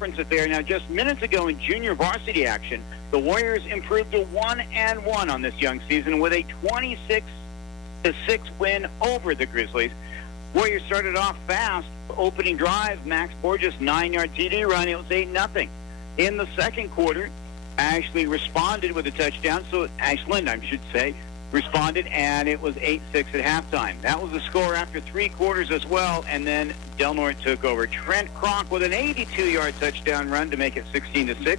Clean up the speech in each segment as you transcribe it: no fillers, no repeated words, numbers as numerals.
non-conference affair. Now, just minutes ago in junior varsity action, the Warriors improved to 1-1 on this young season with a 26-6 win over the Grizzlies. Warriors started off fast. Opening drive, Max Borges, 9-yard TD run. It was 8-0. In the second quarter, Ashland responded with a touchdown. So Ashland, I should say, responded, and it was 8-6 at halftime. That was the score after 3 quarters as well, and then Del Norte took over. Trent Kronk with an 82-yard touchdown run to make it 16-6.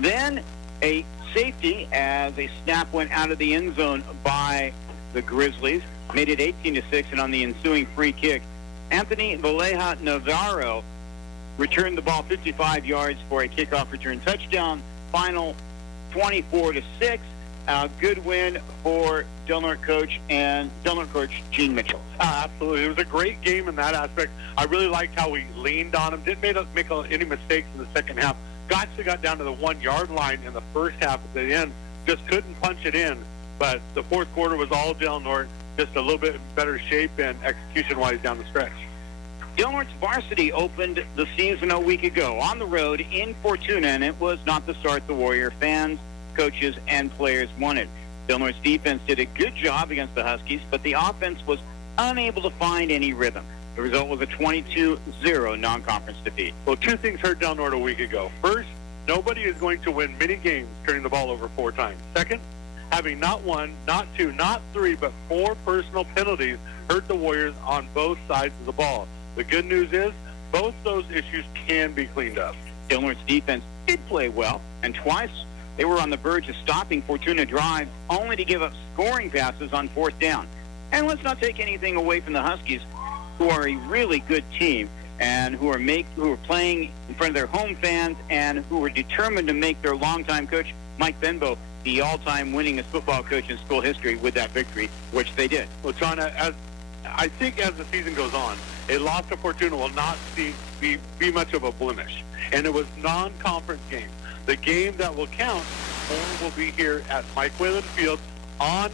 Then a safety as a snap went out of the end zone by the Grizzlies, made it 18-6, and on the ensuing free kick, Anthony Valleja Navarro returned the ball 55 yards for a kickoff return touchdown. Final 24-6. A good win for Del Norte coach Gene Mitchell. Absolutely. It was a great game in that aspect. I really liked how we leaned on him. Didn't make any mistakes in the second half. Actually got down to the 1-yard line in the first half at the end. Just couldn't punch it in. But the fourth quarter was all Del Norte, just a little bit in better shape and execution-wise down the stretch. Del Norte's varsity opened the season a week ago on the road in Fortuna, and it was not the start the Warrior fans, coaches, and players wanted. Del Norte's defense did a good job against the Huskies, but the offense was unable to find any rhythm. The result was a 22-0 non-conference defeat. Well, 2 things hurt Del Norte a week ago. First, nobody is going to win many games turning the ball over 4 times. Second, having not 1, not 2, not 3, but 4 personal penalties hurt the Warriors on both sides of the ball. The good news is both those issues can be cleaned up. Del Norte's defense did play well, and twice they were on the verge of stopping Fortuna drives, only to give up scoring passes on 4th down. And let's not take anything away from the Huskies, who are a really good team and who are playing in front of their home fans and who are determined to make their longtime coach, Mike Benbow, the all-time winningest football coach in school history with that victory, which they did. Well, John, I think as the season goes on, a loss to Fortuna will not be much of a blemish. And it was non-conference game. The game that will count will be here at Mike Whalen Field on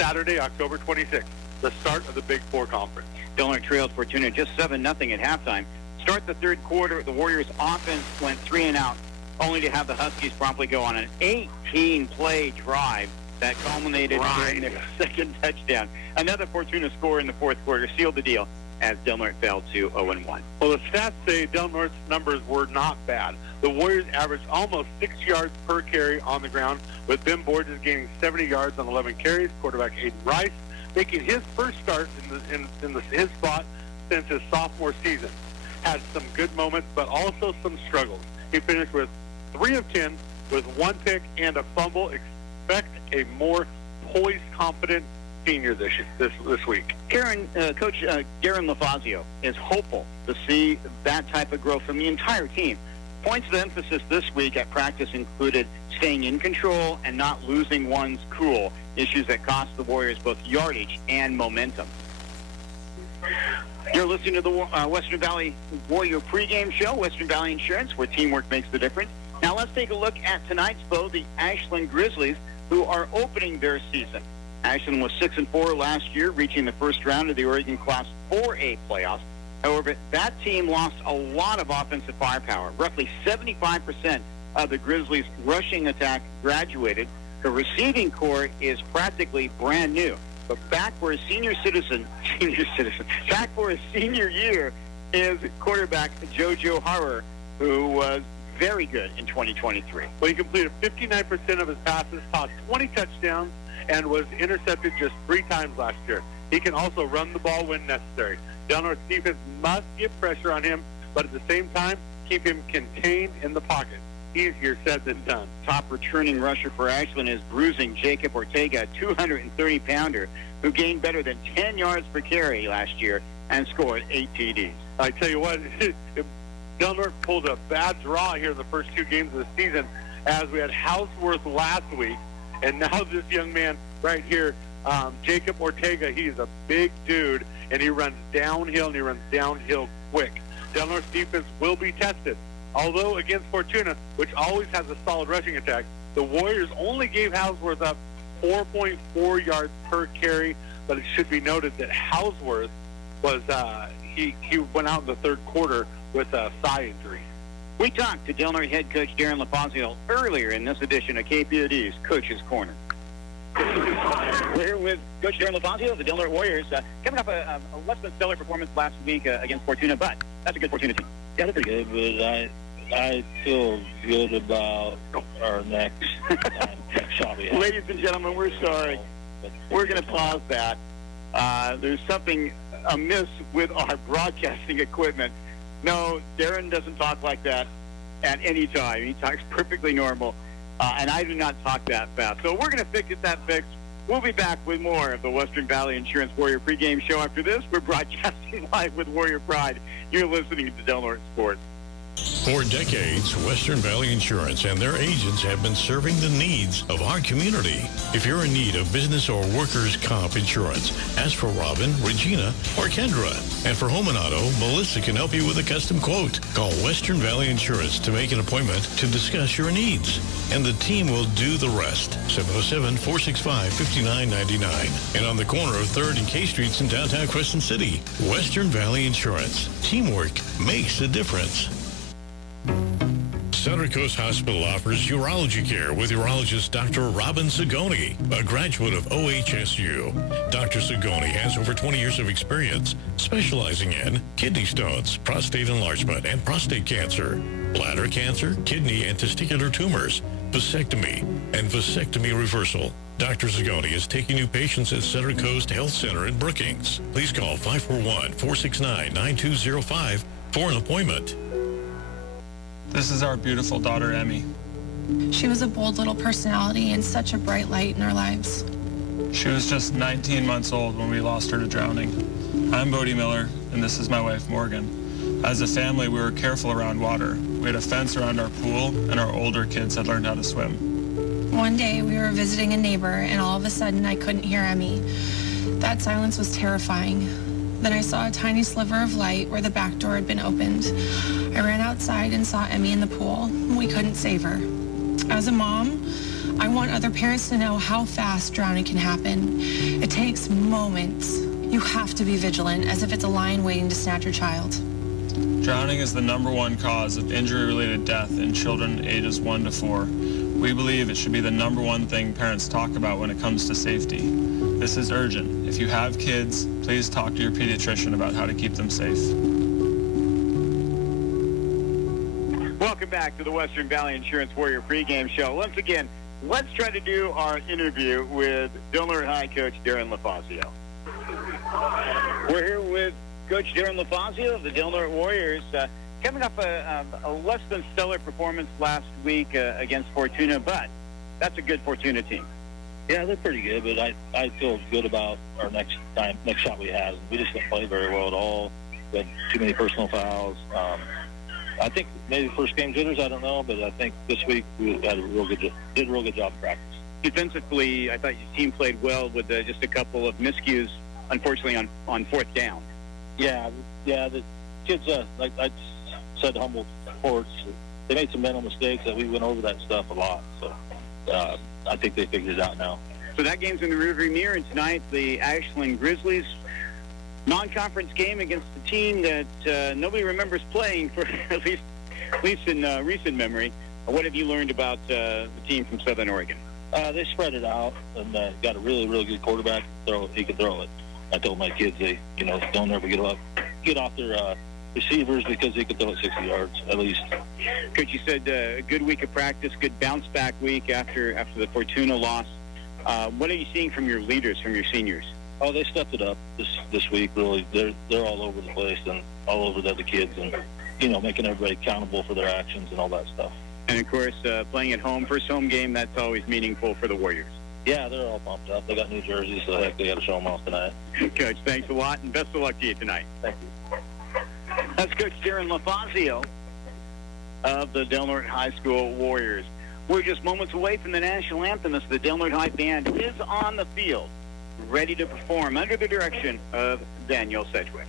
Saturday, October 26th, the start of the Big Four Conference. Del Norte trailed Fortuna just 7-0 at halftime. Start the third quarter, the Warriors' offense went 3 and out, only to have the Huskies promptly go on an 18-play drive that culminated in their second touchdown. Another Fortuna score in the fourth quarter sealed the deal as Del Norte fell to 0-1. Well, the stats say Del Norte's numbers were not bad. The Warriors averaged almost 6 yards per carry on the ground, with Ben Borges gaining 70 yards on 11 carries. Quarterback Aiden Rice making his first start in his spot since his sophomore season. Had some good moments, but also some struggles. He finished with 3 of 10 with 1 pick and a fumble. Expect a more poised, confident senior this week. Coach Garen LaFazio is hopeful to see that type of growth from the entire team. Points of emphasis this week at practice included staying in control and not losing one's cool, issues that cost the Warriors both yardage and momentum. You're listening to the Western Valley Warrior pregame show, Western Valley Insurance, where teamwork makes the difference. Now let's take a look at tonight's foe, the Ashland Grizzlies, who are opening their season. Ashland was 6-4 last year, reaching the first round of the Oregon Class 4A playoffs. However, that team lost a lot of offensive firepower. Roughly 75% of the Grizzlies' rushing attack graduated. The receiving core is practically brand new. But back for a senior year is quarterback JoJo Harrer, who was very good in 2023. Well, he completed 59% of his passes, tossed 20 touchdowns, and was intercepted just 3 times last year. He can also run the ball when necessary. Del Norte's defense must get pressure on him, but at the same time, keep him contained in the pocket. Easier said than done. Top returning rusher for Ashland is bruising Jacob Ortega, a 230-pounder, who gained better than 10 yards per carry last year and scored 8 TDs. I tell you what, Del Norte pulled a bad draw here in the first 2 games of the season, as we had Houseworth last week, and now this young man right here, Jacob Ortega, he's a big dude, and he runs downhill, and he runs downhill quick. Del Norte's defense will be tested. Although against Fortuna, which always has a solid rushing attack, the Warriors only gave Houseworth up 4.4 yards per carry, but it should be noted that Houseworth was he went out in the third quarter with a thigh injury. We talked to Del Norte head coach Darren LaFazio earlier in this edition of KPOD's Coach's Corner. We're here with Coach Darren LaFazio of the Del Norte Warriors, coming off a less than stellar performance last week against Fortuna, but that's a good Fortuna team. Yeah, they're pretty good, but I feel good about our next shot we have. Ladies and gentlemen, we're sorry. We're going to pause that. There's something amiss with our broadcasting equipment. No, Darren doesn't talk like that at any time. He talks perfectly normal, and I do not talk that fast. So we're going to get that fixed. We'll be back with more of the Western Valley Insurance Warrior pregame show after this. We're broadcasting live with Warrior Pride. You're listening to Del Norte Sports. For decades, Western Valley Insurance and their agents have been serving the needs of our community. If you're in need of business or workers' comp insurance, ask for Robin, Regina, or Kendra. And for home and auto, Melissa can help you with a custom quote. Call Western Valley Insurance to make an appointment to discuss your needs. And the team will do the rest. 707-465-5999. And on the corner of 3rd and K Streets in downtown Crescent City, Western Valley Insurance. Teamwork makes a difference. Center Coast Hospital offers urology care with urologist Dr. Robin Zagoni, a graduate of OHSU. Dr. Zagoni has over 20 years of experience specializing in kidney stones, prostate enlargement, and prostate cancer, bladder cancer, kidney and testicular tumors, vasectomy, and vasectomy reversal. Dr. Zagoni is taking new patients at Center Coast Health Center in Brookings. Please call 541-469-9205 for an appointment. This is our beautiful daughter, Emmy. She was a bold little personality and such a bright light in our lives. She was just 19 months old when we lost her to drowning. I'm Bodie Miller, and this is my wife, Morgan. As a family, we were careful around water. We had a fence around our pool, and our older kids had learned how to swim. One day, we were visiting a neighbor, and all of a sudden, I couldn't hear Emmy. That silence was terrifying. Then I saw a tiny sliver of light where the back door had been opened. I ran outside and saw Emmy in the pool. We couldn't save her. As a mom, I want other parents to know how fast drowning can happen. It takes moments. You have to be vigilant, as if it's a lion waiting to snatch your child. Drowning is the #1 cause of injury-related death in children ages 1 to 4. We believe it should be the #1 thing parents talk about when it comes to safety. This is urgent. If you have kids, please talk to your pediatrician about how to keep them safe. Welcome back to the Western Valley Insurance Warrior pregame show. Once again, let's try to do our interview with Del Norte High coach Darren LaFazio. We're here with Coach Darren LaFazio of the Del Norte Warriors, coming off a less than stellar performance last week against Fortuna, but that's a good Fortuna team. Yeah, they're pretty good, but I feel good about our next shot we have. We just didn't play very well at all. We had too many personal fouls. I think maybe first game jitters, I don't know, but I think this week we had did a real good job of practice. Defensively, I thought your team played well with just a couple of miscues, unfortunately, on 4th down. Yeah, the kids, like I said to Humboldt Sports, they made some mental mistakes that we went over that stuff a lot. So I think they figured it out now. So that game's in the rearview mirror, and tonight the Ashland Grizzlies non-conference game against the team that nobody remembers playing for at least in recent memory. What have you learned about the team from Southern Oregon? They spread it out and got a really, really good quarterback. He could throw it. I told my kids don't ever get off their receivers because they could throw it 60 yards at least. Coach, you said a good week of practice, good bounce back week after the Fortuna loss. What are you seeing from your leaders, from your seniors? Oh, they stepped it up this week. Really, they're all over the place and all over the other kids, and making everybody accountable for their actions and all that stuff. And of course, playing at home, first home game, that's always meaningful for the Warriors. Yeah, they're all pumped up. They got new jerseys, so heck, they got to show them off tonight. Coach, thanks a lot, and best of luck to you tonight. Thank you. That's Coach Darren LaFazio of the Del Norte High School Warriors. We're just moments away from the national anthem as the Del Norte High Band is on the field, ready to perform under the direction of Daniel Sedgwick.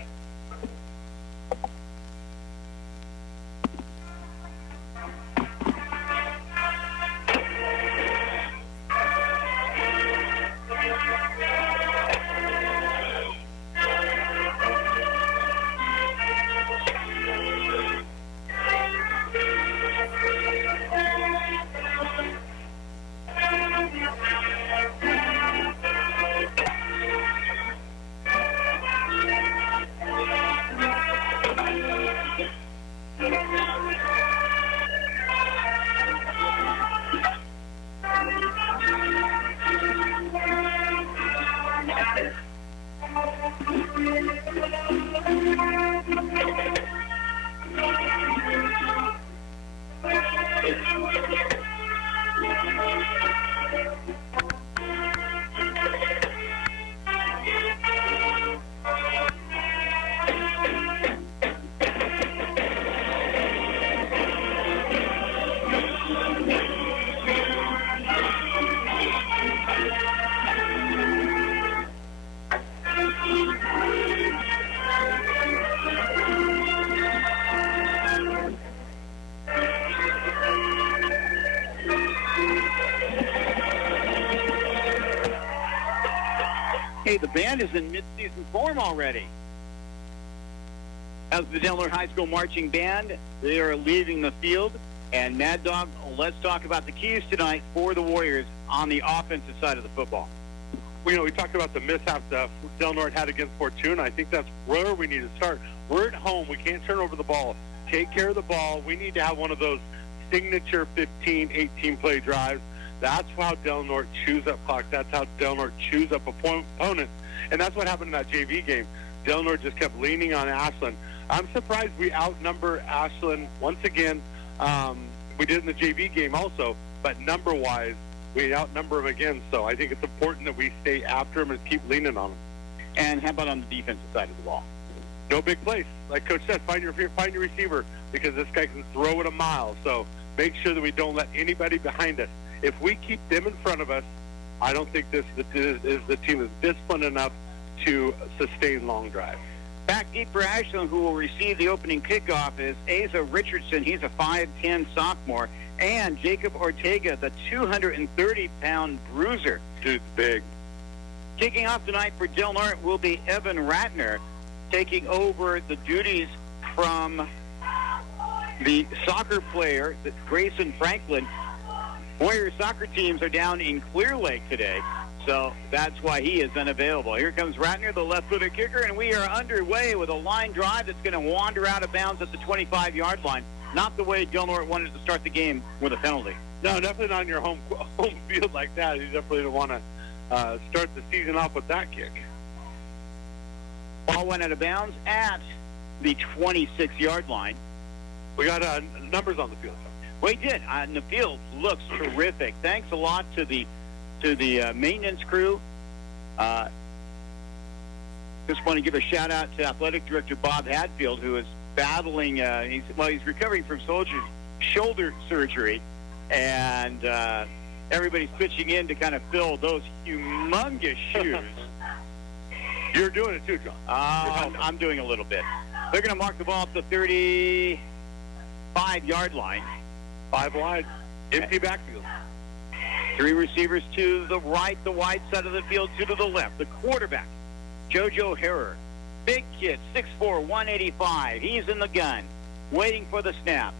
Hey, the band is in mid-season form already. As the Del Norte High School Marching Band, they are leaving the field. And Mad Dog, let's talk about the keys tonight for the Warriors on the offensive side of the football. We talked about the mishaps that Del Norte had against Fortuna. I think that's where we need to start. We're at home. We can't turn over the ball. Take care of the ball. We need to have one of those signature 15, 18-play drives. That's how Del Norte chews up clock. That's how Del Norte chews up opponents. And that's what happened in that JV game. Del Norte just kept leaning on Ashland. I'm surprised we outnumber Ashland once again. We did in the JV game also, but number-wise, we outnumber them again. So I think it's important that we stay after them and keep leaning on them. And how about on the defensive side of the ball? No big plays. Like Coach said, find your receiver because this guy can throw it a mile. So make sure that we don't let anybody behind us. If we keep them in front of us, I don't think the team is disciplined enough to sustain long drives. Back deep for Ashland, who will receive the opening kickoff, is Asa Richardson. He's a 5'10 sophomore. And Jacob Ortega, the 230-pound bruiser. Dude's big. Kicking off tonight for Del Norte will be Evan Ratner, taking over the duties from the soccer player, Grayson Franklin. Warriors soccer teams are down in Clear Lake today, so that's why he is unavailable. Here comes Ratner, the left-footed kicker, and we are underway with a line drive that's going to wander out of bounds at the 25-yard line. Not the way Del Norte wanted to start the game with a penalty. No, definitely not on your home field like that. You definitely don't want to start the season off with that kick. Ball went out of bounds at the 26-yard line. We got numbers on the field. We did. And the field looks terrific. Thanks a lot to the maintenance crew. Just want to give a shout out to Athletic Director Bob Hadfield, who is battling. He's recovering from shoulder surgery, and everybody's pitching in to kind of fill those humongous shoes. You're doing it too, John. I'm doing a little bit. They're going to mark the ball at the 35-yard line. 5 wide, empty backfield. 3 receivers to the right, the wide side of the field, 2 to the left. The quarterback, JoJo Herrer. Big kid, 6'4", 185. He's in the gun, waiting for the snap.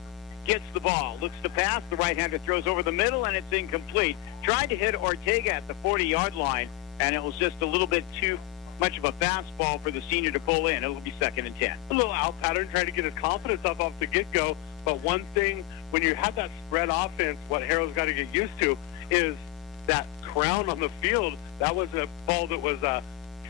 Gets the ball, looks to pass. The right-hander throws over the middle, and it's incomplete. Tried to hit Ortega at the 40-yard line, and it was just a little bit too much of a fastball for the senior to pull in. It'll be 2nd and 10. A little out pattern, trying to get his confidence up off the get-go. But one thing, when you have that spread offense, what Harrow's got to get used to is that crown on the field. That was a ball that was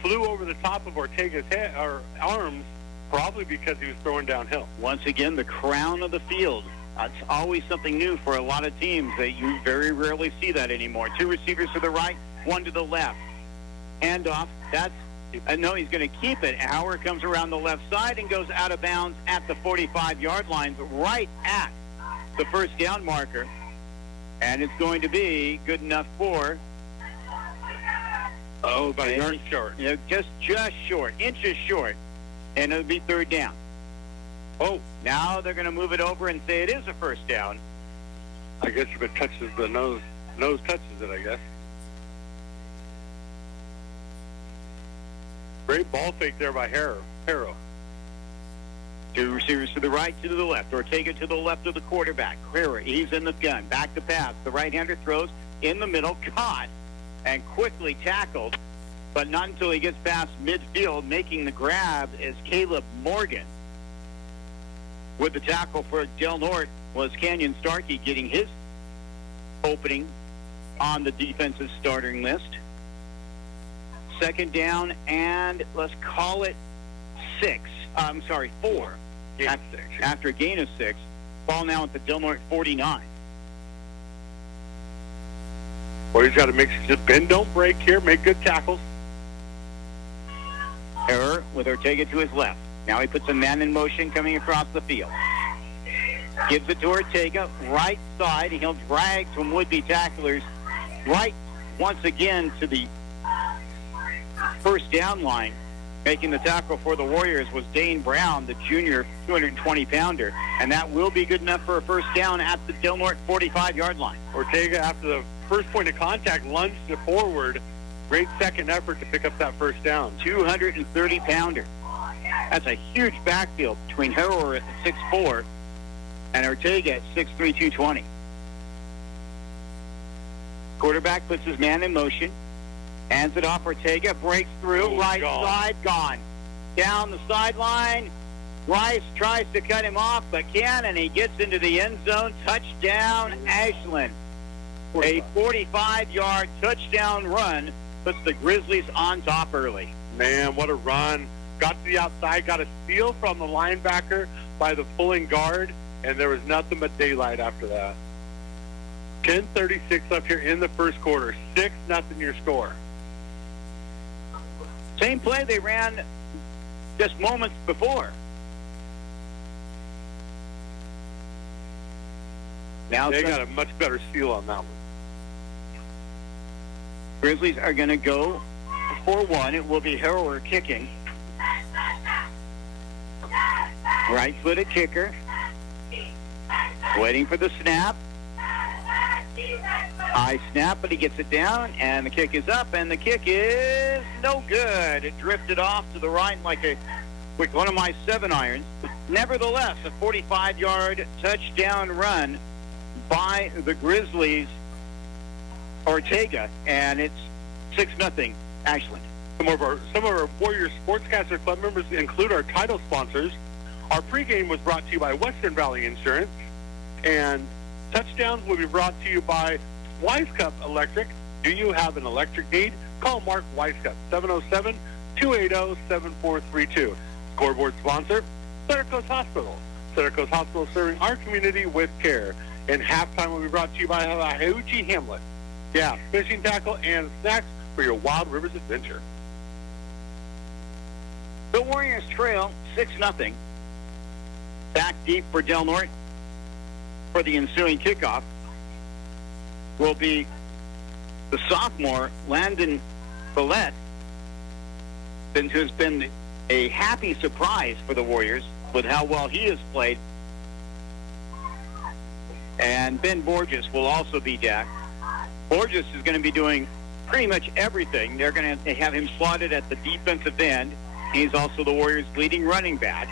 flew over the top of Ortega's head or arms, probably because he was throwing downhill. Once again, the crown of the field. That's always something new for a lot of teams that you very rarely see that anymore. 2 receivers to the right, 1 to the left. Handoff. No, he's going to keep it. Howard comes around the left side and goes out of bounds at the 45-yard line, right at the first down marker. And it's going to be good enough for... about a yard short. Yeah, just short, inches short. And it'll be 3rd down. Oh, now they're going to move it over and say it is a first down. I guess if it touches the nose touches it, I guess. Great ball fake there by Harrow. 2 receivers to the right, 2 to the left. Ortega to the left of the quarterback. Herrera, he's in the gun. Back to pass. The right-hander throws in the middle, caught, and quickly tackled. But not until he gets past midfield. Making the grab is Caleb Morgan. With the tackle for Del Norte was Canyon Starkey getting his opening on the defensive starting list. 2nd down, and let's call it 4. After a gain of 6. Ball now at the Del Norte 49. Well, he's got to just bend, don't break here, make good tackles. Error with Ortega to his left. Now he puts a man in motion coming across the field. Gives it to Ortega, right side. He'll drag some would-be tacklers right once again to the first down line. Making the tackle for the Warriors was Dane Brown, the junior 220-pounder, and that will be good enough for a first down at the Del Norte 45-yard line. Ortega, after the first point of contact, lunged it forward, Great second effort to pick up that first down. 230-pounder. That's a huge backfield between Harrower at the 6'4" and Ortega at 6'3", 220. Quarterback puts his man in motion. Hands it off. Ortega breaks through. Right side, gone. Down the sideline. Rice tries to cut him off, but can't, and he gets into the end zone. Touchdown, Ashland. A 45-yard touchdown run puts the Grizzlies on top early. Man, what a run. Got to the outside, got a steal from the linebacker by the pulling guard, and there was nothing but daylight after that. 10:36 left here in the first quarter. 6-0 your score. Same play they ran just moments before. Now they got a much better steal on that one. Grizzlies are going to go for one. It will be Harrower kicking. Right-footed kicker. Waiting for the snap. High snap, but he gets it down, and the kick is up, and the kick is no good. It drifted off to the right like one of my 7-irons. Nevertheless, a 45-yard touchdown run by the Grizzlies, Ortega, and it's 6-0 Ashland. Some of our Warrior Sportscaster Club members include our title sponsors. Our pregame was brought to you by Western Valley Insurance, and touchdowns will be brought to you by Wisecup Electric. Do you have an electric need? Call Mark Wisecup, 707-280-7432. Scoreboard sponsor, Center Coast Hospital. Center Coast Hospital serving our community with care. And halftime will be brought to you by Hauchi Hamlet. Yeah, fishing tackle and snacks for your Wild Rivers adventure. The Warriors trail 6-0. Back deep for Del Norte for the ensuing kickoff will be the sophomore Landon Billette, who's been a happy surprise for the Warriors with how well he has played. And Ben Borges will also be back. Borges is going to be doing pretty much everything. They're going to have him slotted at the defensive end. He's also the Warriors' leading running back.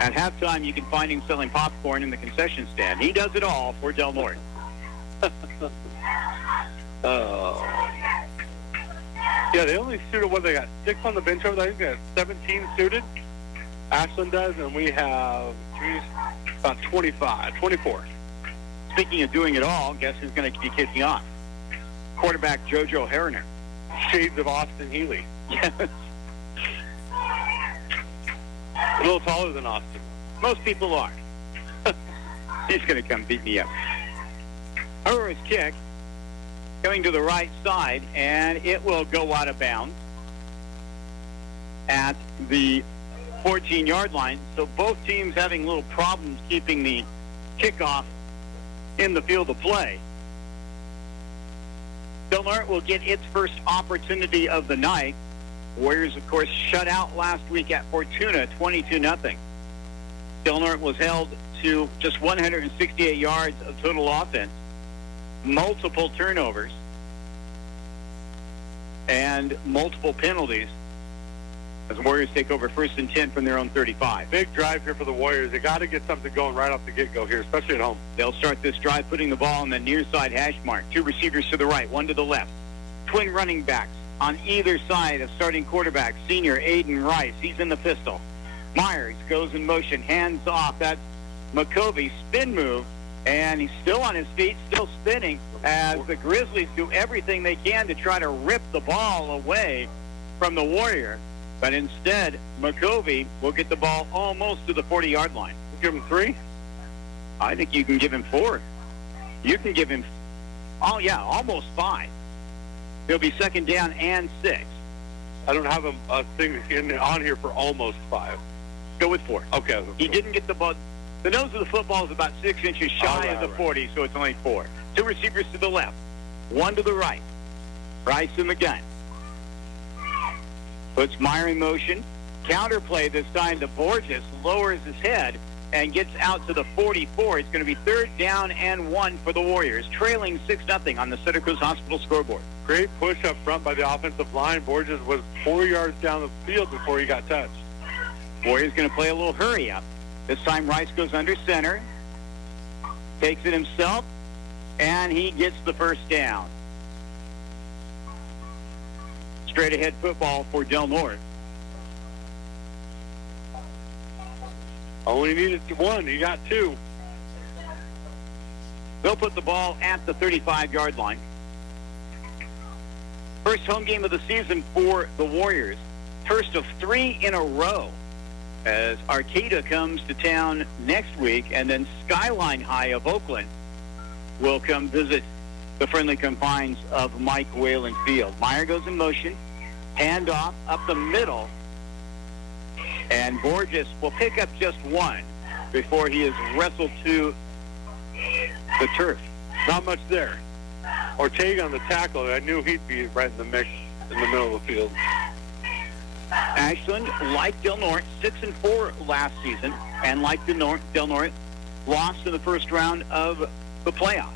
At halftime, you can find him selling popcorn in the concession stand. He does it all for Del Norte. Yeah, they only suited, they got 6 on the bench over there. I think they got 17 suited. Ashland does, and we have about 24. Speaking of doing it all, guess who's going to be kicking off? Quarterback JoJo Hariner. Shades of Austin Healy. Yes. A little taller than Austin. Most people are. He's going to come beat me up. Harrow's kick going to the right side, and it will go out of bounds at the 14-yard line. So both teams having little problems keeping the kickoff in the field of play. Del Norte will get its first opportunity of the night. Warriors, of course, shut out last week at Fortuna, 22-0. Del Norte was held to just 168 yards of total offense, multiple turnovers, and multiple penalties as the Warriors take over 1st and 10 from their own 35. Big drive here for the Warriors. They got to get something going right off the get-go here, especially at home. They'll start this drive putting the ball on the near side hash mark. 2 receivers to the right, 1 to the left. Twin running backs on either side of starting quarterback, senior Aiden Rice. He's in the pistol. Myers goes in motion, hands off. That's McCovey, spin move, and he's still on his feet, still spinning, as the Grizzlies do everything they can to try to rip the ball away from the Warrior. But instead, McCovey will get the ball almost to the 40-yard line. Give him 3? I think you can give him 4. You can give him, almost 5. He'll be 2nd down and 6. I don't have a thing on here for almost 5. Go with 4. Okay. He didn't get the ball. The nose of the football is about 6 inches shy of the 40, so it's only 4. 2 receivers to the left, 1 to the right. Rice in the gun. Puts Meyer in motion. Counter play this time to Borges, lowers his head, and gets out to the 44. It's going to be 3rd down and 1 for the Warriors, trailing 6-0 on the Santa Cruz Hospital scoreboard. Great push up front by the offensive line. Borges was 4 yards down the field before he got touched. Warriors going to play a little hurry up. This time Rice goes under center, takes it himself, and he gets the first down. Straight ahead football for Del Norte. Only needed 1. He got 2. They'll put the ball at the 35-yard line. First home game of the season for the Warriors. First of 3 in a row, as Arcata comes to town next week, and then Skyline High of Oakland will come visit the friendly confines of Mike Whalen Field. Meyer goes in motion, handoff up the middle, and Borges will pick up just 1 before he is wrestled to the turf. Not much there. Ortega on the tackle. I knew he'd be right in the mix in the middle of the field. Ashland, like Del Norte, 6-4 last season, and like Del Norte, lost in the first round of the playoffs.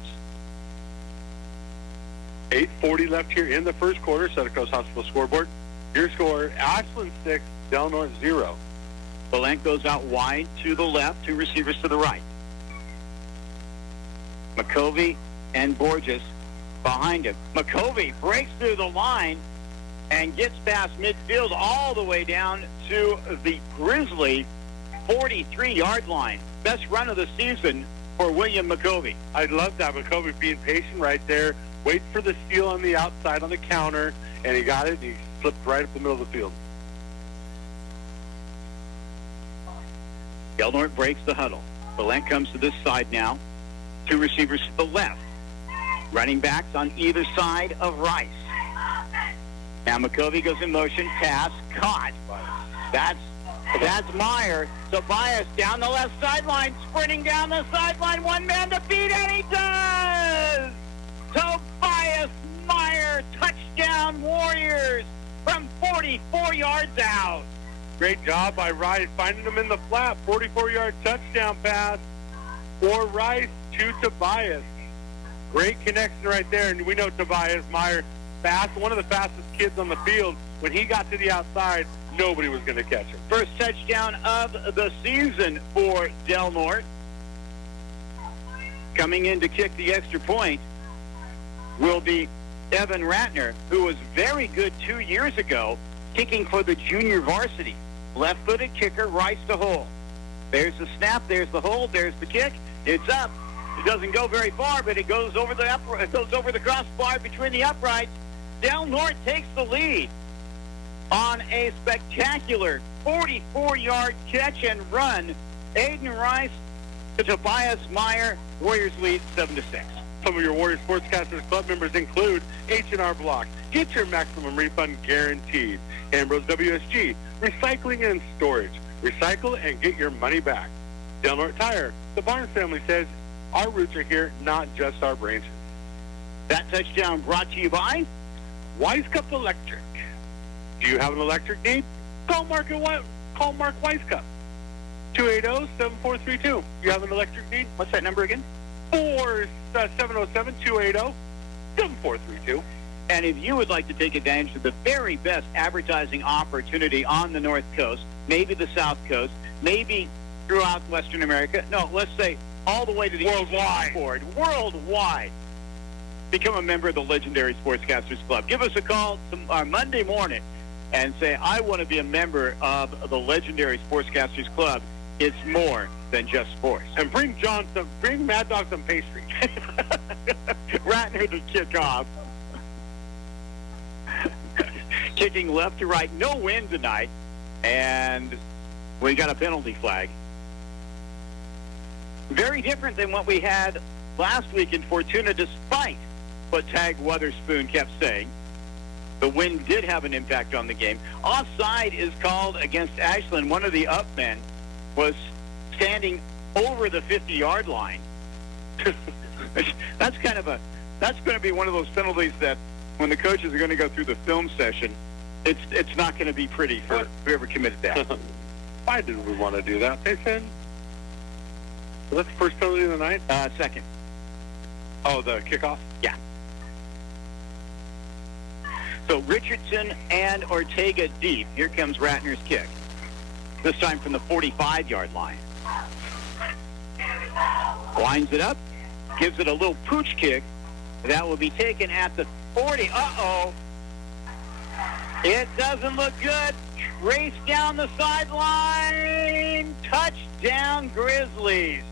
8:40 left here in the first quarter. Santa Cruz Hospital scoreboard. Your score: Ashland 6, Del Norte 0. Valent goes out wide to the left, 2 receivers to the right. McCovey and Borges behind him. McCovey breaks through the line and gets past midfield all the way down to the Grizzly 43-yard line. Best run of the season for William McCovey. I love that. McCovey being patient right there, wait for the steal on the outside on the counter, and he got it, and he slipped right up the middle of the field. Del Norte breaks the huddle. Valent comes to this side now. 2 receivers to the left. Running backs on either side of Rice. Now McCovey goes in motion, pass, caught. That's Meyer. Tobias down the left sideline, sprinting down the sideline, 1 man to beat, and he does! Tobias Meyer, touchdown Warriors from 44 yards out. Great job by Rice, finding him in the flat. 44-yard touchdown pass for Rice to Tobias. Great connection right there, and we know Tobias Meyer, fast, one of the fastest kids on the field. When he got to the outside, nobody was going to catch him. First touchdown of the season for Del Norte. Coming in to kick the extra point will be Evan Ratner, who was very good 2 years ago, kicking for the junior varsity. Left-footed kicker, Rice to hold. There's the snap, there's the hold, there's the kick. It's up. It doesn't go very far, but it goes over the crossbar between the uprights. Del Norte takes the lead on a spectacular 44-yard catch and run. Aiden Rice to Tobias Meyer. Warriors lead 7-6. Some of your Warriors Sportscasters Club members include H&R Block. Get your maximum refund guaranteed. Ambrose WSG. Recycling and storage. Recycle and get your money back. Del Norte Tire. The Barnes family says our roots are here, not just our branches. That touchdown brought to you by Weiscup Electric. Do you have an electric need? Call Mark Weiscup. 280-7432. You have an electric need? What's that number again? 707-280-7432. And if you would like to take advantage of the very best advertising opportunity on the North Coast, maybe the South Coast, maybe throughout Western America, no, let's say all the way to the worldwide, become a member of the Legendary Sportscasters Club. Give us a call Monday morning and say, I want to be a member of the Legendary Sportscasters Club. It's more than just sports. And bring Mad Dog some pastry. Ratner to kick off. Kicking left to right. No wind tonight. And we got a penalty flag. Very different than what we had last week in Fortuna, despite what Tag Weatherspoon kept saying. The wind did have an impact on the game. Offside is called against Ashland. One of the up men was standing over the 50-yard line. That's going to be one of those penalties that when the coaches are going to go through the film session, it's not going to be pretty for whoever committed that. Why did we want to do that? They said Was that the first penalty of the night? Second. Oh, the kickoff? Yeah. So Richardson and Ortega deep. Here comes Ratner's kick. This time from the 45-yard line. Lines it up. Gives it a little pooch kick. That will be taken at the 40. Uh-oh. It doesn't look good. Race down the sideline. Touchdown, Grizzlies.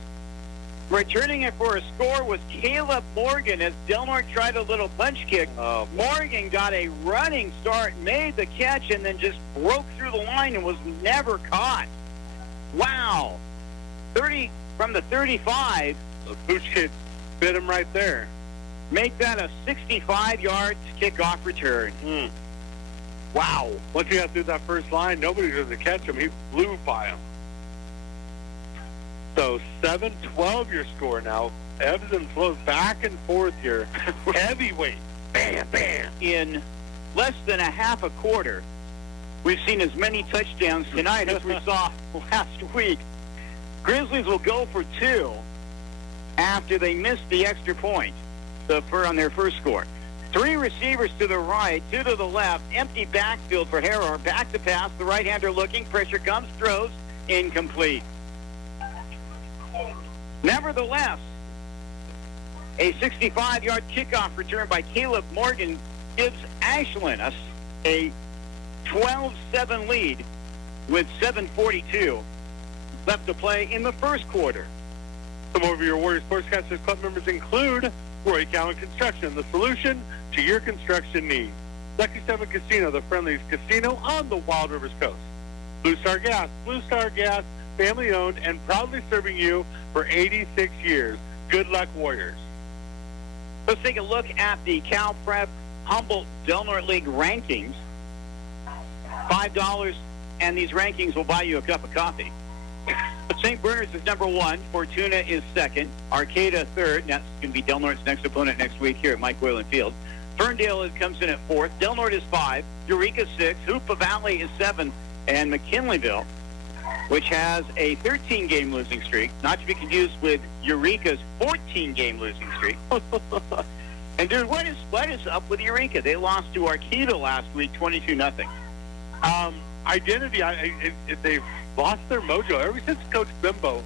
Returning it for a score was Caleb Morgan as Del Norte tried a little punch kick. Morgan got a running start, made the catch, and then just broke through the line and was never caught. Wow. 30 from the 35. The pooch kick bit him right there. Make that a 65-yard kickoff return. Wow. Once he got through that first line, nobody was going to catch him. He flew by him. So 7-12 your score now. Ebbs and flows back and forth here. Heavyweight. Bam, bam. In less than a half a quarter, we've seen as many touchdowns tonight as we saw last week. Grizzlies will go for 2 after they missed the extra point on their first score. 3 receivers to the right, 2 to the left. Empty backfield for Harrow. Back to pass. The right-hander looking. Pressure comes. Throws. Incomplete. Nevertheless, a 65-yard kickoff return by Caleb Morgan gives Ashland a 12-7 lead with 7:42 left to play in the first quarter. Some of your Warrior Sportscasters Club members include Roy Cowan Construction, the solution to your construction needs. Lucky 7 Casino, the friendliest casino on the Wild Rivers Coast. Blue Star Gas, family-owned and proudly serving you for 86 years. Good luck, Warriors. Let's take a look at the Cal Prep Humboldt Del Norte League rankings. $5, and these rankings will buy you a cup of coffee. St. Bernard's is number 1. Fortuna is second. Arcata third. That's going to be Del Norte's next opponent next week here at Mike Whalen Field. Ferndale comes in at 4th. Del Norte is 5. Eureka 6. Hoopa Valley is 7th. And McKinleyville, which has a 13-game losing streak, not to be confused with Eureka's 14-game losing streak. And, dude, what is up with Eureka? They lost to Arcata last week, 22-0. Identity, they've lost their mojo ever since Coach Bimbo.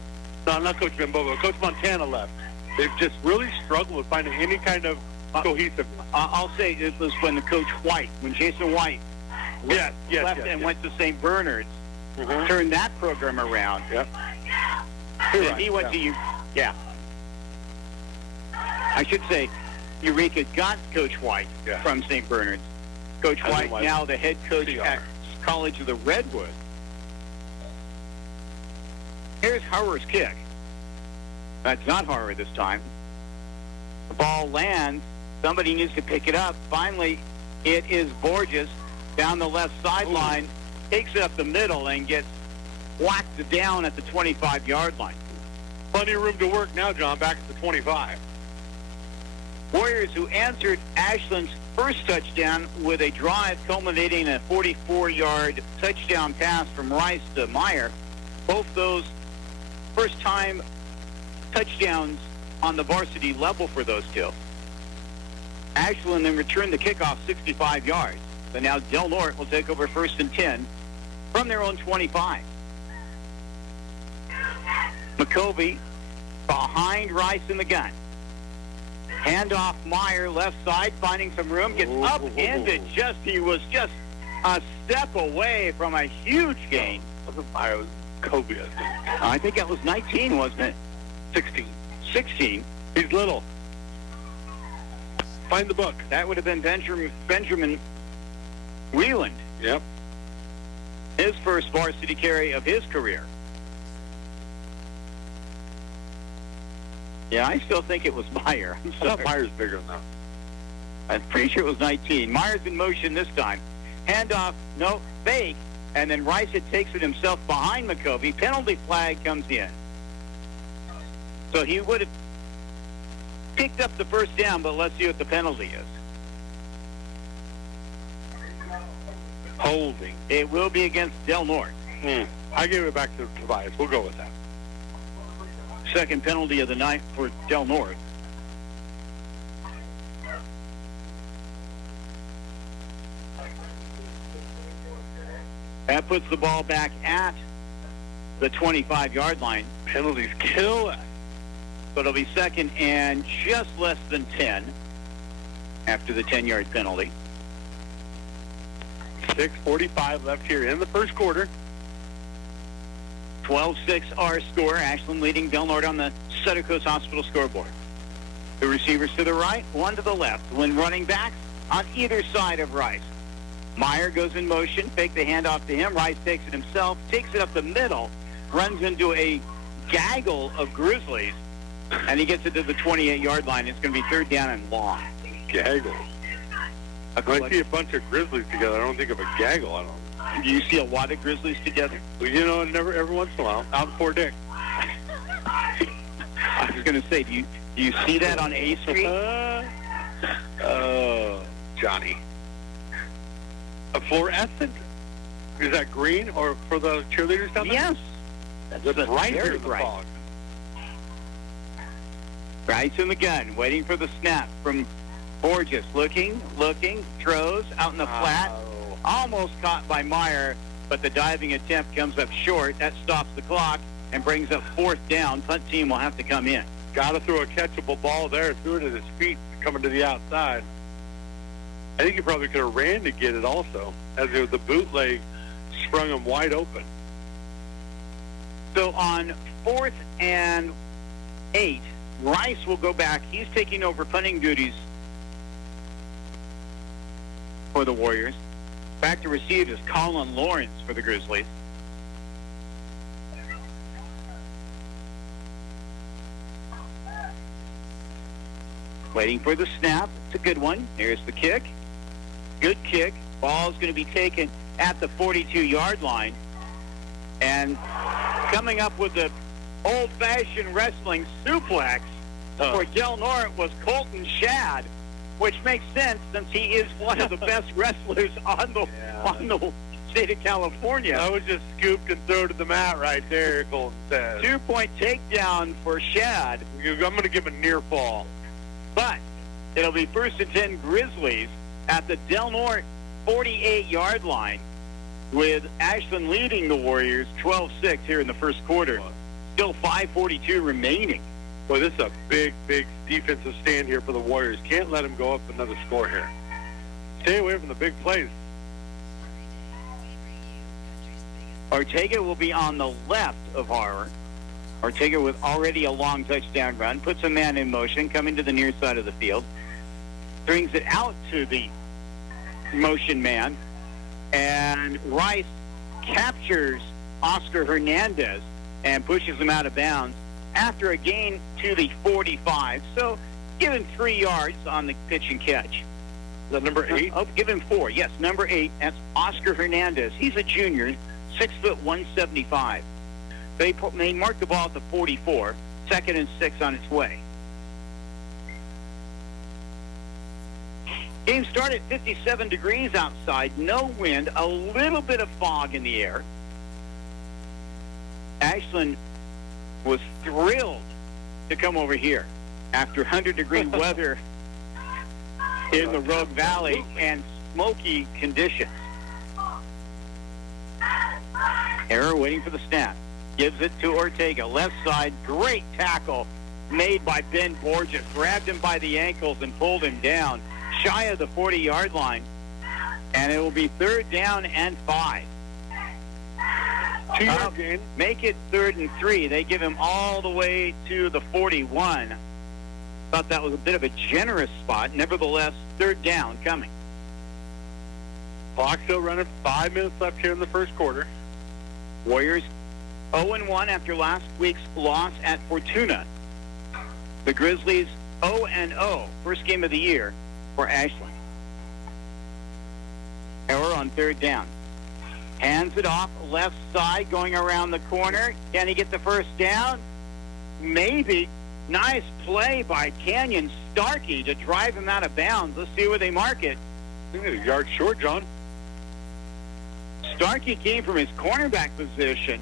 No, not Coach Bimbo, but Coach Montana left. They've just really struggled with finding any kind of cohesiveness. I'll say it was when when Jason White left and went to St. Bernard's, turned that program around. Yep. And he went to I should say Eureka got Coach White from St. Bernard's. Coach White, now the head coach at College of the Redwood. Here's Harrow's kick. That's not Harrow this time. The ball lands. Somebody needs to pick it up. Finally, it is Borges down the left sideline, takes it up the middle, and gets whacked down at the 25-yard line. Plenty of room to work now, John, back at the 25. Warriors, who answered Ashland's first touchdown with a drive culminating in a 44-yard touchdown pass from Rice to Meyer. Both those first-time touchdowns on the varsity level for those two. Ashland then returned the kickoff 65 yards. So now Del Norte will take over 1st and 10 from their own 25. McCovey behind Rice in the gun. Handoff Meyer, left side, finding some room, gets upended. He was just a step away from a huge gain. Wasn't Meyer, it was Kobe, I think. I think that was 19, wasn't it? 16. He's little. Find the book. That would have been Benjamin Wheeland. Yep. His first varsity carry of his career. Yeah, I still think it was Meyer. I thought Meyer's bigger than that. I'm pretty sure it was 19. Meyer's in motion this time. Handoff, no, fake, and then Rice takes it himself behind McCovey. Penalty flag comes in. So he would have picked up the first down, but let's see what the penalty is. Holding. It will be against Del Norte. I give it back to Tobias. We'll go with that. Second penalty of the night for Del Norte. That puts the ball back at the 25-yard line. Penalties kill us. So it'll be second and just less than 10 after the 10-yard penalty. 6:45 left here in the first quarter. 12-6 our score. Ashland leading Del Norte on the Sutter Coast Hospital scoreboard. The receivers to the right, one to the left. When running backs on either side of Rice. Meyer goes in motion, fake the handoff to him. Rice takes it himself, takes it up the middle, runs into a gaggle of Grizzlies, and he gets it to the 28-yard line. It's going to be third down and long. Gaggle. When I see a bunch of Grizzlies together, I don't think of a gaggle. I don't. Do you see a lot of Grizzlies together? Well, you know, every once in a while, out in Fort Dick. I was going to say, do you see that on A Street? Johnny. A fluorescent? Is that green or for the cheerleaders down there? Yes. That's right here in the bright. fog. Rice in the gun, waiting for the snap from Borges. Looking, throws out in the flat. Almost caught by Meyer, but the diving attempt comes up short. That stops the clock and brings up fourth down. Punt team will have to come in. Got to throw a catchable ball there. Threw it at his feet coming to the outside. I think he probably could have ran to get it also, as the bootleg sprung him wide open. So on 4th and 8, Rice will go back. He's taking over punting duties for the Warriors. Back to receive is Colin Lawrence for the Grizzlies. Waiting for the snap. It's a good one. Here's the kick. Good kick. Ball is going to be taken at the 42-yard line. And coming up with the old-fashioned wrestling suplex for Del Norte was Colton Shad, which makes sense since he is one of the best wrestlers on the state of California. I was just scooped and thrown to the mat right there, Colton says. 2-point takedown for Shad. I'm going to give a near fall. But it'll be first and 10 Grizzlies at the Del Norte 48-yard line, with Ashland leading the Warriors 12-6 here in the first quarter. Still 5:42 remaining. Boy, this is a big, big defensive stand here for the Warriors. Can't let them go up another score here. Stay away from the big plays. Ortega will be on the left of Harper. Ortega with already a long touchdown run. Puts a man in motion, coming to the near side of the field. Brings it out to the motion man. And Rice captures Oscar Hernandez and pushes him out of bounds after a gain to the 45. So given 3 yards on the pitch and catch. Is that number 8? Give him 4. Yes, number 8. That's Oscar Hernandez. He's a junior, 6 foot 175. They mark the ball at the 44. 2nd and 6 on its way. Game started 57 degrees outside, no wind, a little bit of fog in the air. Ashland was thrilled to come over here after 100-degree weather in the Rogue Valley and smoky conditions. Error waiting for the snap. Gives it to Ortega. Left side, great tackle made by Ben Borges. Grabbed him by the ankles and pulled him down shy of the 40-yard line. And it will be 3rd down and 5. 2-yard gain. Make it 3rd and 3. They give him all the way to the 41. Thought that was a bit of a generous spot. Nevertheless, 3rd down coming. Clock still running. 5 minutes left here in the first quarter. Warriors 0-1 after last week's loss at Fortuna. The Grizzlies 0-0. First game of the year for Ashland. Error on 3rd down. Hands it off, left side, going around the corner. Can he get the first down? Maybe. Nice play by Canyon Starkey to drive him out of bounds. Let's see where they mark it. A yard short, John. Starkey came from his cornerback position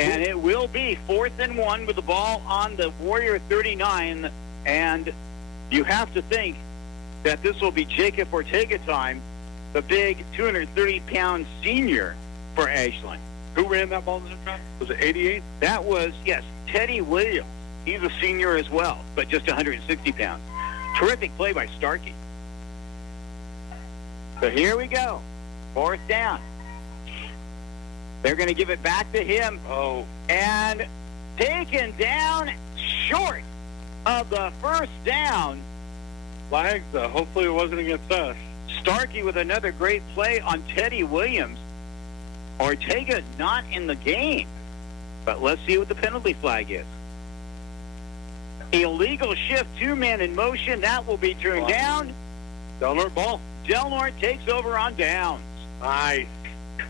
And it will be 4th and 1 with the ball on the Warrior 39. And you have to think that this will be Jacob Ortega time, the big 230-pound senior for Ashland. Who ran that ball in the track? Was it 88? That was, yes, Teddy Williams. He's a senior as well, but just 160 pounds. Terrific play by Starkey. So here we go. 4th down. They're going to give it back to him. Oh. And taken down short of the first down. Flags, hopefully it wasn't against us. Starkey with another great play on Teddy Williams. Ortega not in the game. But let's see what the penalty flag is. Illegal shift, 2-man in motion. That will be turned down. Del Norte ball. Del Norte takes over on downs. Nice.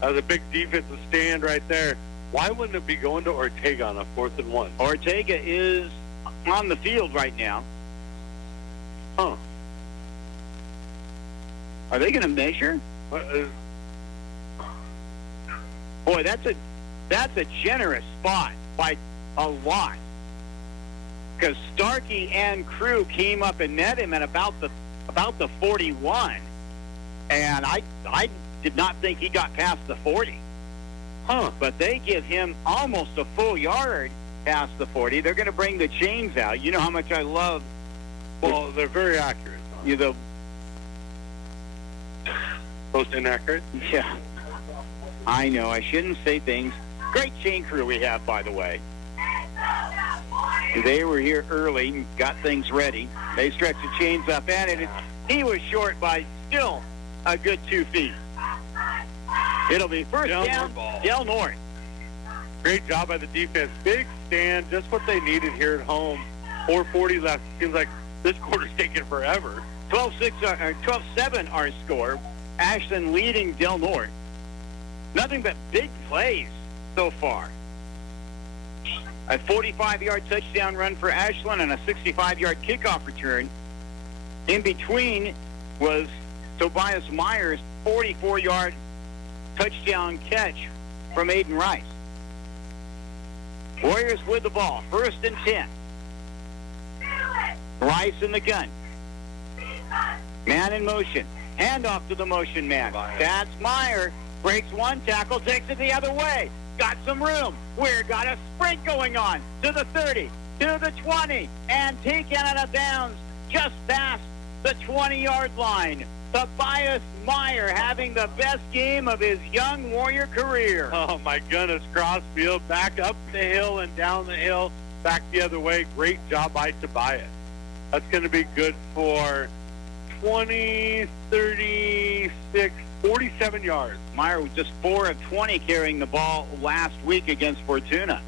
That was a big defensive stand right there. Why wouldn't it be going to Ortega on a 4th and 1? Ortega is on the field right now. Huh. Are they going to measure? Boy, that's a generous spot by a lot. Because Starkey and crew came up and met him at about the 41. And I did not think he got past the 40. Huh. But they give him almost a full yard past the 40. They're going to bring the chains out. You know how much I love. Well, they're very accurate. You know, Most inaccurate? yeah. I know. I shouldn't say things. Great chain crew we have, by the way. They were here early and got things ready. They stretched the chains up, and he was short by still a good 2 feet. It'll be first down, Del Norte. Great job by the defense. Big stand, just what they needed here at home. 4:40 left. Seems like this quarter's taking forever. 12-7 our score. Ashland leading Del Norte. Nothing but big plays so far. A 45-yard touchdown run for Ashland and a 65-yard kickoff return. In between was Tobias Myers' 44-yard touchdown catch from Aiden Rice. Warriors with the ball. 1st and 10. Rice in the gun. Man in motion. Handoff to the motion man. That's Meyer. Breaks one tackle, takes it the other way. Got some room. We're got a sprint going on to the 30, to the 20, and taken out of bounds just past the 20-yard line. Tobias Meyer having the best game of his young Warrior career. Oh, my goodness. Crossfield, back up the hill and down the hill, back the other way. Great job by Tobias. That's going to be good for 20, 36, 47 yards. Meyer was just 4 of 20 carrying the ball last week against Fortuna.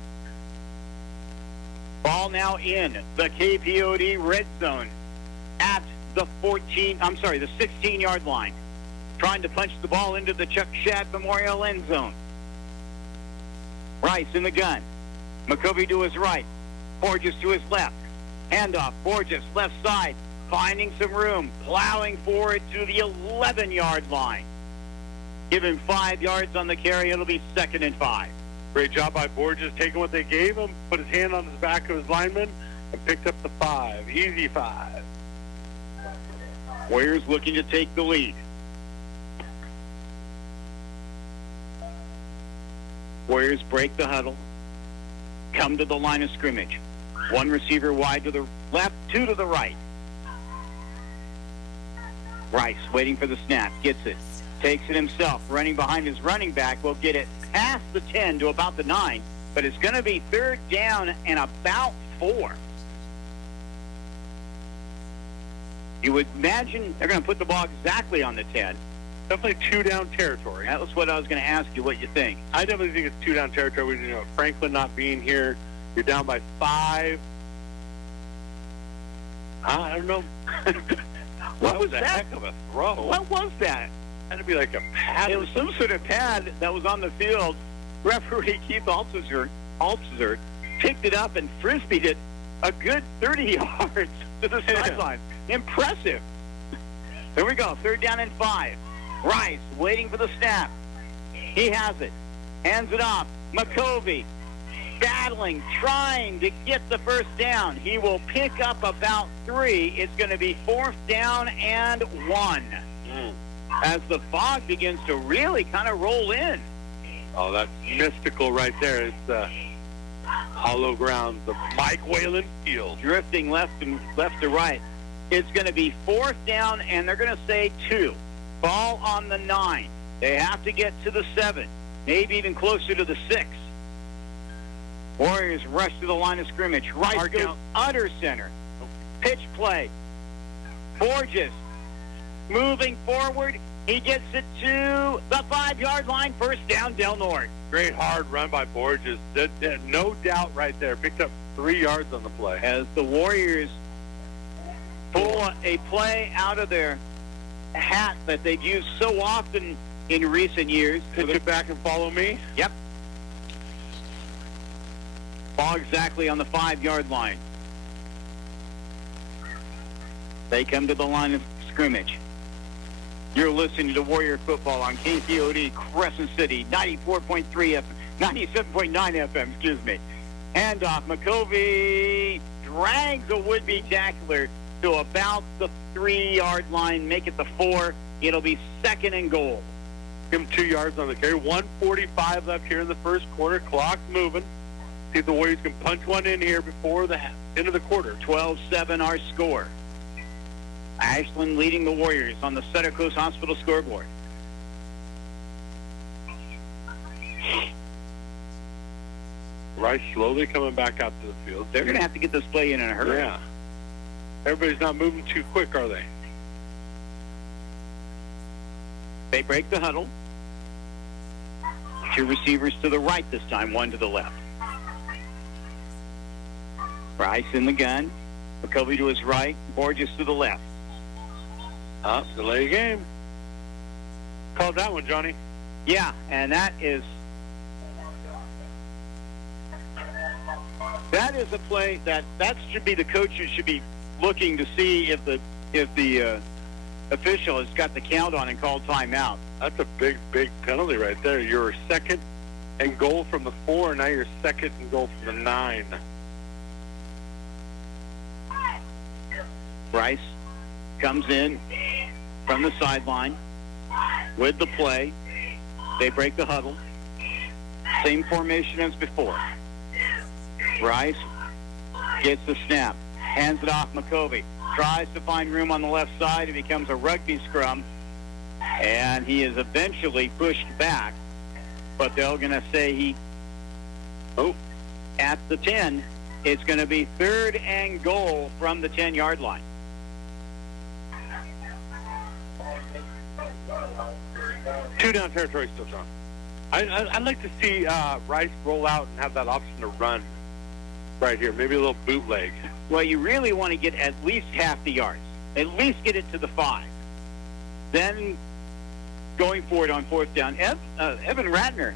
Ball now in the KPOD red zone at the 16-yard line. Trying to punch the ball into the Chuck Shad Memorial end zone. Rice in the gun. McCovey to his right. Borges to his left. Handoff. Borges left side. Finding some room. Plowing forward to the 11-yard line. Give him 5 yards on the carry. It'll be 2nd and 5. Great job by Borges, taking what they gave him, put his hand on the back of his lineman, and picked up the 5. Easy 5. Warriors looking to take the lead. Warriors break the huddle. Come to the line of scrimmage. 1 receiver wide to the left, 2 to the right. Rice waiting for the snap. Gets it. Takes it himself. Running behind his running back. Will get it past the 10 to about the 9. But it's going to be 3rd down and about 4. You would imagine they're going to put the ball exactly on the 10. Definitely 2-down territory. That was what I was going to ask you, what you think. I definitely think it's 2-down territory. You know, Franklin not being here, you're down by 5. I don't know. What was a that? heck of a throw. What was that? Had to be like a pad. It was some sort of pad that was on the field. Referee Keith Altszer picked it up and frisbeed it a good 30 yards to the sideline. Impressive. Here we go. 3rd down and 5. Rice waiting for the snap. He has it. Hands it off. McCovey battling, trying to get the first down. He will pick up about 3. It's going to be 4th down and 1. As the fog begins to really kind of roll in. Oh, that's mystical right there. It's hollow ground, the Mike Whalen Field. Drifting left to right. It's going to be 4th down, and they're going to say 2. Ball on the 9. They have to get to the 7, maybe even closer to the 6. Warriors rush to the line of scrimmage. Rice goes under center. Pitch play. Borges moving forward. He gets it to the 5-yard line. First down, Del Norte. Great hard run by Borges. No doubt right there. Picked up 3 yards on the play. As the Warriors pull a play out of their hat that they've used so often in recent years. Pitch it back and follow me. Yep. Ball exactly on the 5-yard line. They come to the line of scrimmage. You're listening to Warrior Football on KCOD Crescent City, 94.3 FM, 97.9 FM, excuse me. Handoff. McCovey drags a would-be tackler to about the 3-yard line, make it the 4. It'll be 2nd and goal. Give him 2 yards on the carry. 1:45 left here in the first quarter. Clock's moving. See if the Warriors can punch one in here before the end of the quarter. 12-7 our score. Ashland leading the Warriors on the Sutter Coast Hospital scoreboard. Rice slowly coming back out to the field. They're going to have to get this play in a hurry. Yeah. Everybody's not moving too quick, are they? They break the huddle. 2 receivers to the right this time, 1 to the left. Rice in the gun. McCovey to his right. Borges to the left. Delay game. Called that one, Johnny. Yeah, and that is a play that should be the coaches should be looking to see if the official has got the count on and called timeout. That's a big penalty right there. You're 2nd and goal from the 4. Now you're 2nd and goal from the 9. Rice comes in from the sideline with the play. They break the huddle. Same formation as before. Rice gets the snap, hands it off McCovey, tries to find room on the left side. It becomes a rugby scrum, and he is eventually pushed back, but they're going to say at the 10. It's going to be 3rd and goal from the 10-yard line. Two down territory still, John. I'd like to see Rice roll out and have that option to run right here. Maybe a little bootleg. Well, you really want to get at least half the yards. At least get it to the 5. Then going for it on 4th down. Evan Ratner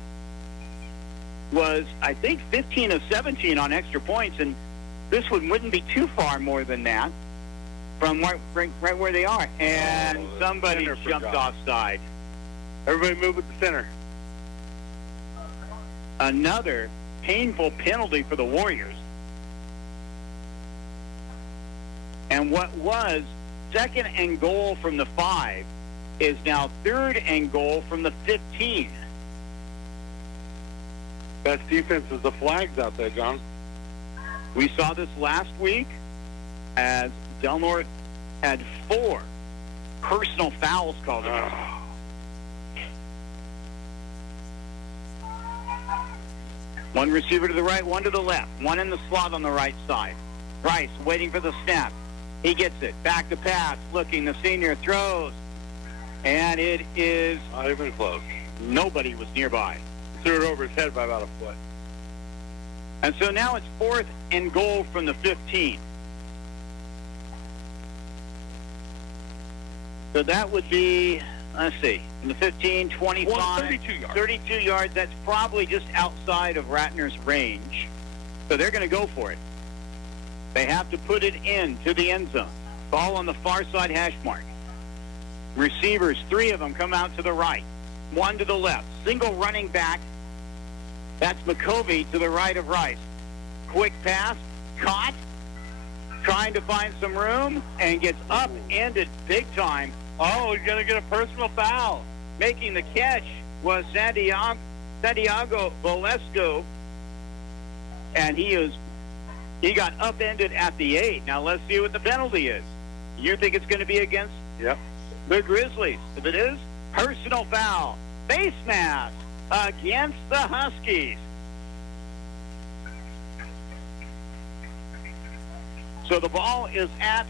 was, I think, 15 of 17 on extra points, and this one wouldn't be too far more than that from right where they are. And somebody jumped offside. Everybody move at the center. Another painful penalty for the Warriors. And what was 2nd and goal from the 5 is now 3rd and goal from the 15. Best defense is the flags out there, John. We saw this last week as Del Norte had 4 personal fouls called against them. One receiver to the right, one to the left, one in the slot on the right side. Rice waiting for the snap. He gets it. Back to pass. Looking. The senior throws. And it is not even close. Nobody was nearby. Threw it over his head by about a foot. And so now it's 4th and goal from the 15. So that would be, let's see, from the 15, 25, 32 yards. 32 yards. That's probably just outside of Ratner's range. So they're going to go for it. They have to put it in to the end zone. Ball on the far side hash mark. Receivers, 3 of them come out to the right, 1 to the left. Single running back That's McCovey to the right of Rice. Quick pass, caught, trying to find some room, and gets upended big time. Oh, he's going to get a personal foul. Making the catch was Santiago Valesco, and he got upended at the 8. Now let's see what the penalty is. You think it's going to be against the Grizzlies? If it is, personal foul, face mask against the Huskies. So the ball is at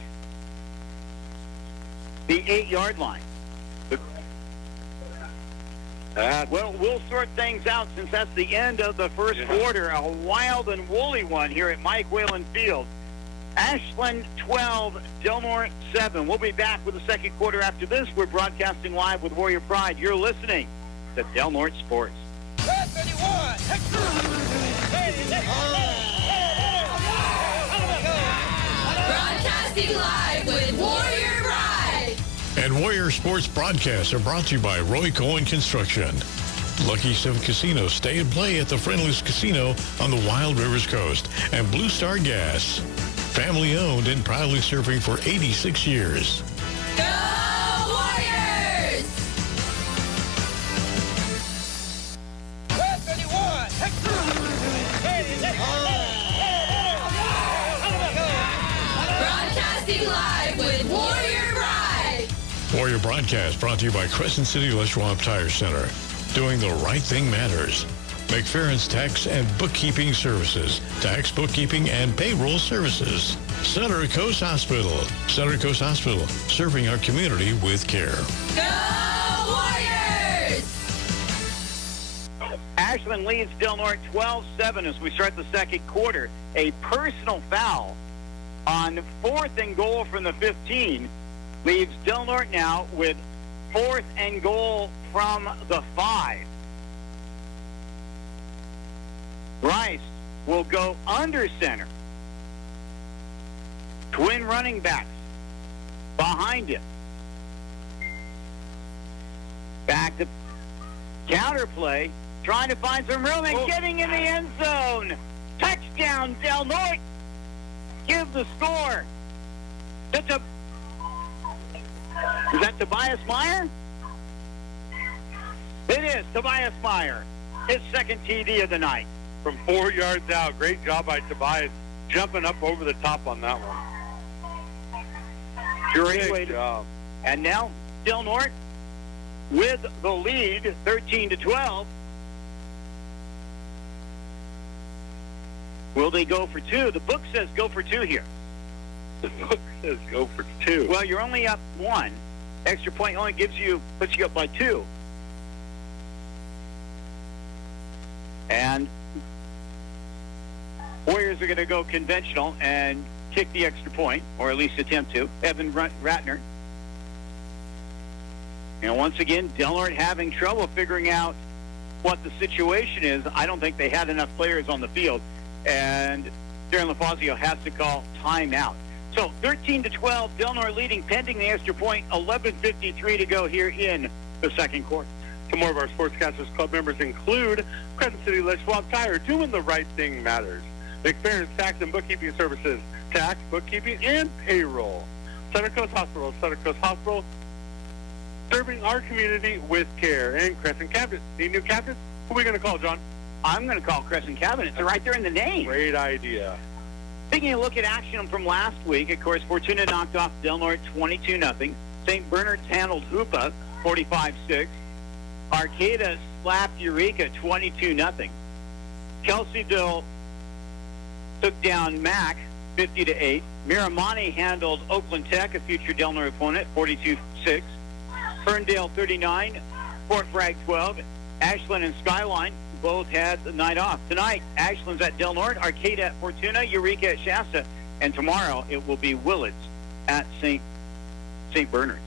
the 8-yard line. Well, we'll sort things out since that's the end of the first quarter. A wild and woolly one here at Mike Whalen Field. Ashland 12, Del Norte 7. We'll be back with the second quarter after this. We're broadcasting live with Warrior Pride. You're listening to Del Norte Sports. Broadcasting live with Warrior Pride. And Warrior Sports broadcasts are brought to you by Roy Cohen Construction. Lucky 7 Casino, stay and play at the friendliest casino on the Wild Rivers Coast. And Blue Star Gas, family owned and proudly serving for 86 years. Go Warriors! Broadcasting live with Warrior Pride. Warrior Broadcast brought to you by Crescent City Les Schwab Tire Center. Doing the right thing matters. McFerrin's Tax and Bookkeeping Services. Tax, bookkeeping, and payroll services. Center Coast Hospital. Center Coast Hospital, serving our community with care. Go Warriors! Ashland leads Del Norte 12-7 as we start the second quarter. A personal foul on 4th and goal from the 15 leaves Del Norte now with 4th and goal from the 5. Rice will go under center. Twin running backs behind him. Back to counter play, trying to find some room and getting in the end zone. Touchdown, Del Norte. Give the score. Is that Tobias Meyer? It is Tobias Meyer. His second TD of the night. From 4 yards out. Great job by Tobias jumping up over the top on that one. Great job. And now Del Norte with the lead, 13-12. Will they go for 2? The book says go for 2 here. The book says go for 2. Well, you're only up 1. Extra point only puts you up by 2. And Warriors are going to go conventional and kick the extra point, or at least attempt to. Evan Ratner. And once again, Del Norte having trouble figuring out what the situation is. I don't think they had enough players on the field. And Darren LaFazio has to call timeout. So 13-12, Del Norte leading pending the extra point. 11:53 to go here in the second quarter. Some more of our Sportscasters Club members include Crescent City Les Schwab Tire, doing the right thing matters. McFerrin's Tax and Bookkeeping Services, tax, bookkeeping, and payroll. Center Coast Hospital, serving our community with care. And Crescent Cabinet. Need new cabinets? Who are we going to call, John? I'm going to call Crescent Cabinet. It's right there in the name. Great idea. Taking a look at action from last week, of course, Fortuna knocked off Del Norte 22-0. St. Bernard's handled Hoopa 45-6. Arcata slapped Eureka 22-0. Kelseyville took down Mac 50-8. Miramani handled Oakland Tech, a future Del Norte opponent, 42-6. Ferndale 39, Fort Bragg 12. Ashland and Skyline both had the night off. Tonight, Ashland's at Del Norte, Arcata at Fortuna, Eureka at Shasta, and tomorrow it will be Willetts at St. Bernard's.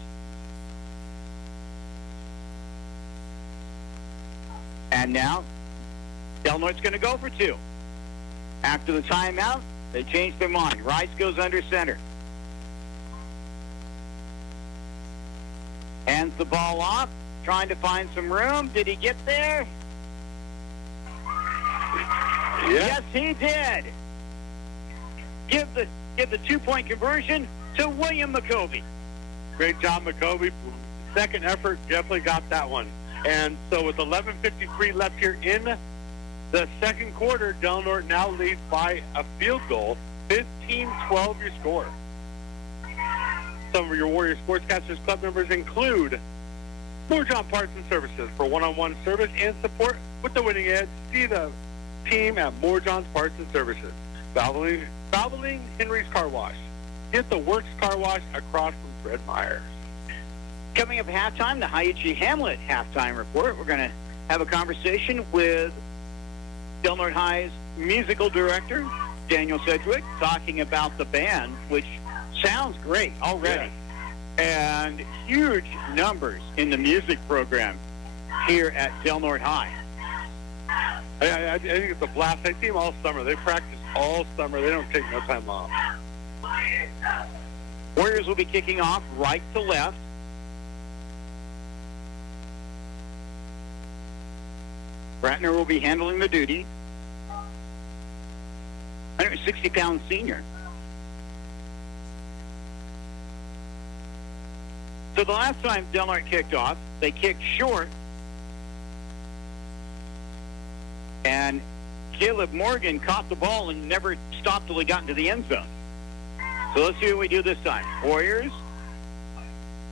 And now, Del Norte's going to go for 2. After the timeout, they changed their mind. Rice goes under center. Hands the ball off, trying to find some room. Did he get there? Yes, he did. Give the 2-point conversion to William McCovey. Great job, McCovey. Second effort, definitely got that one. And so with 11:53 left here in the second quarter, Del Norte now leads by a field goal. 15-12 your score. Some of your Warrior Sportscasters Club members include Moore John Parts and Services for one-on-one service and support with the winning edge. See the team at Moore John's Parts and Services. Valvoline Henry's Car Wash. Get the Works Car Wash across from Fred Myers. Coming up at halftime, the Hiachi Hamlet halftime report. We're going to have a conversation with Del Norte High's musical director, Daniel Sedgwick, talking about the band, which sounds great already. Yeah. And huge numbers in the music program here at Del Norte High. I think it's a blast. I see them all summer. They practice all summer. They don't take no time off. Warriors will be kicking off right to left. Bratner will be handling the duty. 160-pound senior. So the last time Del Norte kicked off, they kicked short. And Caleb Morgan caught the ball and never stopped till he got into the end zone. So let's see what we do this time. Warriors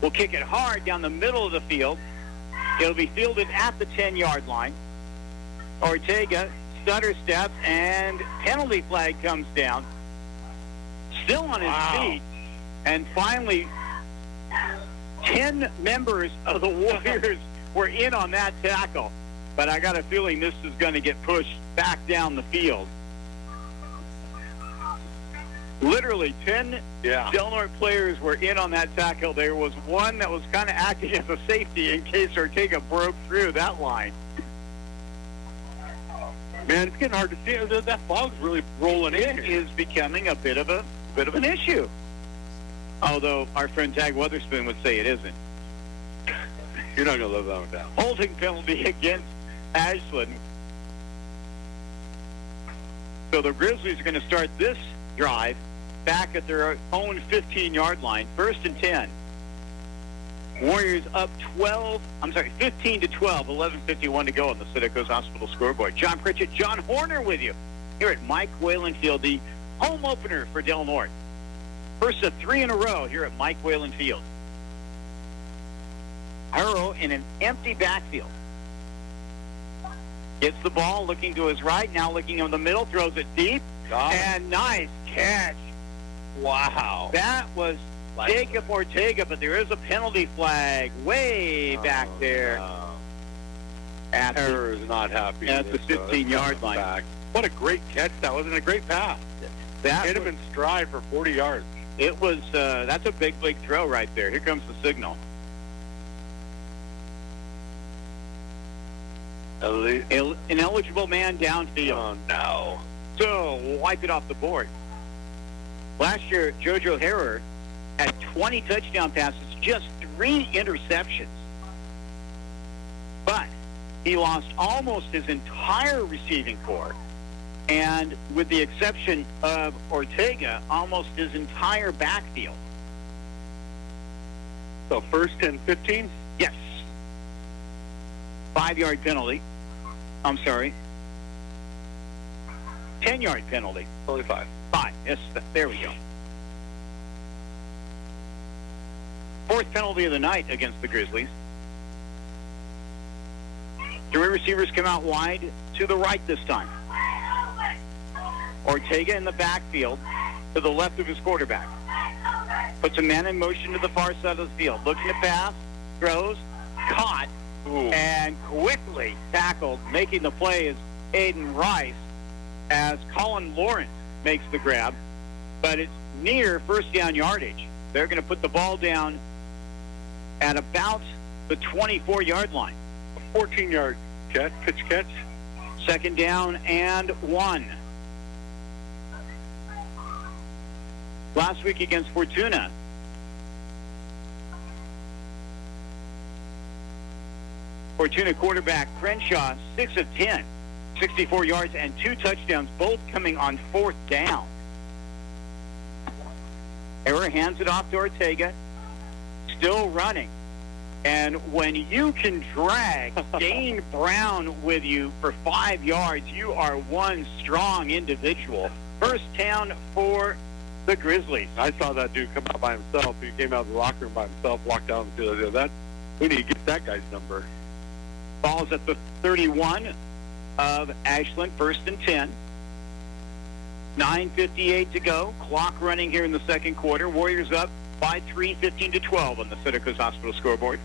will kick it hard down the middle of the field. It'll be fielded at the 10-yard line. Ortega stutter steps, and penalty flag comes down. Still on his feet. And finally, 10 members of the Warriors were in on that tackle. But I got a feeling this is going to get pushed back down the field. Literally 10 Del Norte players were in on that tackle. There was one that was kind of acting as a safety in case Ortega broke through that line. Man, it's getting hard to see. That fog's really rolling in. It is becoming a bit of an issue. Although our friend Tag Weatherspoon would say it isn't. You're not going to live that one down. Holding penalty against Ashland. So the Grizzlies are going to start this drive back at their own 15-yard line, 1st and 10. Warriors up 15 to 12, 11:51 to go on the Citico's Hospital scoreboard. John Pritchett, John Horner with you here at Mike Whalen Field, the home opener for Del Norte. First of 3 in a row here at Mike Whalen Field. Harrow in an empty backfield. Gets the ball, looking to his right, now looking in the middle, throws it deep, and nice catch. Wow. That was Jacob Ortega, but there is a penalty flag way back there. Harrow is not happy. At the 15-yard line. Back. What a great catch that was, and a great pass. That hit him in stride for 40 yards. It was, that's a big throw right there. Here comes the signal. Ineligible man downfield. Oh, no. So, wipe it off the board. Last year, JoJo Harrer had 20 touchdown passes, just 3 interceptions. But he lost almost his entire receiving corps, and with the exception of Ortega, almost his entire backfield. So 1st and 15? Yes. 5-yard penalty. I'm sorry. 10-yard penalty. Only 5. 5. Yes, there we go. 4th penalty of the night against the Grizzlies. 3 receivers come out wide to the right this time. Ortega in the backfield to the left of his quarterback. Puts a man in motion to the far side of the field. Looking to pass, throws, caught, and quickly tackled. Making the play is Aiden Rice as Colin Lawrence makes the grab. But it's near first down yardage. They're going to put the ball down at about the 24-yard line. A 14-yard pitch catch. 2nd down and 1. Last week against Fortuna, Fortuna quarterback Crenshaw, 6 of 10, 64 yards and 2 touchdowns, both coming on 4th down. Error hands it off to Ortega. Still running. And when you can drag Dane Brown with you for 5 yards, you are one strong individual. First down for the Grizzlies. I saw that dude come out by himself. He came out of the locker room by himself, walked down the field. We need to get that guy's number. Ball's at the 31 of Ashland, 1st and 10. 9:58 to go. Clock running here in the second quarter. Warriors up by 3, 15-12 on the Syracuse Hospital scoreboard.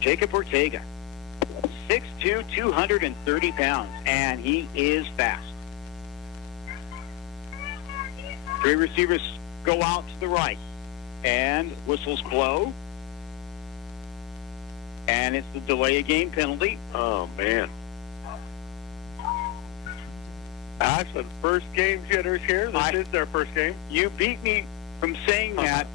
Jacob Ortega, 6'2", 230 pounds, and he is fast. 3 receivers go out to the right, and whistles blow. And it's the delay of game penalty. Oh, man. Ashland, first game jitters here. This is their first game. You beat me from saying that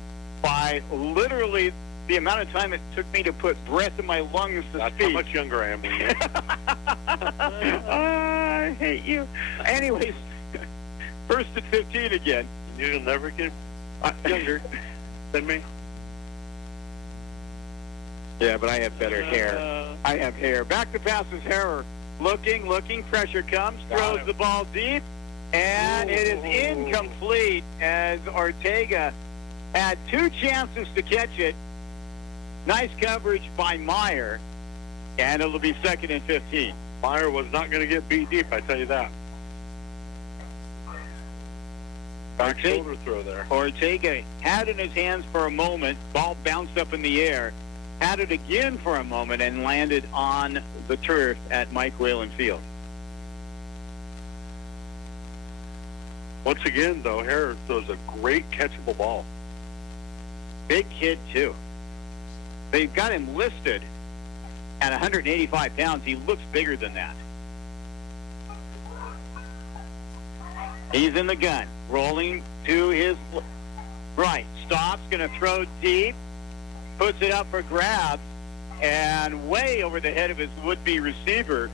by literally the amount of time it took me to put breath in my lungs to That's speak. how much younger I am than you. I hate you. Anyways, 1st and 15 again. You'll never get younger than me. Yeah, but I have better hair. I have hair. Back to pass is Harrer. Looking. Pressure comes. Throws the ball deep. And it is incomplete as Ortega had 2 chances to catch it. Nice coverage by Meyer. And it'll be 2nd and 15. Meyer was not going to get beat deep, I tell you that. Back shoulder throw there. Ortega had it in his hands for a moment. Ball bounced up in the air. Had it again for a moment and landed on the turf at Mike Whalen Field. Once again, though, Harris throws a great catchable ball. Big kid, too. They've got him listed at 185 pounds. He looks bigger than that. He's in the gun, rolling to his right. Stops, going to throw deep. Puts it up for grabs, and way over the head of his would-be receiver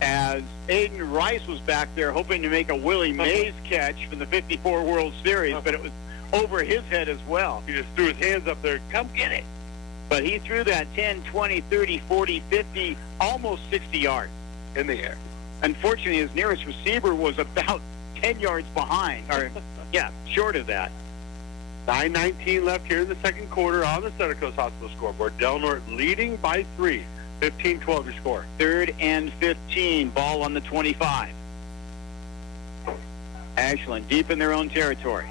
as Aiden Rice was back there hoping to make a Willie Mays catch from the 54 World Series, but it was over his head as well. He just threw his hands up there. Come get it. But he threw that 10, 20, 30, 40, 50, almost 60 yards in the air. Unfortunately, his nearest receiver was about 10 yards behind, or, short of that. 9:19 left here in the second quarter on the Syracuse Hospital scoreboard. Del Norte leading by 3. 15-12 your score. 3rd and 15. Ball on the 25. Ashland deep in their own territory.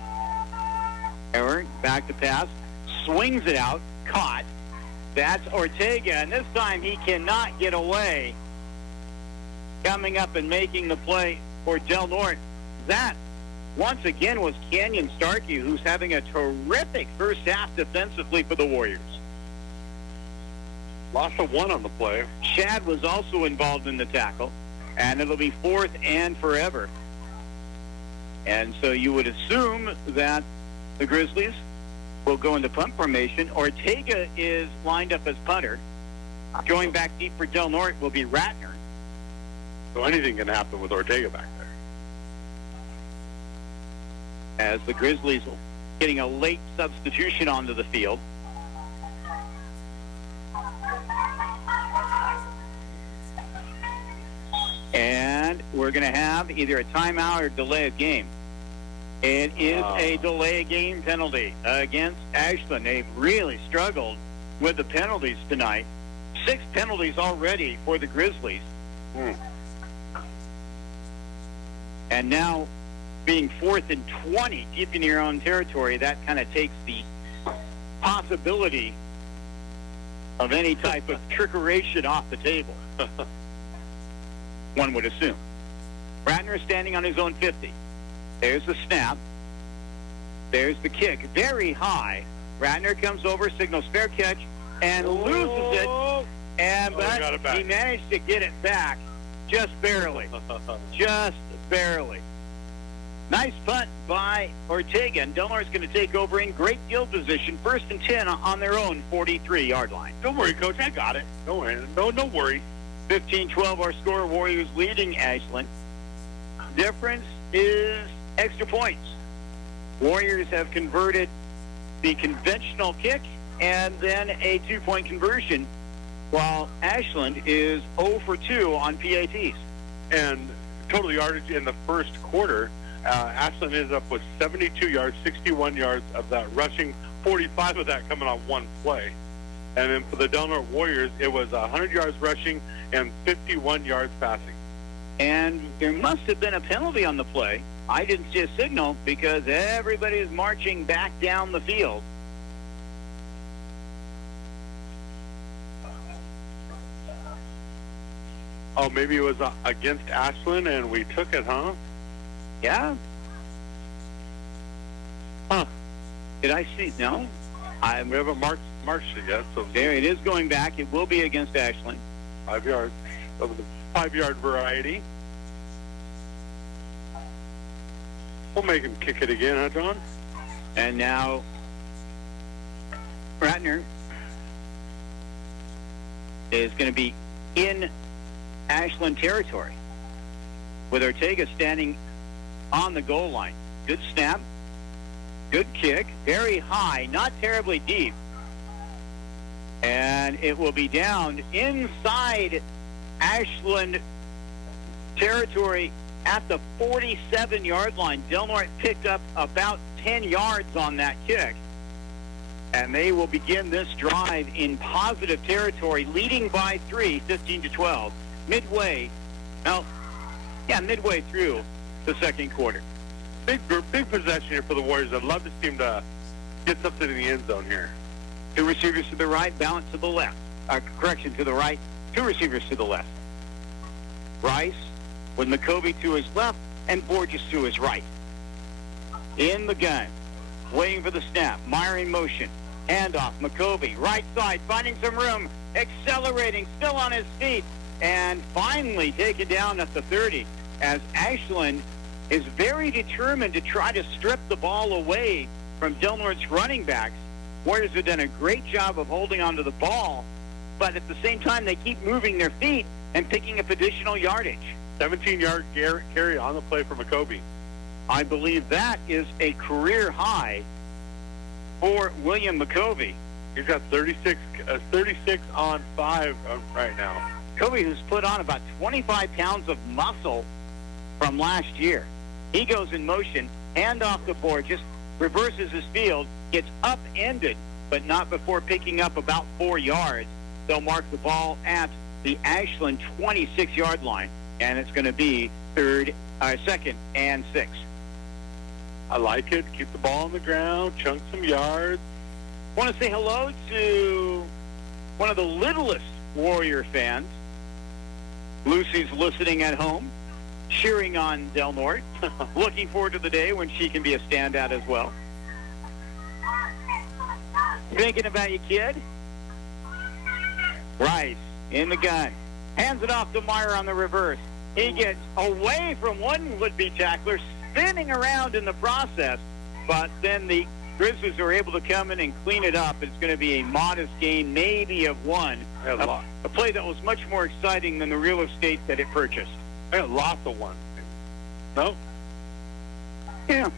Error, back to pass. Swings it out. Caught. That's Ortega, and this time he cannot get away. Coming up and making the play for Del Norte. That once again was Canyon Starkey, who's having a terrific first half defensively for the Warriors. Loss of 1 on the play. Shad was also involved in the tackle, and it'll be 4th and forever. And so you would assume that the Grizzlies will go into punt formation. Ortega is lined up as punter. Going back deep for Del Norte will be Ratner. So anything can happen with Ortega back there. As the Grizzlies getting a late substitution onto the field. And we're going to have either a timeout or delay of game. It is a delay of game penalty against Ashland. They've really struggled with the penalties tonight. 6 penalties already for the Grizzlies. And now being 4th and 20, deep in your own territory, that kind of takes the possibility of any type of trickeration off the table. One would assume. Ratner is standing on his own 50. There's the snap. There's the kick. Very high. Ratner comes over, signals fair catch, and loses it. But he managed to get it back just barely. Just barely. Nice punt by Ortega, and Del Norte's going to take over in great field position, 1st and 10 on their own 43-yard line. Don't worry, Coach. I got it. Don't worry. No worry. 15-12 our score. Warriors leading Ashland. Difference is extra points. Warriors have converted the conventional kick and then a 2-point conversion, while Ashland is 0 for 2 on PATs. And total yardage in the first quarter, Ashland is up with 72 yards, 61 yards of that rushing, 45 of that coming on one play. And then for the Del Norte Warriors, it was 100 yards rushing and 51 yards passing. And there must have been a penalty on the play. I didn't see a signal because everybody is marching back down the field. Oh, maybe it was against Ashland and we took it, huh? Yeah. Huh. Did I see? No. We haven't marched it yet. So There it is going back. It will be against Ashland. 5 yards of the 5-yard variety. We'll make him kick it again, huh, John? And now Ratner is going to be in Ashland territory with Ortega standing on the goal line. Good snap. Good kick. Very high. Not terribly deep. And it will be down inside Ashland territory at the 47-yard line. Del Norte picked up about 10 yards on that kick. And they will begin this drive in positive territory, leading by 3, 15-12. Midway through the second quarter. Big possession here for the Warriors. I'd love to see them to get something in the end zone here. 2 receivers to the right, balance to the left. To the right, 2 receivers to the left. Rice with McCovey to his left and Borges to his right. In the gun, waiting for the snap. Meyer in motion. Handoff, McCovey, right side, finding some room, accelerating, still on his feet, and finally taken down at the 30 as Ashland is very determined to try to strip the ball away from Del Norte's running backs. Warriors have done a great job of holding onto the ball, but at the same time they keep moving their feet and picking up additional yardage. 17-yard carry on the play for McCovey. I believe that is a career high for William McCovey. He's got 36 on 5 right now. McCovey has put on about 25 pounds of muscle from last year. He goes in motion, handoff to Borges, reverses his field, gets upended, but not before picking up about 4 yards. They'll mark the ball at the Ashland 26-yard line, and it's going to be 2nd and 6. I like it. Keep the ball on the ground, chunk some yards. Want to say hello to one of the littlest Warrior fans. Lucy's listening at home, cheering on Del Norte. Looking forward to the day when she can be a standout as well. Thinking about you, kid? Rice in the gun. Hands it off to Meyer on the reverse. He gets away from one would-be tackler, spinning around in the process, but then the Grizzlies are able to come in and clean it up. It's going to be a modest gain, maybe of 1. A play that was much more exciting than the real estate that it purchased. I got lots of 1. No? Yeah.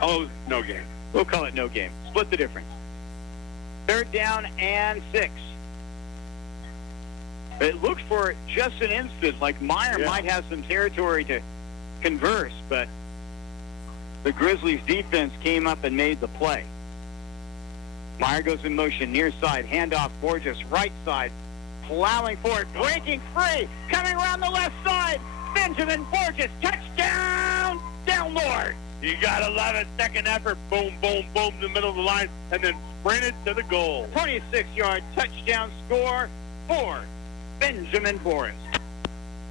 Oh, no game. We'll call it no game. Split the difference. 3rd down and 6. It looked for just an instant like Meyer might have some territory to converse, but the Grizzlies defense came up and made the play. Meyer goes in motion, near side, handoff Borges, right side, plowing forward, breaking free, coming around the left side, Benjamin Borges, touchdown, Del Norte. You got 11, second effort, boom, boom, boom, in the middle of the line, and then sprinted to the goal. 26-yard touchdown score for Benjamin Borges.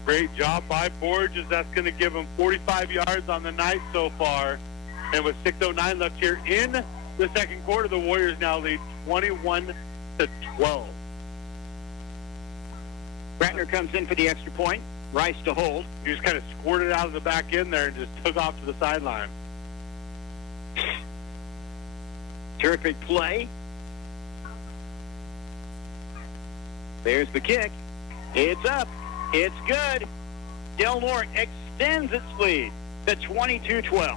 Great job by Borges. That's going to give him 45 yards on the night so far. And with 6:09 left here in the second quarter, the Warriors now lead 21-12. Ratner comes in for the extra point. Rice to hold. He just kind of squirted out of the back end there and just took off to the sideline. Terrific play. There's the kick. It's up. It's good. Del Norte extends its lead to 22-12.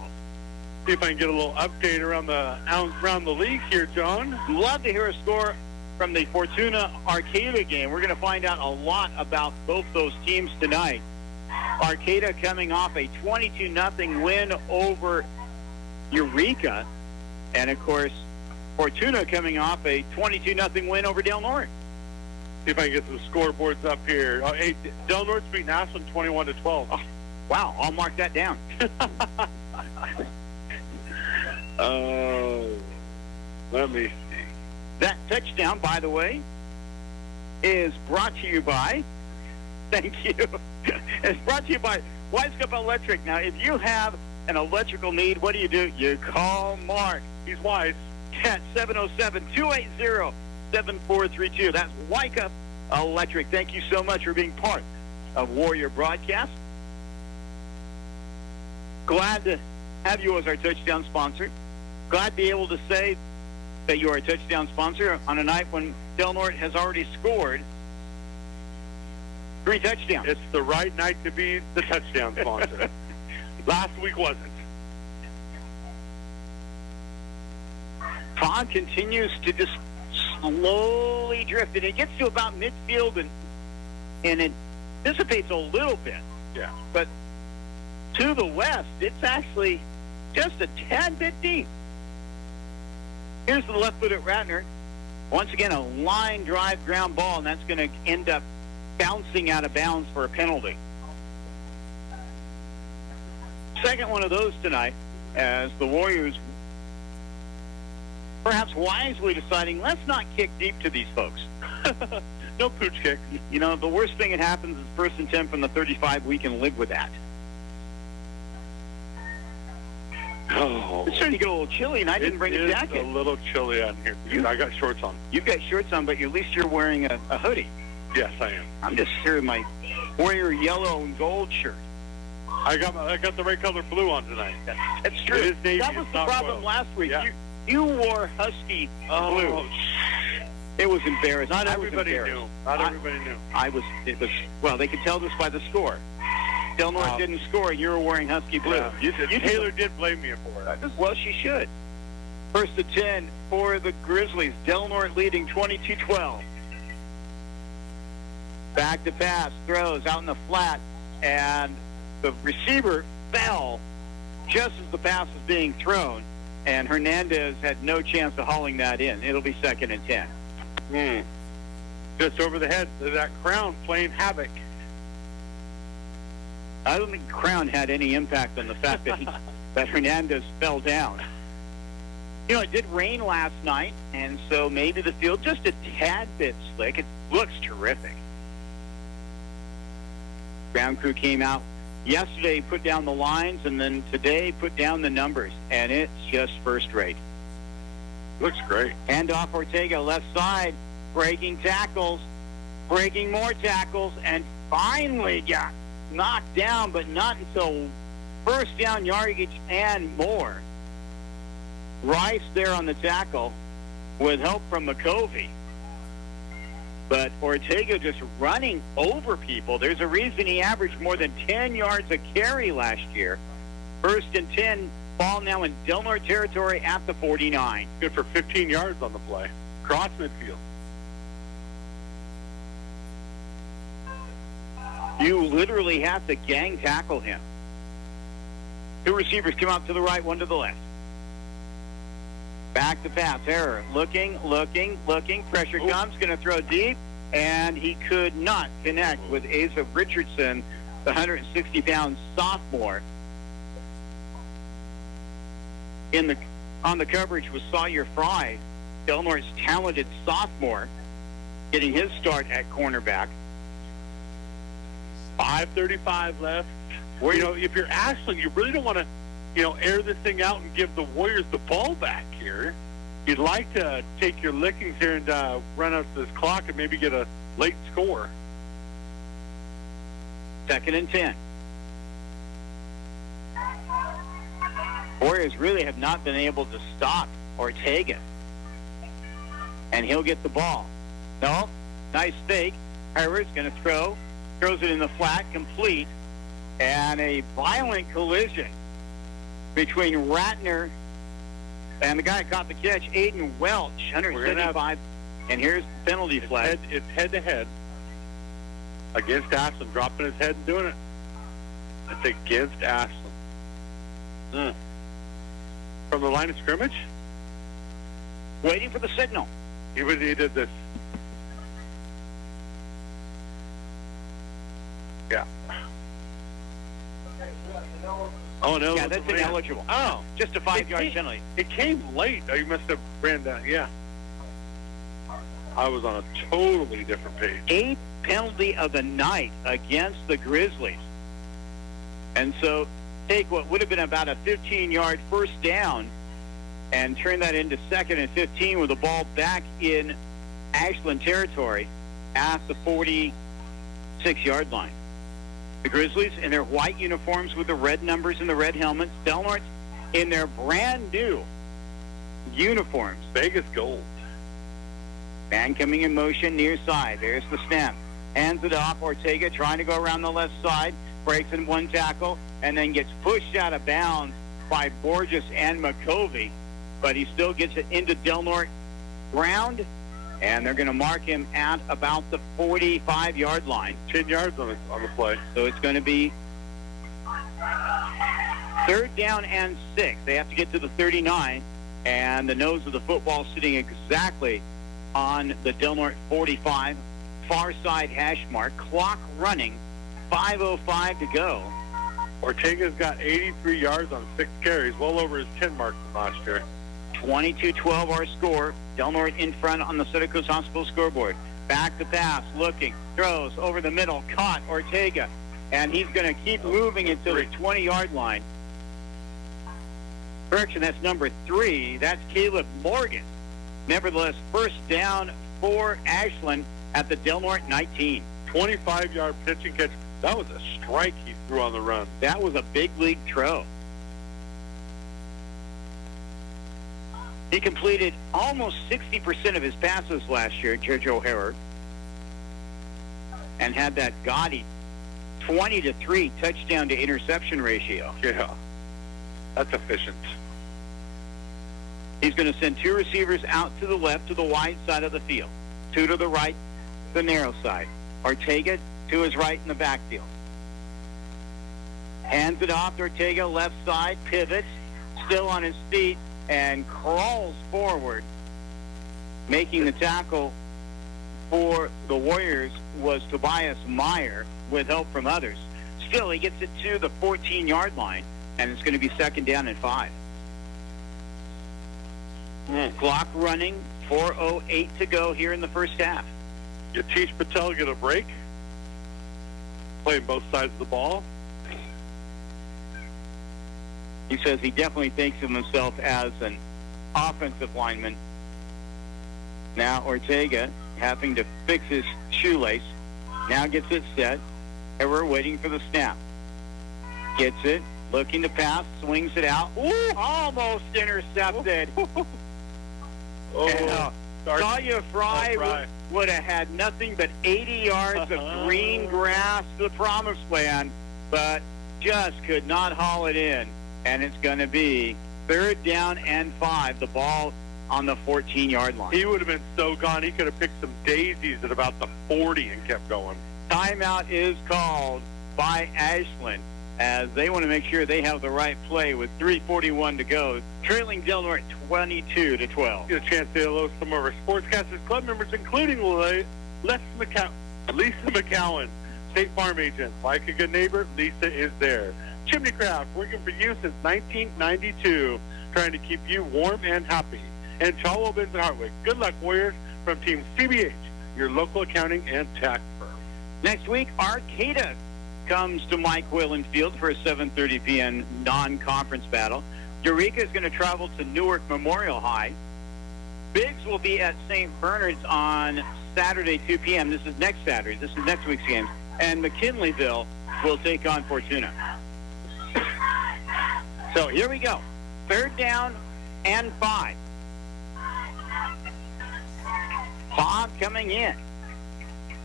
See if I can get a little update around the league here, John. Love to hear a score from the Fortuna Arcata game. We're going to find out a lot about both those teams tonight. Arcata coming off a 22-0 win over Eureka. And, of course, Fortuna coming off a 22-0 win over Del Norte. See if I can get some scoreboards up here. Oh, hey, Del Norte's beating Ashland 21-12. Oh, wow, I'll mark that down. Let me see. That touchdown, by the way, is brought to you by, thank you, it's brought to you by Wise Cup Electric. Now, if you have an electrical need, what do? You call Mark. He's wise. At 707-280-7432. That's Wycup Electric. Thank you so much for being part of Warrior Broadcast. Glad to have you as our touchdown sponsor. Glad to be able to say that you are a touchdown sponsor on a night when Del Norte has already scored 3 touchdowns. It's the right night to be the touchdown sponsor. Last week wasn't. Fog continues to just slowly drift, and it gets to about midfield, and it dissipates a little bit. Yeah. But to the west, it's actually just a tad bit deep. Here's the left foot at Ratner. Once again, a line drive ground ball, and that's going to end up bouncing out of bounds for a penalty. Second one of those tonight, as the Warriors perhaps wisely deciding, let's not kick deep to these folks. No pooch kick. You know, the worst thing that happens is 1st and 10 from the 35. We can live with that. Oh. It's starting to get a little chilly, and I didn't bring a jacket. It's a little chilly out here. I got shorts on. You've got shorts on, but at least you're wearing a hoodie. Yes, I am. I'm just here in my Warrior yellow and gold shirt. I got the right color blue on tonight. That's true. It is navy, that was the problem last week. Yeah. You wore Husky blue. It was embarrassing. Not everybody knew. Well, they could tell this by the score. Del Norte didn't score. You were wearing Husky blue. Yeah. Taylor did blame me for it. Well, she should. 1st and 10 for the Grizzlies. Del Norte leading 22-12. Back to pass, throws out in the flat, and the receiver fell just as the pass was being thrown, and Hernandez had no chance of hauling that in. It'll be 2nd and 10. Just over the head of that Crown playing havoc. I don't think Crown had any impact on the fact that that Hernandez fell down. You know, it did rain last night, and so maybe the field just a tad bit slick. It looks terrific. Ground crew came out yesterday, put down the lines, and then today put down the numbers, and it's just first rate. Looks great. Hand off Ortega, left side, breaking tackles, breaking more tackles, and finally got knocked down, but not until first down yardage and more. Rice there on the tackle with help from McCovey. But Ortega just running over people. There's a reason he averaged more than 10 yards a carry last year. 1st and 10, ball now in Del Norte territory at the 49. Good for 15 yards on the play. Cross midfield. You literally have to gang tackle him. 2 receivers come out to the right, 1 to the left. Back to pass. Error. Looking. Pressure comes. Going to throw deep. And he could not connect with Asa Richardson, the 160-pound sophomore. On the coverage was Sawyer Fry, Del Norte's talented sophomore, getting his start at cornerback. 5:35 left. You know, if you're Ashland, you really don't want to, air this thing out and give the Warriors the ball back here. You'd like to take your lickings here and run out this clock and maybe get a late score. 2nd and 10. Warriors really have not been able to stop Ortega. And he'll get the ball. No, nice fake. Herbert's going to throw. Throws it in the flat, complete. And a violent collision between Ratner and the guy who caught the catch, Aiden Welch, 175. And here's the penalty flag. It's head-to-head against Ashland, dropping his head and doing it. It's against Ashland. From the line of scrimmage? Waiting for the signal. He did this. Yeah. Oh, no. Yeah, that's ineligible. Oh. Just a 5-yard penalty. It came late. Oh, you must have ran down. Yeah. I was on a totally different page. 8th penalty of the night against the Grizzlies. And so take what would have been about a 15-yard first down and turn that into 2nd and 15 with the ball back in Ashland territory at the 46-yard line. The Grizzlies in their white uniforms with the red numbers and the red helmets. Del Norte in their brand new uniforms. Vegas gold. Man coming in motion near side. There's the snap. Hands it off. Ortega trying to go around the left side. Breaks in one tackle and then gets pushed out of bounds by Borges and McCovey. But he still gets it into Del Norte ground. And they're going to mark him at about the 45-yard line. 10 yards on the play. So it's going to be 3rd down and 6. They have to get to the 39. And the nose of the football sitting exactly on the Del Norte 45. Far side hash mark. Clock running. 5:05 to go. Ortega's got 83 yards on 6 carries. Well over his 10 mark from last year. 22-12 our score. Del Norte in front on the Santa Cruz Hospital scoreboard. Back to pass, looking, throws over the middle, caught Ortega. And he's going to keep moving until the 20-yard line. Correction, that's number 3. That's Caleb Morgan. Nevertheless, first down for Ashland at the Del Norte 19. 25-yard pitch and catch. That was a strike he threw on the run. That was a big league throw. He completed almost 60% of his passes last year, JoJo Herrera, and had that gaudy 20-3 touchdown to interception ratio. Yeah, that's efficient. He's going to send 2 receivers out to the left to the wide side of the field, 2 to the right, the narrow side. Ortega to his right in the backfield. Hands it off to Ortega, left side, pivots, still on his feet, and crawls forward. Making the tackle for the Warriors was Tobias Meyer with help from others. Still, he gets it to the 14-yard line, and it's going to be 2nd down and 5. Clock running, 4:08 to go here in the first half. Yatish Patel get a break, playing both sides of the ball. He says he definitely thinks of himself as an offensive lineman. Now Ortega having to fix his shoelace. Now gets it set. And we're waiting for the snap. Gets it. Looking to pass. Swings it out. Ooh, almost intercepted. Talia Fry would have had nothing but 80 yards of green grass to the promised land, but just could not haul it in. And it's going to be 3rd down and 5. The ball on the 14-yard line. He would have been so gone. He could have picked some daisies at about the 40 and kept going. Timeout is called by Ashland as they want to make sure they have the right play with 3:41 to go. Trailing Del Norte 22-12. Get a chance to say hello to some of our Sportscasters Club members, including Lisa McCowan, State Farm agent. Like a good neighbor, Lisa is there. Chimney Craft, working for you since 1992, trying to keep you warm and happy. And Chalo Benz and Hartwick. Good luck, Warriors, from Team CBH, your local accounting and tax firm. Next week, Arcata comes to Mike Whalen Field for a 7:30 p.m. non-conference battle. Eureka is going to travel to Newark Memorial High. Biggs will be at St. Bernard's on Saturday, 2 p.m. This is next Saturday. This is next week's game. and McKinleyville will take on Fortuna. So here we go. 3rd down and 5. Bob coming in.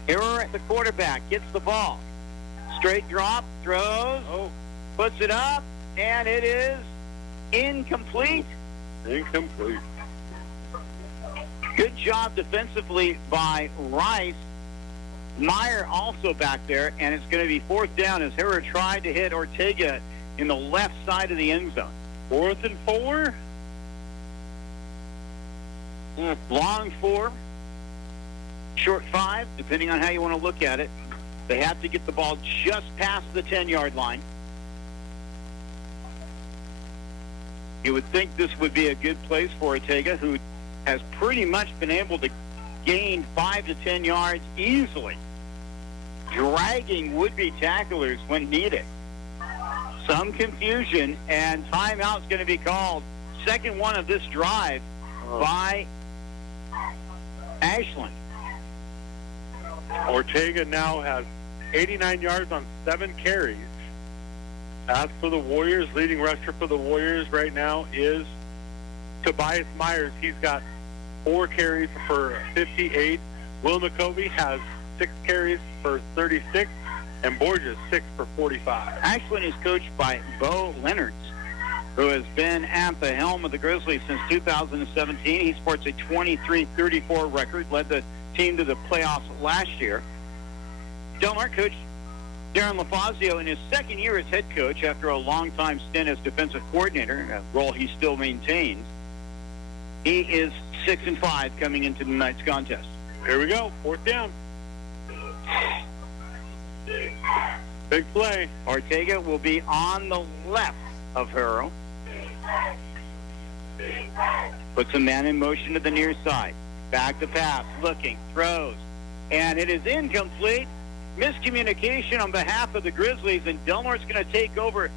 Error at the quarterback. Gets the ball. Straight drop. Throws. Puts it up. And it is incomplete. Incomplete. Good job defensively by Rice. Meyer also back there. And it's going to be 4th down as Herrera tried to hit Ortega in the left side of the end zone. 4th and 4. Long 4. Short 5, depending on how you want to look at it. They have to get the ball just past the 10-yard line. You would think this would be a good place for Ortega, who has pretty much been able to gain 5 to 10 yards easily, dragging would-be tacklers when needed. Some confusion, and timeout's going to be called. Second one of this drive by Ashland. Ortega now has 89 yards on 7 carries. As for the Warriors, leading rusher for the Warriors right now is Tobias Myers. He's got 4 carries for 58. Will McCovey has 6 carries for 36, and Borges 6 for 45. Ashland is coached by Bo Leonards, who has been at the helm of the Grizzlies since 2017. He sports a 23-34 record, led the team to the playoffs last year. Del Mar coach Darren LaFazio in his 2nd year as head coach after a long-time stint as defensive coordinator, a role he still maintains. He is 6-5 coming into tonight's contest. Here we go, 4th down. Big play. Ortega will be on the left of Hurl. Puts a man in motion to the near side. Back to pass, looking, throws, and it is incomplete. Miscommunication on behalf of the Grizzlies, and Del Norte's going to take over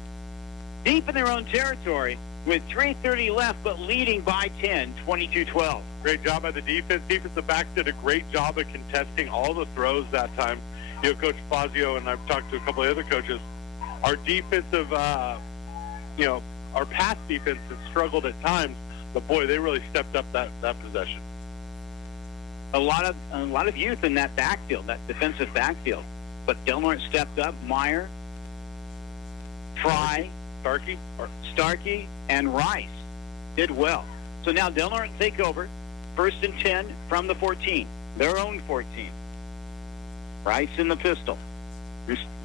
deep in their own territory with 3:30 left, but leading by 10, 22-12. Great job by the defense. Defensive back did a great job of contesting all the throws that time. You know, Coach Fazio, and I've talked to a couple of other coaches, our defensive, our pass defense has struggled at times, but boy, they really stepped up that possession. A lot of youth in that backfield, that defensive backfield. But Del Norte stepped up. Meyer, Fry, Starkey, and Rice did well. So now Del Norte take over. 1st and 10 from the 14, their own 14. Rice in the pistol.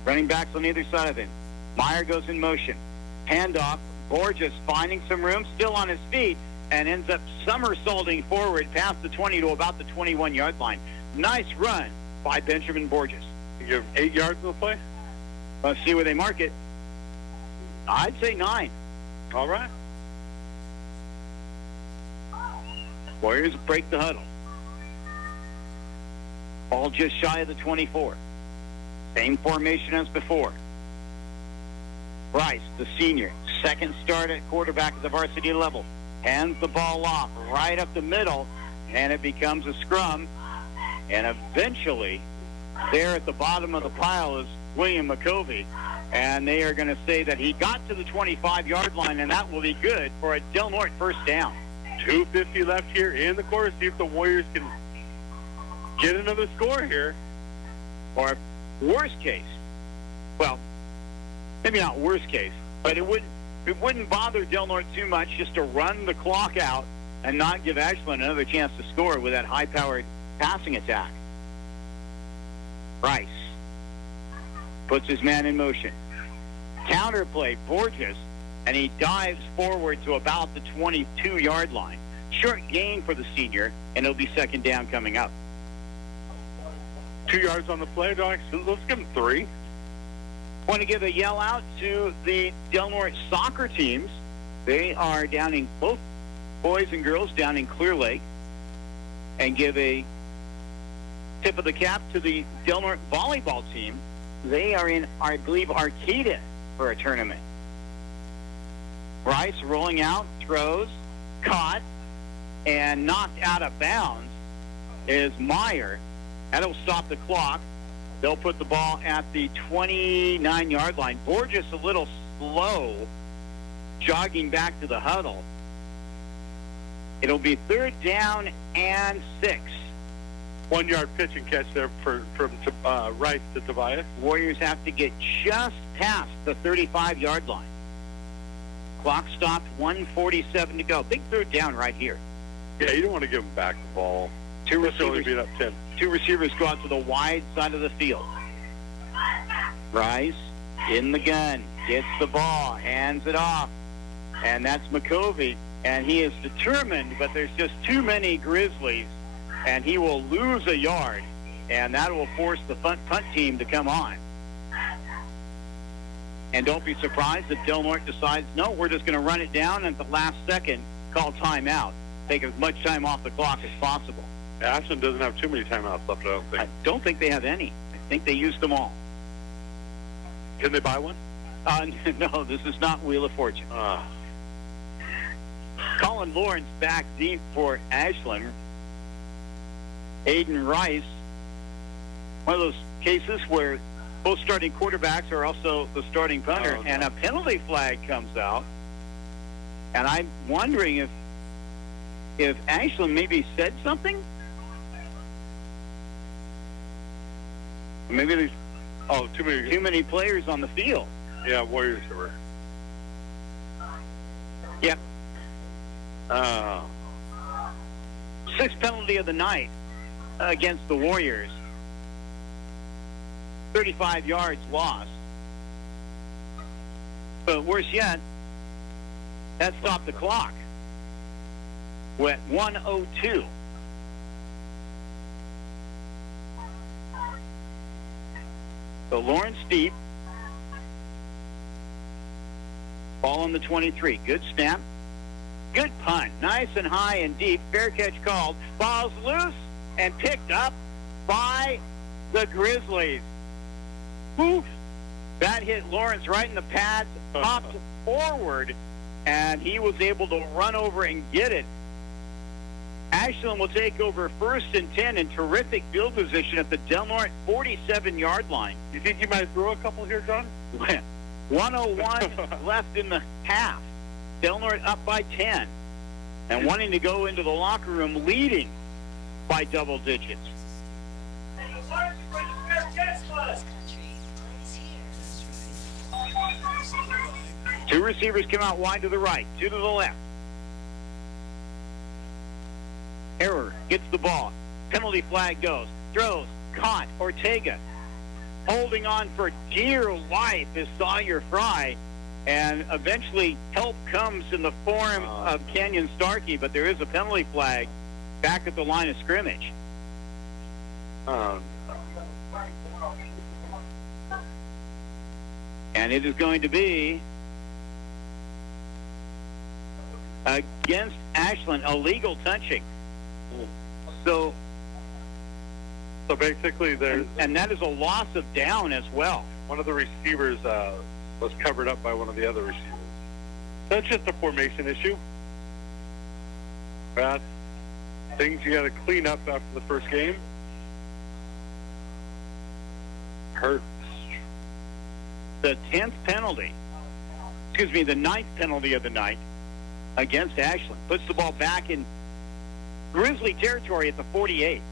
Running backs on either side of him. Meyer goes in motion. Handoff. Borges finding some room, still on his feet, and ends up somersaulting forward past the 20 to about the 21-yard line. Nice run by Benjamin Borges. You give 8 yards of the play? Let's see where they mark it. I'd say 9. All right. Warriors break the huddle. Ball just shy of the 24. Same formation as before. Bryce, the senior, 2nd start at quarterback at the varsity level, hands the ball off right up the middle, and it becomes a scrum. And eventually, there at the bottom of the pile is William McCovey, and they are going to say that he got to the 25-yard line, and that will be good for a Del Norte 1st down. 2:50 left here in the quarter. See if the Warriors can get another score here. Or worst case, well, maybe not worst case, but it wouldn't bother Del Norte too much just to run the clock out and not give Ashland another chance to score with that high-powered passing attack. Rice puts his man in motion. Counterplay, Borges, and he dives forward to about the 22-yard line. Short gain for the senior, and it'll be 2nd down coming up. 2 yards on the play, Doc. So let's give him 3. Want to give a yell out to the Del Norte soccer teams. They are down in, both boys and girls down in Clear Lake. And give a tip of the cap to the Del Norte volleyball team. They are in, I believe, Arcata for a tournament. Rice rolling out, throws, caught, and knocked out of bounds is Meyer. That'll stop the clock. They'll put the ball at the 29-yard line. Borges a little slow, jogging back to the huddle. It'll be 3rd down and 6. 1 yard pitch and catch there from Rice to Tobias. Warriors have to get just past the 35-yard line. Clock stopped, 1:47 to go. Big 3rd down right here. Yeah, you don't want to give them back the ball. Two receivers beat up 10. Two receivers go out to the wide side of the field. Rice in the gun, gets the ball, hands it off, and that's McCovey. And he is determined, but there's just too many Grizzlies, and he will lose a yard, and that will force the punt team to come on. And don't be surprised if Del Norte decides, no, we're just going to run it down and at the last second call timeout. Take as much time off the clock as possible. Ashland doesn't have too many timeouts left, I don't think. I don't think they have any. I think they used them all. Can they buy one? No, this is not Wheel of Fortune. Colin Lawrence back deep for Ashland. Aiden Rice, one of those cases where both starting quarterbacks are also the starting punter, and a penalty flag comes out. And I'm wondering if Ashland maybe said something. Maybe there's too many players on the field. Yeah, Warriors were. Yep. Sixth penalty of the night against the Warriors. 35 yards lost. But worse yet, that stopped the clock. We're at 1:02. So Lawrence deep. Ball on the 23. Good snap. Good punt. Nice and high and deep. Fair catch called. Ball's loose and picked up by the Grizzlies. Oof. That hit Lawrence right in the pads, popped forward, and he was able to run over and get it. Ashland will take over 1st and 10 in terrific field position at the Del Norte 47-yard line. You think you might throw a couple here, John? 1:01 left in the half. Del Norte up by 10 and wanting to go into the locker room leading by double digits. Two receivers come out wide to the right, two to the left. Error gets the ball. Penalty flag goes. Throws. Caught. Ortega holding on for dear life is Sawyer Fry. And eventually help comes in the form of Kenyon Starkey, but there is a penalty flag back at the line of scrimmage. And it is going to be against Ashland, illegal touching. So basically there's... And that is a loss of down as well. One of the receivers was covered up by one of the other receivers. That's just a formation issue. That's things you got to clean up after the first game. Hurts. The 10th penalty, the 9th penalty of the night against Ashland. Puts the ball back in Grizzly territory at the 48.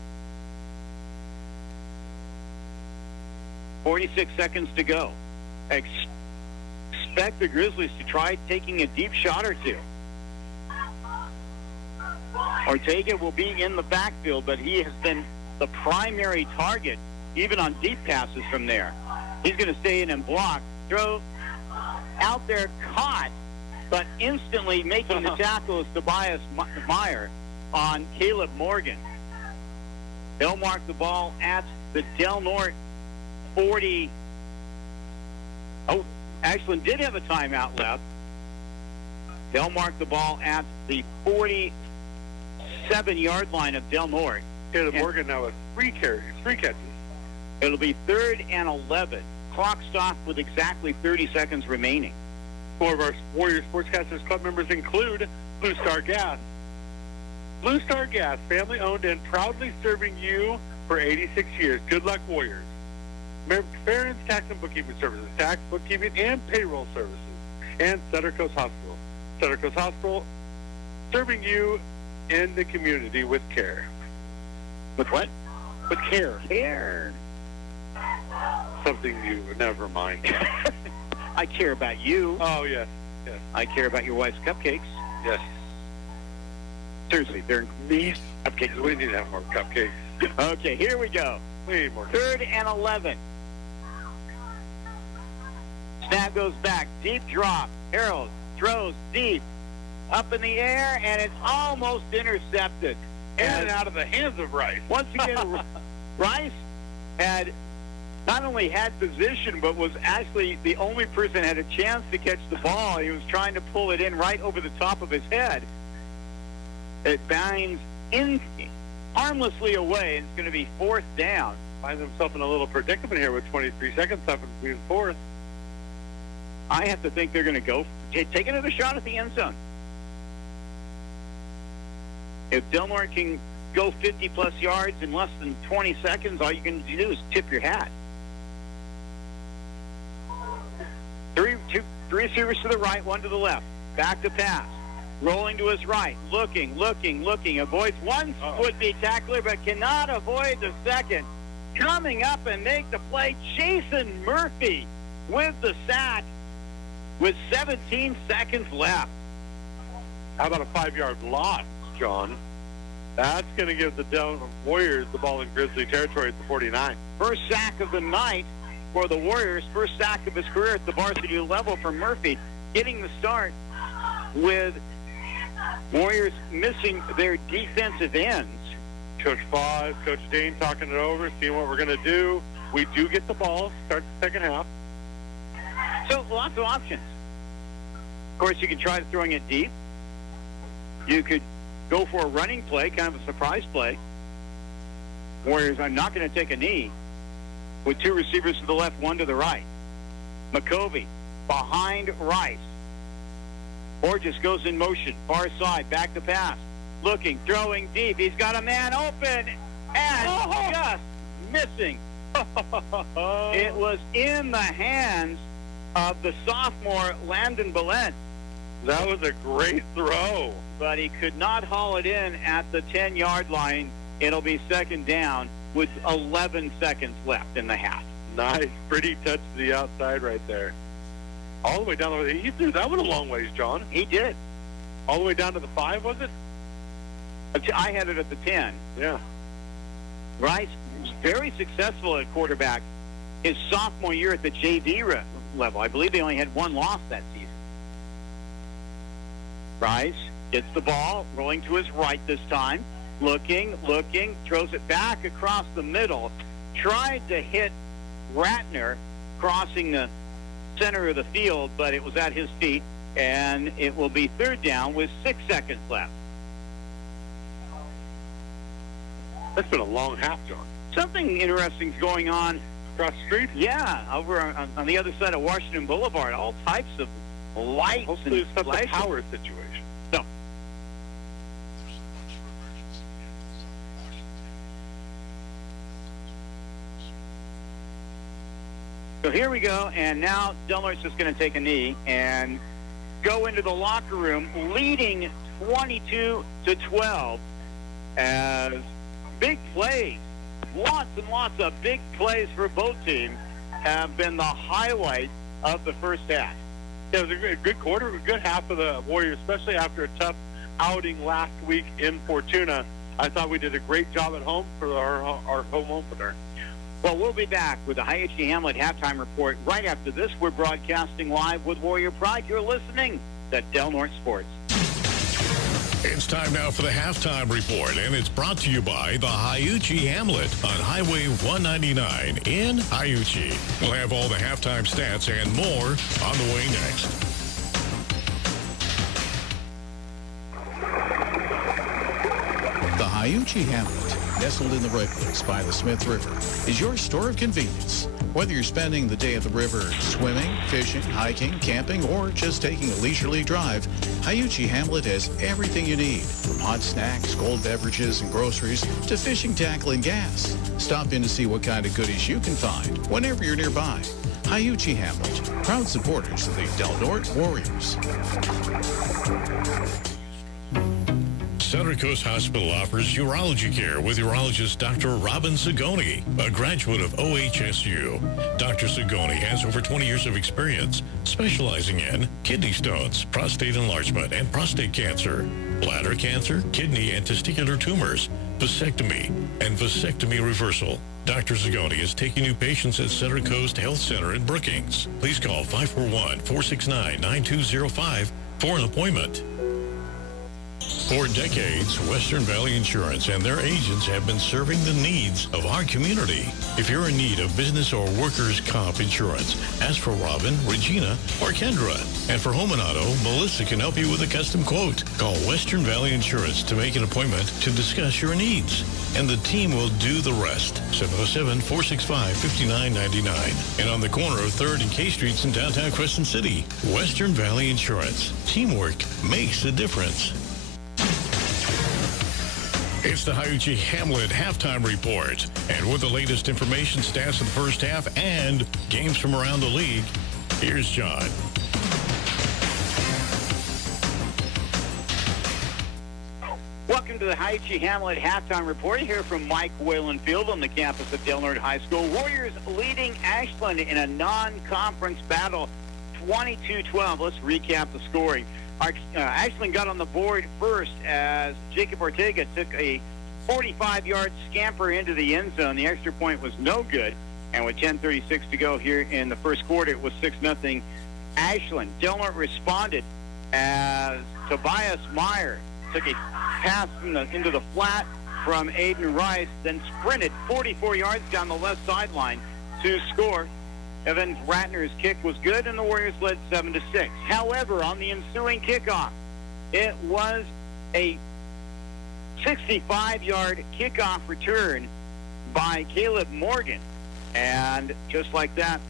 46 seconds to go. Expect the Grizzlies to try taking a deep shot or two. Ortega will be in the backfield, but he has been the primary target, even on deep passes from there. He's going to stay in and block. Throw out there, caught, but instantly making the tackle is Tobias Meyer on Caleb Morgan. They'll mark the ball at the Del Norte 40. Oh, Ashland did have a timeout left. They'll mark the ball at the 47-yard line of Del Norte. Caleb Morgan now with three catches. It'll be 3rd and 11. Clock stopped with exactly 30 seconds remaining. Four of our Warrior Sportscasters Club members include Blue Star Gas. Blue Star Gas, family-owned and proudly serving you for 86 years. Good luck, Warriors. Farron's Tax and Bookkeeping Services, tax, bookkeeping, and payroll services. And Center Coast Hospital. Center Coast Hospital, serving you in the community with care. With what? With care. Care. Something you never mind. I care about you. Oh, yes. Yes. I care about your wife's cupcakes. Yes. Seriously, they're these cupcakes. We need to have more cupcakes. Okay, here we go. We need more. 3rd and 11. Snap goes back. Deep drop. Harold throws deep. Up in the air, and it's almost intercepted. And out of the hands of Rice. Once again, Rice had not only had position, but was actually the only person that had a chance to catch the ball. He was trying to pull it in right over the top of his head. It binds in harmlessly away, and it's going to be 4th down. Finds himself in a little predicament here with 23 seconds left and being 4th. I have to think they're going to go take another shot at the end zone. If Del Norte can go 50-plus yards in less than 20 seconds, all you can do is tip your hat. Three receivers to the right, one to the left. Back to pass. Rolling to his right. Looking. Avoids one would-be tackler, but cannot avoid the second. Coming up and make the play, Jason Murphy with the sack with 17 seconds left. How about a 5-yard loss, John? That's going to give the Warriors the ball in Grizzly territory at the 49. First sack of the night for the Warriors. First sack of his career at the varsity level for Murphy. Getting the start with Warriors missing their defensive ends. Coach Foz, Coach Dane talking it over, seeing what we're going to do. We do get the ball, start the second half. So lots of options. Of course, you can try throwing it deep. You could go for a running play, kind of a surprise play. Warriors are not going to take a knee with 2 receivers to the left, 1 to the right. McCovey behind Rice. Borges goes in motion, far side, back to pass. Looking, throwing deep. He's got a man open and just missing. It was in the hands of the sophomore Landon Billent. That was a great throw. But he could not haul it in at the 10-yard line. It'll be 2nd down with 11 seconds left in the half. Nice. Pretty touch to the outside right there. All the way down the way. He threw that one a long ways, John. He did. All the way down to the 5, was it? I had it at the 10. Yeah. Rice was very successful at quarterback his sophomore year at the JV level. I believe they only had 1 loss that season. Rice gets the ball, rolling to his right this time. Looking, throws it back across the middle. Tried to hit Ratner crossing the center of the field, but it was at his feet, and it will be 3rd down with 6 seconds left. That's been a long half, John. Something interesting is going on across the street? Yeah, over on the other side of Washington Boulevard. All types of lights. Hopefully and it's not a flashes. power situation. No. So here we go, and now Del Norte's just going to take a knee and go into the locker room, leading 22-12 as big plays, lots and lots of big plays for both teams have been the highlight of the first half. Yeah, it was a good quarter, a good half of the Warriors, especially after a tough outing last week in Fortuna. I thought we did a great job at home for our home opener. Well, we'll be back with the IHG Hamlet halftime report. Right after this, we're broadcasting live with Warrior Pride. You're listening to Del Norte Sports. It's time now for the halftime report, and it's brought to you by the IHG Hamlet on Highway 199 in IHG. We'll have all the halftime stats and more on the way next. The IHG Hamlet nestled in the redwoods by the Smith River, is your store of convenience. Whether you're spending the day at the river swimming, fishing, hiking, camping, or just taking a leisurely drive, Hyuchi Hamlet has everything you need, from hot snacks, cold beverages, and groceries to fishing tackle and gas. Stop in to see what kind of goodies you can find whenever you're nearby. Hyuchi Hamlet, proud supporters of the Del Norte Warriors. Center Coast Hospital offers urology care with urologist Dr. Robin Sagoni, a graduate of OHSU. Dr. Sagoni has over 20 years of experience specializing in kidney stones, prostate enlargement, and prostate cancer, bladder cancer, kidney and testicular tumors, vasectomy, and vasectomy reversal. Dr. Sagoni is taking new patients at Center Coast Health Center in Brookings. Please call 541-469-9205 for an appointment. For decades, Western Valley Insurance and their agents have been serving the needs of our community. If you're in need of business or workers' comp insurance, ask for Robin, Regina, or Kendra. And for home and auto, Melissa can help you with a custom quote. Call Western Valley Insurance to make an appointment to discuss your needs. And the team will do the rest. 707-465-5999. And on the corner of 3rd and K Streets in downtown Crescent City, Western Valley Insurance. Teamwork makes a difference. It's the Hyuchi Hamlet halftime report. And with the latest information, stats of the first half, and games from around the league, here's John. Welcome to the Hyuchi Hamlet halftime report here from Mike Whalen Field on the campus of Del Norte High School. Warriors leading Ashland in a non-conference battle, 22-12. Let's recap the scoring. Ashland got on the board first as Jacob Ortega took a 45-yard scamper into the end zone. The extra point was no good. And with 10:36 to go here in the first quarter, it was 6-0 Ashland. Del Norte responded as Tobias Meyer took a pass into the flat from Aiden Rice, then sprinted 44 yards down the left sideline to score. Evan Ratner's kick was good, and the Warriors led 7-6. However, on the ensuing kickoff, it was a 65-yard kickoff return by Caleb Morgan. And just like that,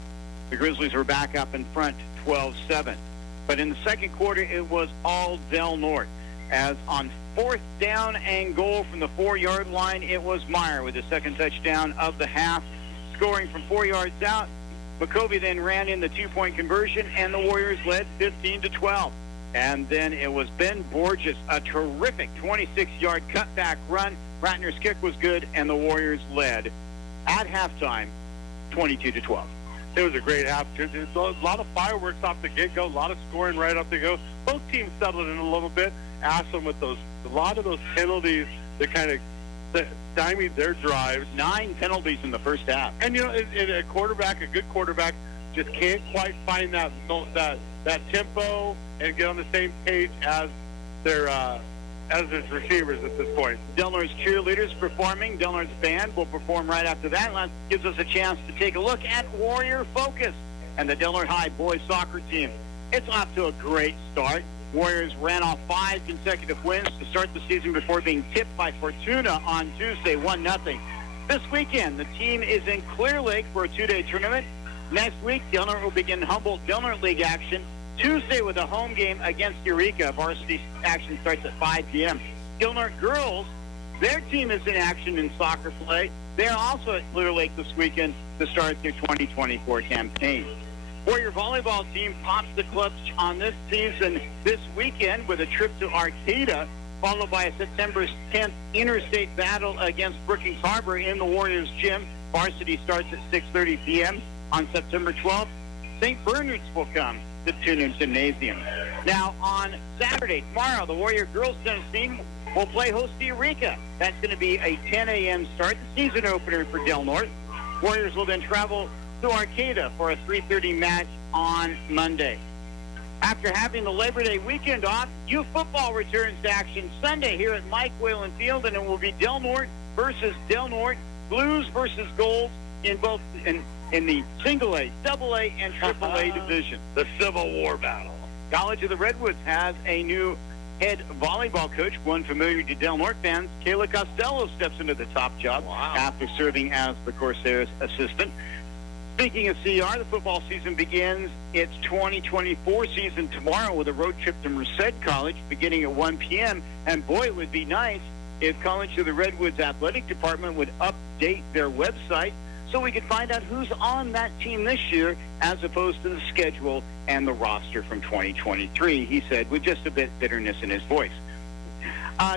the Grizzlies were back up in front, 12-7. But in the second quarter, it was all Del Norte. As on 4th down and goal from the 4-yard line, it was Meyer with the second touchdown of the half, scoring from 4 yards out. McCovey then ran in the 2-point conversion, and the Warriors led 15-12. And then it was Ben Borges, a terrific 26-yard cutback run. Ratner's kick was good, and the Warriors led at halftime 22-12. It was a great half. A lot of fireworks off the get-go, a lot of scoring right off the go. Both teams settled in a little bit. Ashland with a lot of those penalties that kind of stymied their drives. 9 penalties in the first half. And, you know, a good quarterback, just can't quite find that tempo and get on the same page as his receivers at this point. Del Norte's cheerleaders performing. Del Norte's band will perform right after that. And that gives us a chance to take a look at Warrior Focus and the Del Norte High boys soccer team. It's off to a great start. Warriors ran off 5 consecutive wins to start the season before being tipped by Fortuna on Tuesday, 1-0. This weekend, the team is in Clear Lake for a 2-day tournament. Next week, Del Norte will begin Humboldt Del Norte League action Tuesday with a home game against Eureka. Varsity action starts at 5 p.m. Del Norte girls, their team is in action in soccer play. They're also at Clear Lake this weekend to start their 2024 campaign. Warrior volleyball team pops the clutch on this season this weekend with a trip to Arcata, followed by a September 10th interstate battle against Brookings Harbor in the Warriors gym. Varsity starts at 6:30 p.m. on September 12th. St. Bernard's will come to Tunin Gymnasium. Now, on Saturday, tomorrow, the Warrior girls tennis team will play host to Eureka. That's going to be a 10 a.m. start, the season opener for Del Norte. Warriors will then travel to Arcata for a 3:30 match on Monday. After having the Labor Day weekend off, youth football returns to action Sunday here at Mike Whalen Field, and it will be Del Norte versus Del Norte, Blues versus Golds in both in the single A, double A, and triple A division. The Civil War battle. College of the Redwoods has a new Head volleyball coach, one familiar to Del Norte fans, Kayla Costello steps into the top job after serving as the Corsairs assistant. Speaking of CR, the football season begins its 2024 season tomorrow with a road trip to Merced College beginning at 1 p.m. And boy, it would be nice if College of the Redwoods Athletic Department would update their website so we could find out who's on that team this year as opposed to the schedule and the roster from 2023, he said, with just a bit bitterness in his voice.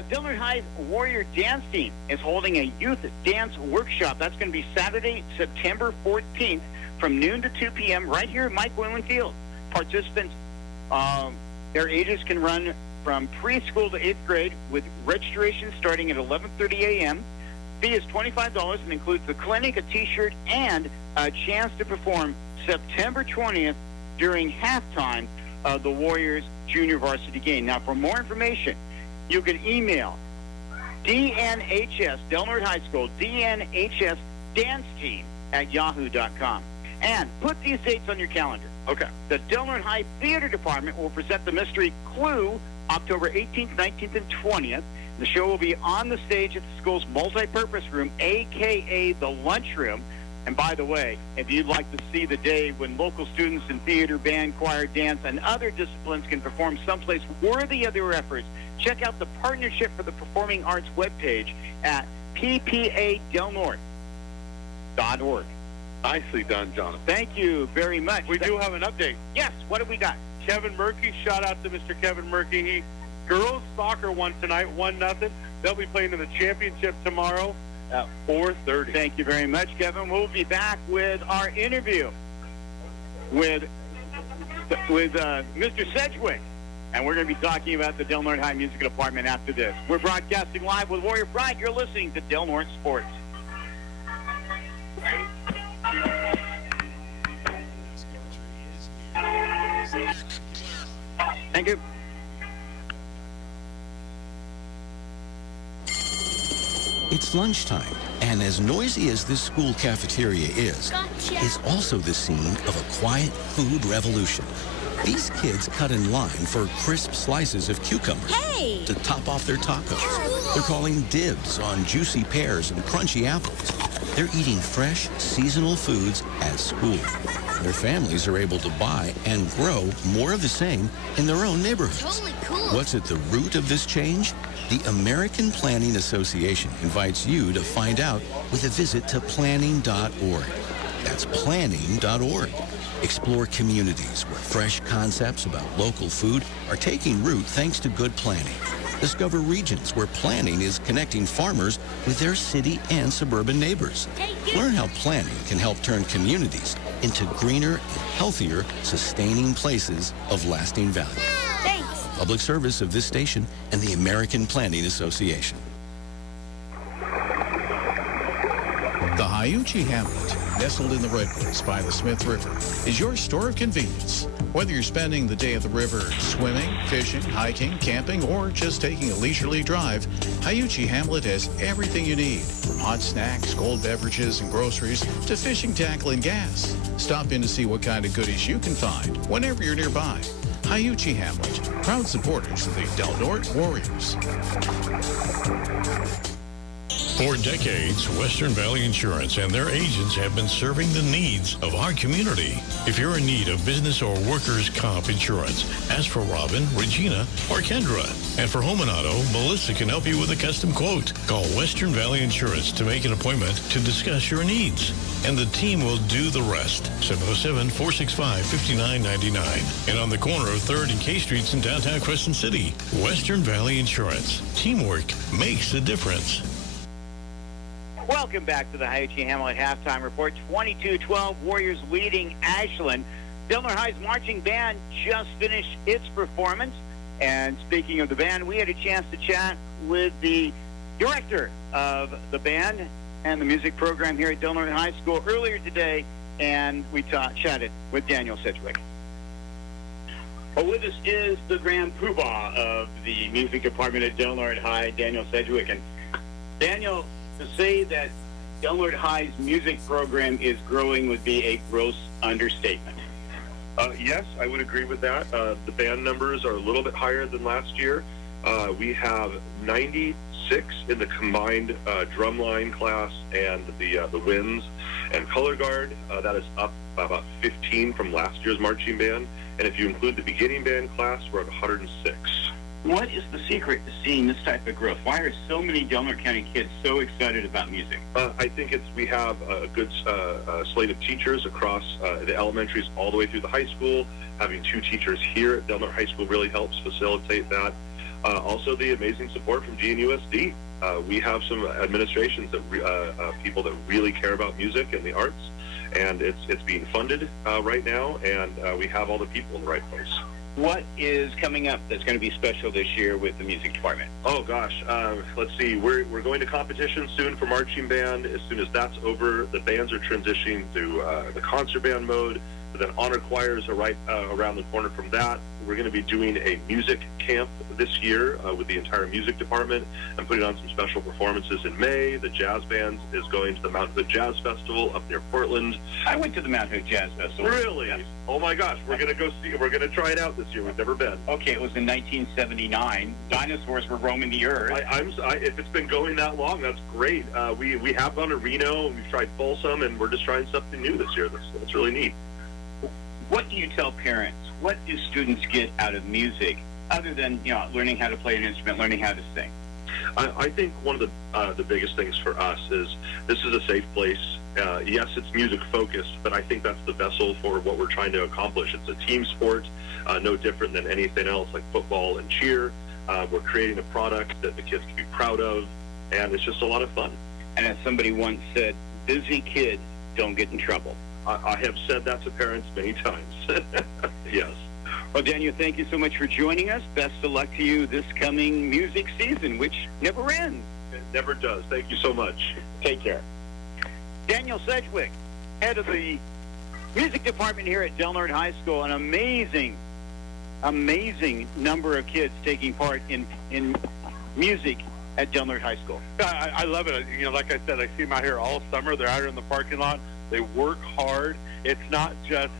Del Norte High's Warrior Dance Team is holding a youth dance workshop. That's going to be Saturday, September 14th from noon to 2 p.m. right here at Mike Whalen Field. Participants, their ages can run from preschool to 8th grade with registration starting at 11:30 a.m. Fee is $25 and includes the clinic, a T-shirt, and a chance to perform September 20th during halftime of the Warriors junior varsity game. Now, for more information, you can email DNHS, Del Norte High School, DNHS Dance Team at yahoo.com. And put these dates on your calendar. Okay. The Del Norte High Theater Department will present the mystery Clue October 18th, 19th, and 20th. The show will be on the stage at the school's multi-purpose room, a.k.a. the lunchroom. And by the way, if you'd like to see the day when local students in theater, band, choir, dance, and other disciplines can perform someplace worthy of their efforts, check out the Partnership for the Performing Arts webpage at ppadelnorte.org. Nicely done, Jonathan. Thank you very much. We do have an update. Yes, what have we got? Kevin Murphy, shout out to Mr. Kevin Murphy. Girls soccer won tonight, 1-0. They'll be playing in the championship tomorrow at 4:30. Thank you very much, Kevin. We'll be back with our interview with Mr. Sedgwick, and we're going to be talking about the Del Norte High Music Department after this. We're broadcasting live with Warrior Pride. You're listening to Del Norte Sports. Thank you. It's lunchtime, and as noisy as this school cafeteria is, it's also the scene of a quiet food revolution. These kids cut in line for crisp slices of cucumber to top off their tacos. They're calling dibs on juicy pears and crunchy apples. They're eating fresh, seasonal foods at school. Their families are able to buy and grow more of the same in their own neighborhoods. Totally cool. What's at the root of this change? The American Planning Association invites you to find out with a visit to planning.org. That's planning.org. Explore communities where fresh concepts about local food are taking root thanks to good planning. Discover regions where planning is connecting farmers with their city and suburban neighbors. Learn how planning can help turn communities into greener and healthier, sustaining places of lasting value. Thanks. Public service of this station and the American Planning Association. The Hyuchi Hamlet, nestled in the Redwoods by the Smith River, is your store of convenience. Whether you're spending the day at the river swimming, fishing, hiking, camping, or just taking a leisurely drive, Hyuchi Hamlet has everything you need, from hot snacks, cold beverages, and groceries to fishing tackle and gas. Stop in to see what kind of goodies you can find whenever you're nearby. Hyuchi Hamlet, proud supporters of the Del Norte Warriors. For decades, Western Valley Insurance and their agents have been serving the needs of our community. If you're in need of business or workers' comp insurance, ask for Robin, Regina, or Kendra. And for home and auto, Melissa can help you with a custom quote. Call Western Valley Insurance to make an appointment to discuss your needs. And the team will do the rest. 707-465-5999. And on the corner of 3rd and K Streets in downtown Crescent City, Western Valley Insurance. Teamwork makes a difference. Welcome back to the Hyuchi Hamlet Halftime Report. 22-12, Warriors leading Ashland. Del Norte High's marching band just finished its performance. And speaking of the band, we had a chance to chat with the director of the band and the music program here at Del Norte High School earlier today, and we chatted with Daniel Sedgwick. Well, with us is the grand poobah of the music department at Del Norte High, Daniel Sedgwick. And Daniel, to say that Del Norte High's music program is growing would be a gross understatement. Yes, I would agree with that. The band numbers are a little bit higher than last year. We have 96 in the combined drumline class and the winds and color guard. That is up by about 15 from last year's marching band. And if you include the beginning band class, we're at 106. What is the secret to seeing this type of growth? Why are so many Delaware County kids so excited about music? I think we have a good slate of teachers across the elementaries all the way through the high school. Having 2 teachers here at Delaware High School really helps facilitate that. Also, the amazing support from GNUSD. We have some administrations that people that really care about music and the arts, and it's being funded right now, and we have all the people in the right place. What is coming up that's going to be special this year with the music department? Oh, gosh. Let's see. We're going to competition soon for marching band. As soon as that's over, the bands are transitioning to the concert band mode. But then honor choirs are right around the corner from that. We're going to be doing a music camp this year with the entire music department and putting on some special performances in May. The jazz band is going to the Mount Hood Jazz Festival up near Portland. I went to the Mount Hood Jazz Festival. Really? Yes. Oh my gosh, we're going to go see. We're going to try it out this year. We've never been. Okay, it was in 1979. Dinosaurs were roaming the earth. If it's been going that long, that's great. We have gone to Reno. We've tried Folsom, and we're just trying something new this year. That's really neat. What do you tell parents? What do students get out of music, other than learning how to play an instrument, learning how to sing? I think one of the biggest things for us is this is a safe place. Yes, it's music focused, but I think that's the vessel for what we're trying to accomplish. It's a team sport, no different than anything else like football and cheer. We're creating a product that the kids can be proud of, and it's just a lot of fun. And as somebody once said, busy kids don't get in trouble. I have said that to parents many times. Yes. Well, Daniel, thank you so much for joining us. Best of luck to you this coming music season, which never ends. It never does. Thank you so much. Take care. Daniel Sedgwick, head of the music department here at Del Norte High School. An amazing number of kids taking part in music at Del Norte High School. I love it. Like I said, I see them out here all summer. They're out here in the parking lot. They work hard. It's not just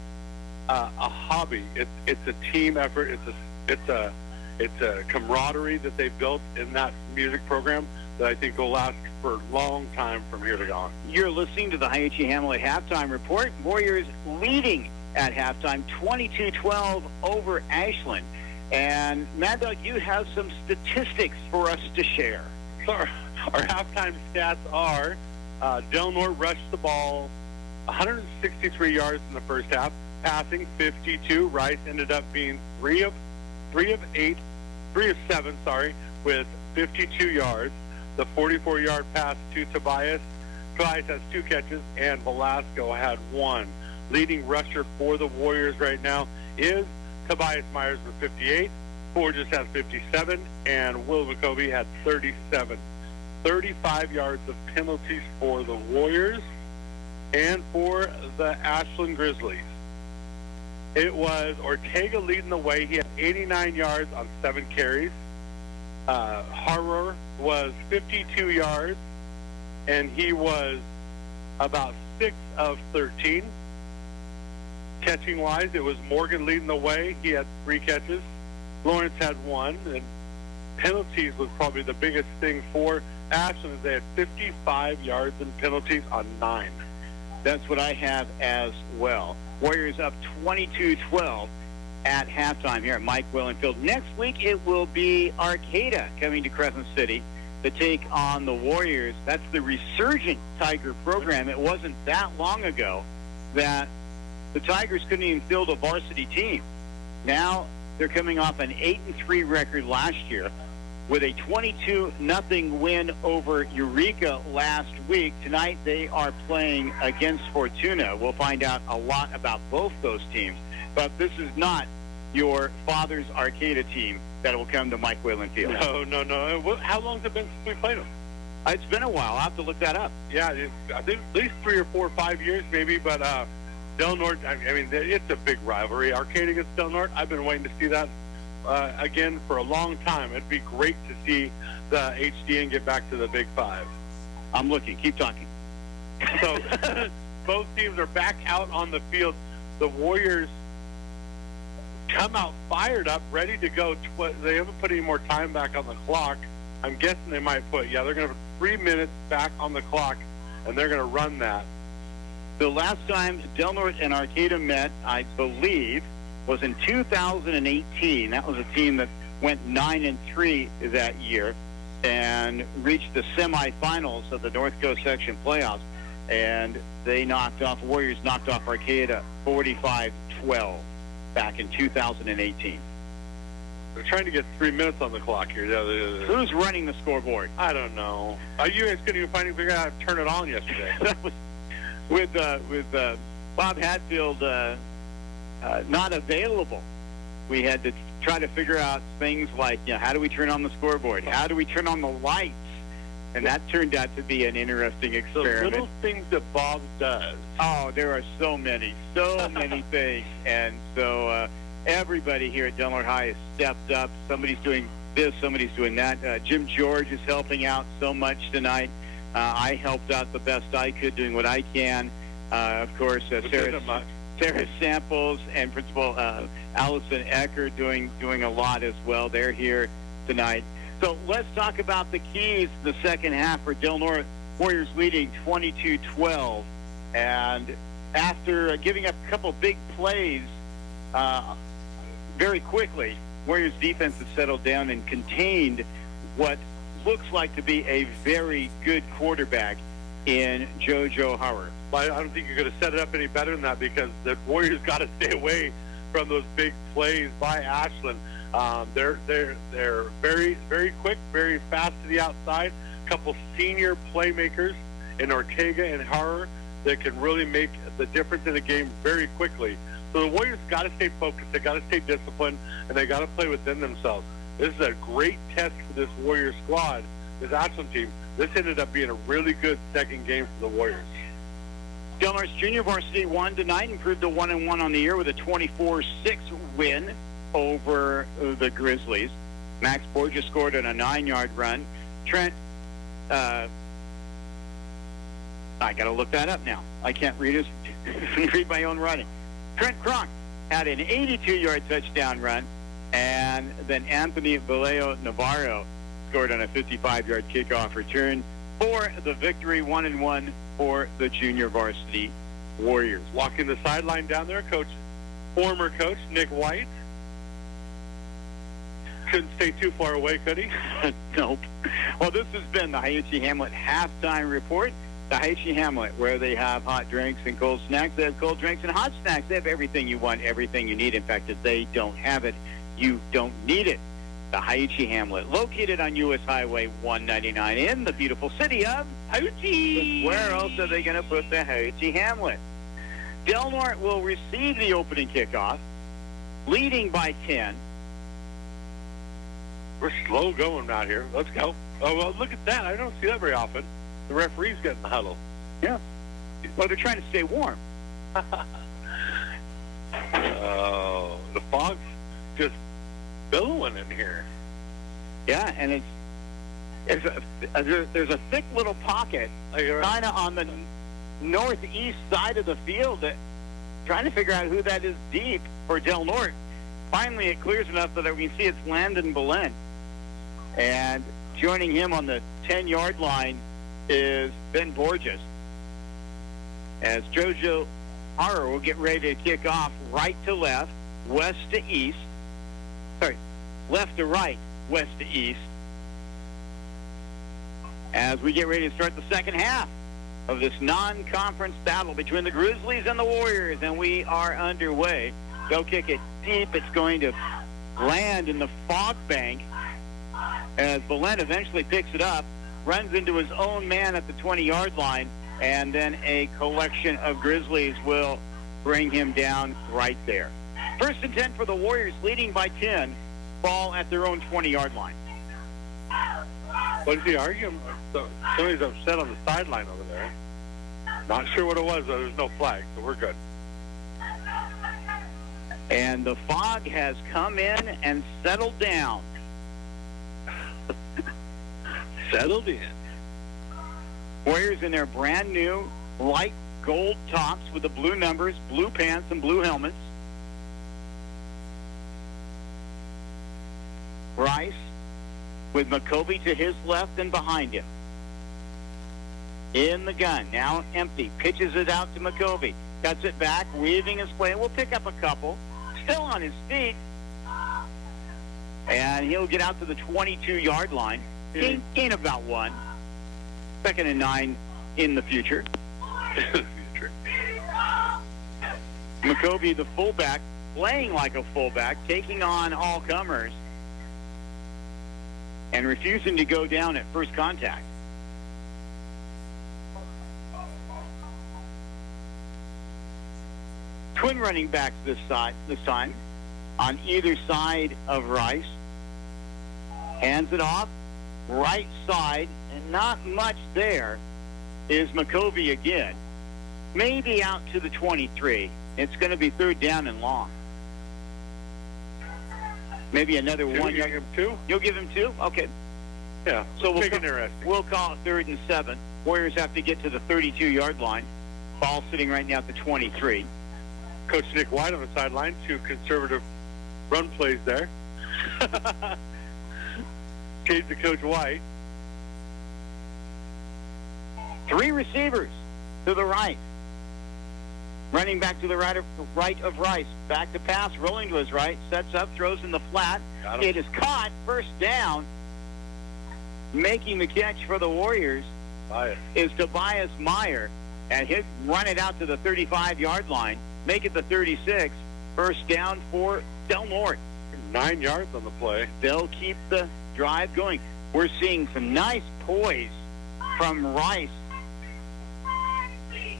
a hobby. It's a team effort. It's a camaraderie that they built in that music program that I think will last for a long time from here to gone. You're listening to the High-H Hamlet halftime report. Warriors leading at halftime, 22-12 over Ashland. And Mad Dog, you have some statistics for us to share. So our halftime stats are Del Norte rushed the ball 163 yards in the first half, passing 52. Rice ended up being 3 of 7, with 52 yards. The 44-yard pass to Tobias. Tobias has 2 catches, and Velasco had 1. Leading rusher for the Warriors right now is Tobias Myers with 58. Forges has 57, and Will McCovey had 37. 35 yards of penalties for the Warriors. And for the Ashland Grizzlies, it was Ortega leading the way. He had 89 yards on 7 carries. Harrower was 52 yards, and he was about 6 of 13. Catching-wise, it was Morgan leading the way. He had 3 catches. Lawrence had 1, and penalties was probably the biggest thing for Ashland. They had 55 yards in penalties on 9. That's what I have as well. Warriors up 22-12 at halftime here at Mike Whalen Field. Next week, it will be Arcata coming to Crescent City to take on the Warriors. That's the resurgent Tiger program. It wasn't that long ago that the Tigers couldn't even field a varsity team. Now they're coming off an 8-3 record last year with a 22-0 win over Eureka last week. Tonight they are playing against Fortuna. We'll find out a lot about both those teams. But this is not your father's Arcata team that will come to Mike Whalen Field. No. How long has it been since we played them? It's been a while. I'll have to look that up. Yeah, I think at least 3 or 4 or 5 years maybe. But Del Norte, I mean, it's a big rivalry. Arcata against Del Norte, I've been waiting to see that again for a long time. It'd be great to see the HDN get back to the Big 5. I'm looking. Keep talking. So both teams are back out on the field. The Warriors come out fired up, ready to go. They haven't put any more time back on the clock. I'm guessing they might put, they're going to put 3 minutes back on the clock, and they're going to run that. The last time Del Norte and Arcata met, I believe, was in 2018. That was a team that went 9-3 that year and reached the semifinals of the North Coast Section playoffs. And Warriors knocked off Arcata 45-12 back in 2018. They're trying to get 3 minutes on the clock here. Who's running the scoreboard? I don't know. You guys couldn't even figure out how to turn it on yesterday. That was with Bob Hatfield not available. We had to try to figure out things like, how do we turn on the scoreboard? How do we turn on the lights? And that turned out to be an interesting experiment. The little things that Bob does. Oh, there are so many things. And so everybody here at Del Norte High has stepped up. Somebody's doing this, somebody's doing that. Jim George is helping out so much tonight. I helped out the best I could, doing what I can. Of course, Sarah Samples and Principal Allison Ecker doing a lot as well. They're here tonight. So let's talk about the keys to the second half for Del Norte. Warriors leading 22-12. And after giving up a couple big plays very quickly, Warriors defense has settled down and contained what looks like to be a very good quarterback in JoJo Howard. I don't think you could have set it up any better than that, because the Warriors got to stay away from those big plays by Ashland. They're very, very quick, very fast to the outside. A couple senior playmakers in Ortega and Harrer that can really make the difference in the game very quickly. So the Warriors got to stay focused. They got to stay disciplined, and they got to play within themselves. This is a great test for this Warriors squad, this Ashland team. This ended up being a really good second game for the Warriors. Del Norte's junior varsity won tonight, improved to 1-1 on the year with a 24-6 win over the Grizzlies. Max Borges scored on a 9-yard run. Trent, I got to look that up now. I can't read my own writing. Trent Kronk had an 82-yard touchdown run, and then Anthony Vallejo Navarro scored on a 55-yard kickoff return for the victory, 1-1 for the junior varsity Warriors. Walking the sideline down there, former coach Nick White. Couldn't stay too far away, could he? Nope. Well, this has been the Hiuchi Hamlet halftime report. The Hiuchi Hamlet, where they have hot drinks and cold snacks. They have cold drinks and hot snacks. They have everything you want, everything you need. In fact, if they don't have it, you don't need it. The Hiuchi Hamlet, located on U.S. Highway 199 in the beautiful city of Hiuchi. Where else are they going to put the Hiuchi Hamlet? Del Norte will receive the opening kickoff, leading by 10. We're slow going out here. Let's go. Oh, well, look at that. I don't see that very often. The referee's getting the huddle. Yeah. Well, they're trying to stay warm. Oh, the fog's just billowing in here. Yeah, and there's a thick little pocket kind of on the northeast side of the field, trying to figure out who that is deep for Del Norte. Finally, it clears enough so that we can see it's Landon Belen. And joining him on the 10-yard line is Ben Borges. As JoJo Harrer will get ready to kick off right to left, west to east. Sorry, left to right, west to east. As we get ready to start the second half of this non-conference battle between the Grizzlies and the Warriors, and we are underway. They'll kick it deep. It's going to land in the fog bank as Belen eventually picks it up, runs into his own man at the 20-yard line, and then a collection of Grizzlies will bring him down right there. First and 10 for the Warriors, leading by 10, ball at their own 20-yard line. What is he arguing? Somebody's upset on the sideline over there. Not sure what it was, though. There's no flag, so we're good. And the fog has come in and settled down. Settled in. Warriors in their brand new light gold tops with the blue numbers, blue pants, and blue helmets. Rice with McCovey to his left and behind him. In the gun, now empty. Pitches it out to McCovey. Cuts it back, weaving his play. We'll pick up a couple. Still on his feet. And he'll get out to the 22-yard line. Gain about 1. 2nd and 9 in the future. McCovey, the fullback, playing like a fullback, taking on all comers, and refusing to go down at first contact. Twin running backs this time on either side of Rice. Hands it off. Right side, and not much there, is McCovey again. Maybe out to the 23. It's going to be 3rd down and long. Maybe another 1 yard. Give him 2? You'll give him 2? Okay. Yeah. So interesting. We'll call it 3rd and 7. Warriors have to get to the 32-yard line. Ball sitting right now at the 23. Coach Nick White on the sideline. 2 conservative run plays there. Shades to Coach White. 3 receivers to the right. Running back to the right of Rice. Back to pass, rolling to his right. Sets up, throws in the flat. It is caught. 1st down. Making the catch for the Warriors is Tobias Meyer. And he'll run it out to the 35-yard line. Make it the 36. 1st down for Del Norte. 9 yards on the play. They'll keep the drive going. We're seeing some nice poise from Rice.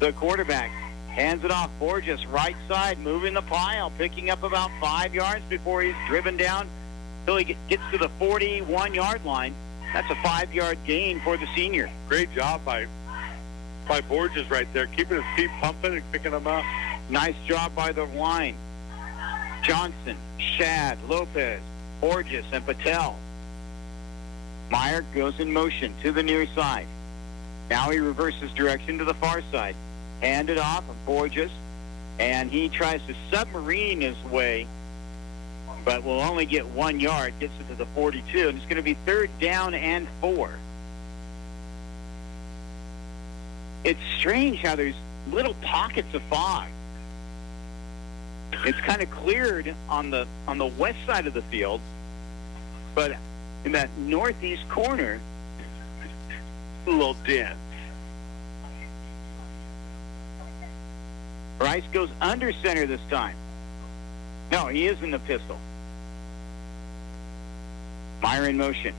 The quarterback hands it off. Borges, right side, moving the pile, picking up about 5 yards before he's driven down until he gets to the 41-yard line. That's a 5-yard gain for the senior. Great job by Borges right there, keeping his feet pumping and picking them up. Nice job by the line. Johnson, Shad, Lopez, Borges, and Patel. Meyer goes in motion to the near side. Now he reverses direction to the far side. Hand it off of Borges, and he tries to submarine his way, but will only get 1 yard, gets it to the 42, and it's going to be 3rd down and 4. It's strange how there's little pockets of fog. It's kind of cleared on the west side of the field, but in that northeast corner, a little dense. Rice goes under center this time. No, he is in the pistol. Meyer in motion.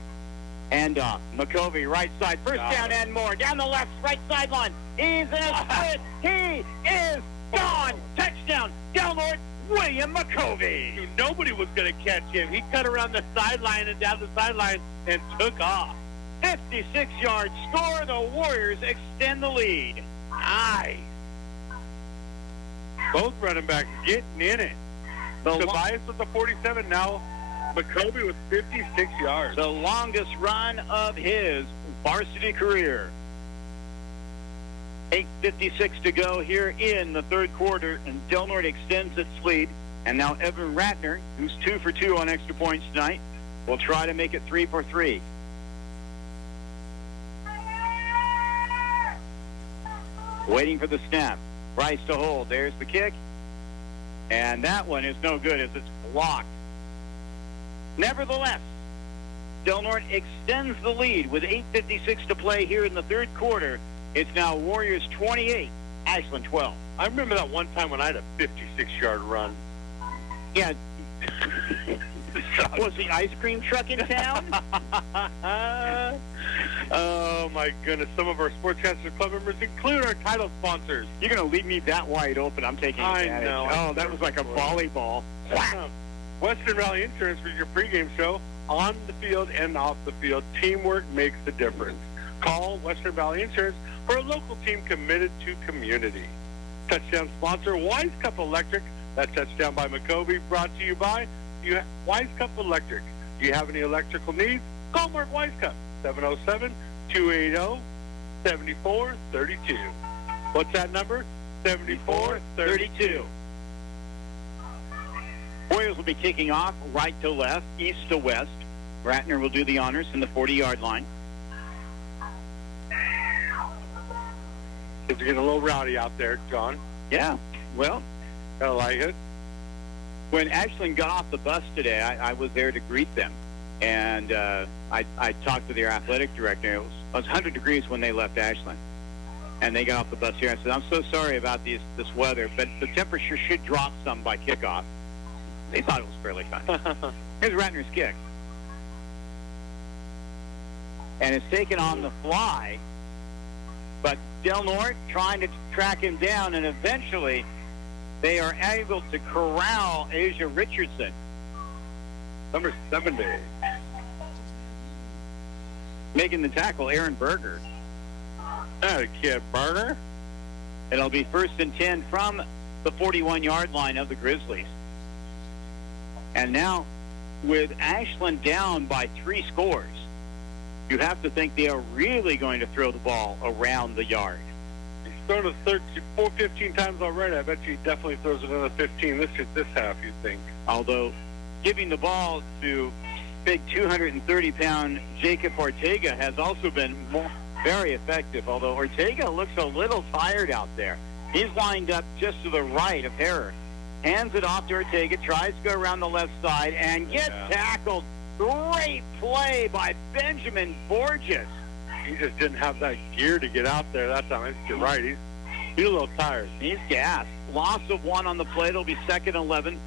Hand off. McCovey, right side. 1st down and more. Down the left, right sideline. He's in a split. He is gone. Touchdown. Del Norte, William McCovey. Nobody was going to catch him. He cut around the sideline and down the sideline and took off. 56-yard score. The Warriors extend the lead. Nice. Both running backs getting in it. Tobias with the 47, now McCovey with 56 yards. The longest run of his varsity career. 8:56 to go here in the 3rd quarter, and Del Norte extends its lead. And now Evan Ratner, who's 2 for 2 on extra points tonight, will try to make it 3 for 3. Waiting for the snap. Rice to hold. There's the kick. And that one is no good as it's blocked. Nevertheless, Del Norte extends the lead with 8:56 to play here in the 3rd quarter. It's now Warriors 28, Ashland 12. I remember that one time when I had a 56-yard run. Yeah. Was the ice cream truck in town? Oh, my goodness. Some of our Sportscasters Club members include our title sponsors. You're going to leave me that wide open. I'm taking advantage. I know. Oh, that was like a volleyball. Western Valley Insurance for your pregame show. On the field and off the field, teamwork makes the difference. Call Western Valley Insurance for a local team committed to community. Touchdown sponsor, Wise Cup Electric. That touchdown by McCovey brought to you by Wise Cup Electric. Do you have any electrical needs? Call Mark Wise Cup, 707-280-7432. What's that number? 7432. Warriors will be kicking off right to left, east to west. Ratner will do the honors from the 40-yard line. It's getting a little rowdy out there, John. Yeah, well, I like it. When Ashland got off the bus today, I was there to greet them. And I talked to their athletic director. It was 100 degrees when they left Ashland. And they got off the bus here. I said, I'm so sorry about this weather, but the temperature should drop some by kickoff. They thought it was fairly fun. Here's Ratner's kick. And it's taken on the fly. But Del Norte trying to track him down, and eventually they are able to corral Asia Richardson. Number 70. Making the tackle, Aaron Berger. That a kid, Berger. It'll be 1st and 10 from the 41-yard line of the Grizzlies. And now, with Ashland down by 3 scores, you have to think they are really going to throw the ball around the yard. He's thrown it 15 times already. I bet you he definitely throws it another 15 this half, you think. Although, giving the ball to big 230-pound Jacob Ortega has also been very effective, although Ortega looks a little tired out there. He's lined up just to the right of Herrer. Hands it off to Ortega, tries to go around the left side, and gets tackled. Great play by Benjamin Borges. He just didn't have that gear to get out there that time. You're right. He's a little tired. He's gassed. Loss of 1 on the play. It'll be 2nd and 11.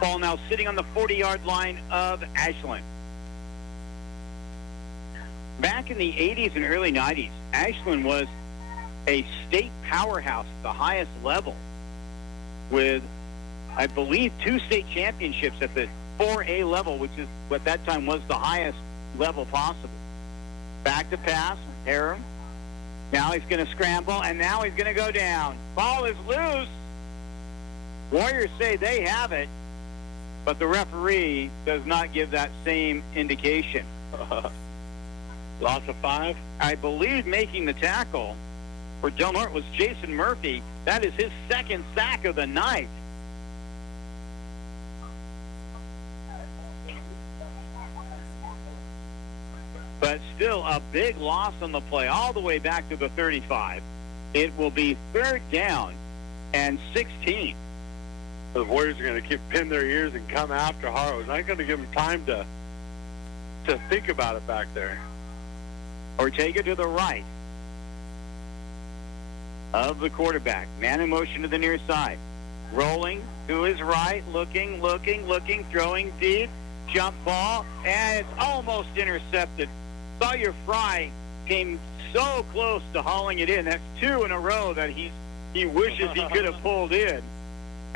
Ball now sitting on the 40-yard line of Ashland. Back in the 80s and early 90s, Ashland was a state powerhouse at the highest level with, I believe, 2 state championships at the 4A level, which is what that time was the highest level possible. Back to pass, Herrer. Now he's going to scramble, and now he's going to go down. Ball is loose. Warriors say they have it, but the referee does not give that same indication. Loss of 5. I believe making the tackle for Del Norte was Jason Murphy. That is his 2nd sack of the night. But still a big loss on the play all the way back to the 35. It will be 3rd down and 16. The Warriors are going to keep pin their ears and come after Haro. It's not going to give them time to think about it back there. Ortega to the right of the quarterback. Man in motion to the near side. Rolling to his right, looking, throwing deep. Jump ball, and it's almost intercepted. Sawyer Fry came so close to hauling it in. That's 2 in a row that he wishes he could have pulled in.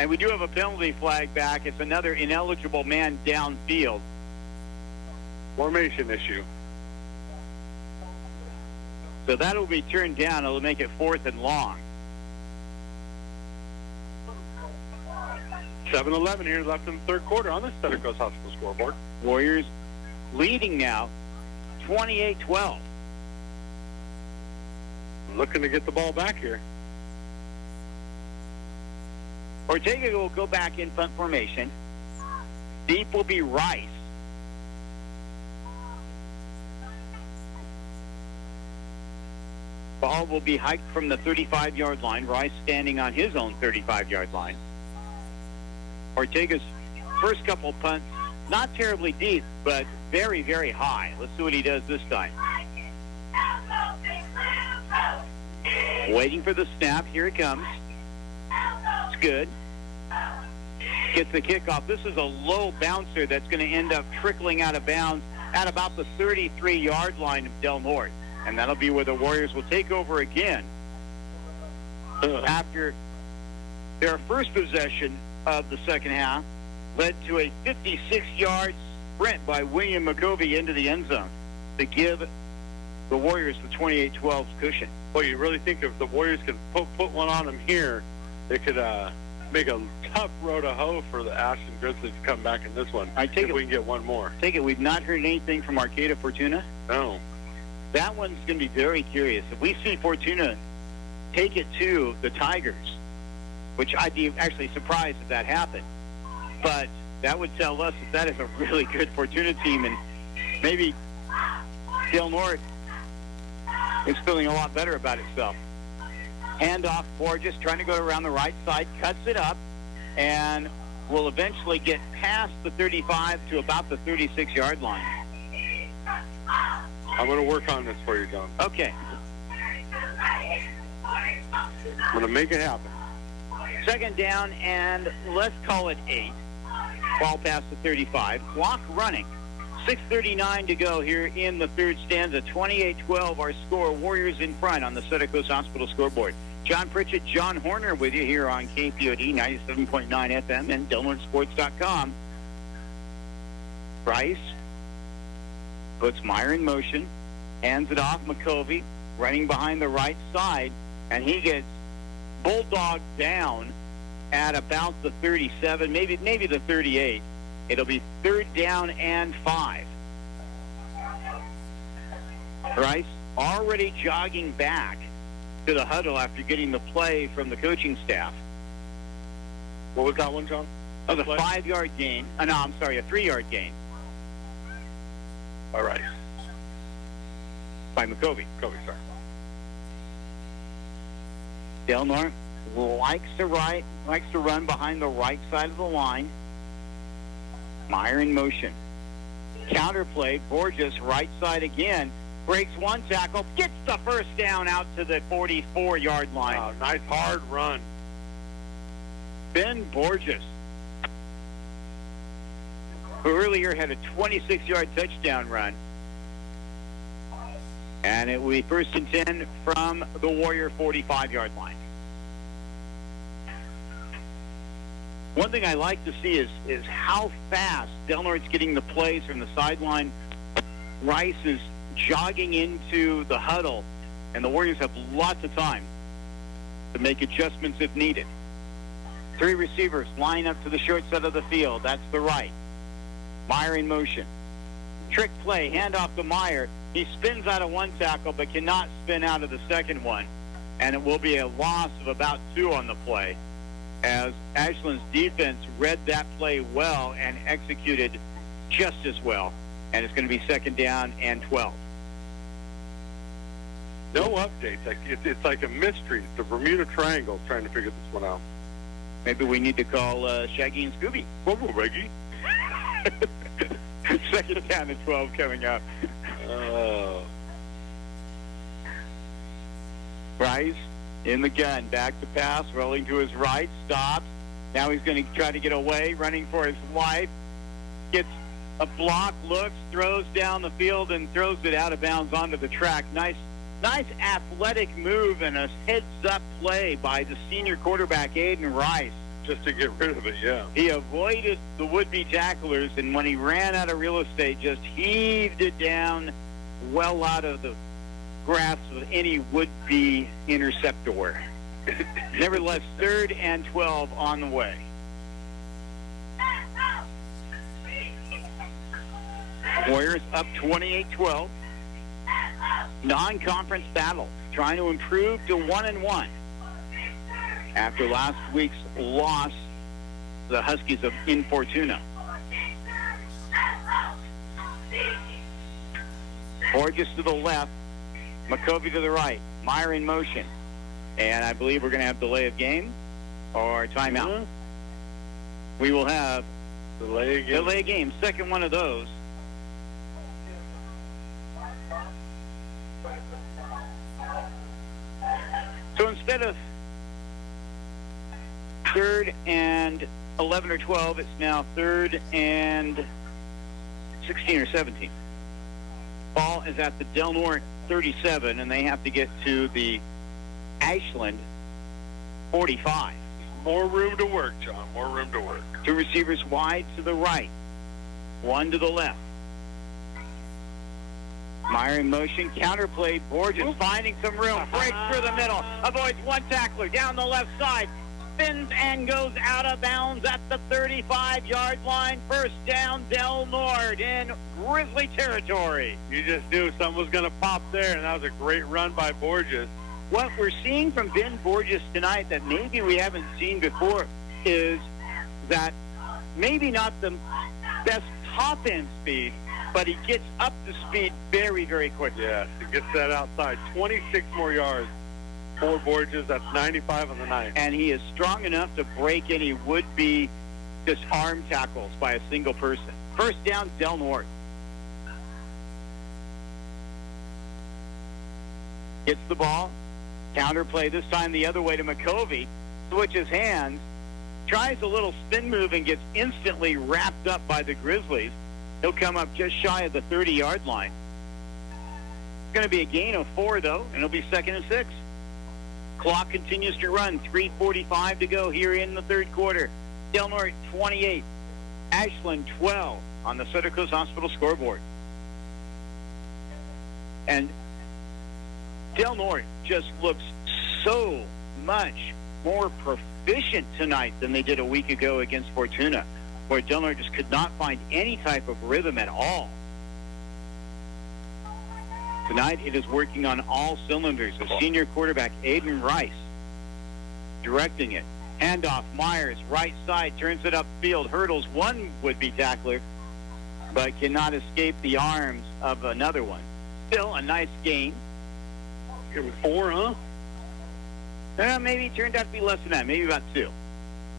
And we do have a penalty flag back. It's another ineligible man downfield. Formation issue. So that'll be turned down. It'll make it 4th and long. 7-11 here left in the 3rd quarter on the Center Coast Hospital scoreboard. Warriors leading now 28-12. Looking to get the ball back here. Ortega will go back in punt formation. Deep will be Rice. Ball will be hiked from the 35-yard line. Rice standing on his own 35-yard line. Ortega's first couple punts, not terribly deep, but very, very high. Let's see what he does this time. Waiting for the snap. Here it comes. It's good. Gets the kickoff. This is a low bouncer that's going to end up trickling out of bounds at about the 33-yard line of Del Norte. And that'll be where the Warriors will take over again after their first possession of the second half led to a 56-yard sprint by William McCovey into the end zone to give the Warriors the 28-12 cushion. Well, you really think if the Warriors could put one on them here, they could make a tough row to hoe for the Ashland Grizzlies to come back in this one. I take if we can get one more. Take it we've not heard anything from Arcata Fortuna? No. That one's going to be very curious. If we see Fortuna take it to the Tigers, which I'd be actually surprised if that happened, but that would tell us that is a really good Fortuna team, and maybe Del Norte is feeling a lot better about itself. Handoff, Borges trying to go around the right side, cuts it up, and will eventually get past the 35 to about the 36-yard line. I'm going to work on this for you, John. Okay. I'm going to make it happen. Second down, and let's call it 8. Ball past the 35. Clock running. 6:39 to go here in the third stanza. 28-12 our score. Warriors in front on the Sutter Coast Hospital scoreboard. John Pritchett, John Horner with you here on KPOD 97.9 FM and DelNorteSports.com. Bryce puts Meyer in motion, hands it off. McCovey running behind the right side, and he gets bulldogged down at about the 37, maybe the 38. It'll be third down and 5. Bryce already jogging back to the huddle after getting the play from the coaching staff. What was that one, John? Oh, the 5-yard gain. A 3-yard gain. All right. By McCovey. Sorry. Del Norte likes to run behind the right side of the line. Meyer in motion. Counterplay, Borges, right side again. Breaks one tackle, gets the first down out to the 44-yard line. Wow, nice hard run. Ben Borges, who earlier had a 26-yard touchdown run. And it will be first and 10 from the Warrior 45-yard line. One thing I like to see is how fast Del Norte's getting the plays from the sideline. Rice is jogging into the huddle, and the Warriors have lots of time to make adjustments if needed. 3 receivers line up to the short side of the field. That's the right. Meyer in motion. Trick play, handoff to Meyer. He spins out of one tackle but cannot spin out of the second one, and it will be a loss of about 2 on the play, as Ashland's defense read that play well and executed just as well. And it's going to be second down and 12. No updates. It's like a mystery. The Bermuda Triangle trying to figure this one out. Maybe we need to call Shaggy and Scooby. Whoa, Reggie. Second down and 12 coming up. Bryce in the gun, back to pass, rolling to his right, stops. Now he's going to try to get away, running for his life. Gets a block, looks, throws down the field, and throws it out of bounds onto the track. Nice athletic move and a heads-up play by the senior quarterback, Aiden Rice. Just to get rid of it, yeah. He avoided the would-be tacklers, and when he ran out of real estate, just heaved it down well out of the grasp of any would-be interceptor. Nevertheless, third and 12 on the way. Warriors up 28-12. Non-conference battle, trying to improve to 1-1. After last week's loss, the Huskies of Fortuna. Borges to the left, McCovey to the right, Meyer in motion. And I believe we're going to have delay of game or timeout. Mm-hmm. We will have delay of game, second one of those. So instead of third and 11 or 12, it's now third and 16 or 17. Ball is at the Del Norte 37, and they have to get to the Ashland 45. More room to work, John. More room to work. 2 receivers wide to the right, 1 to the left. Meyer in motion, counterplay. Borges finding some room, breaks through the middle, avoids one tackler down the left side, spins and goes out of bounds at the 35-yard line. First down, Del Norte in Grizzly territory. You just knew something was going to pop there, and that was a great run by Borges. What we're seeing from Ben Borges tonight that maybe we haven't seen before is that maybe not the best top-end speed, but he gets up to speed very, very quickly. Yes, he gets that outside. 26 more yards for Borges. That's 95 on the night. And he is strong enough to break any would-be just arm tackles by a single person. First down, Del Norte. Gets the ball. Counterplay, this time the other way to McCovey. Switches hands. Tries a little spin move and gets instantly wrapped up by the Grizzlies. He'll come up just shy of the 30-yard line. It's going to be a gain of 4, though, and it'll be 2nd and 6. Clock continues to run. 3:45 to go here in the third quarter. Del Norte 28, Ashland 12 on the Sutter Coast Hospital scoreboard. And Del Norte just looks so much more proficient tonight than they did a week ago against Fortuna, where Del Norte just could not find any type of rhythm at all. Tonight it is working on all cylinders. The senior quarterback, Aiden Rice, directing it. Handoff, Myers, right side, turns it upfield, hurdles one would-be tackler, but cannot escape the arms of another one. Still a nice gain. Give him 4, huh? Maybe it turned out to be less than that, maybe about 2,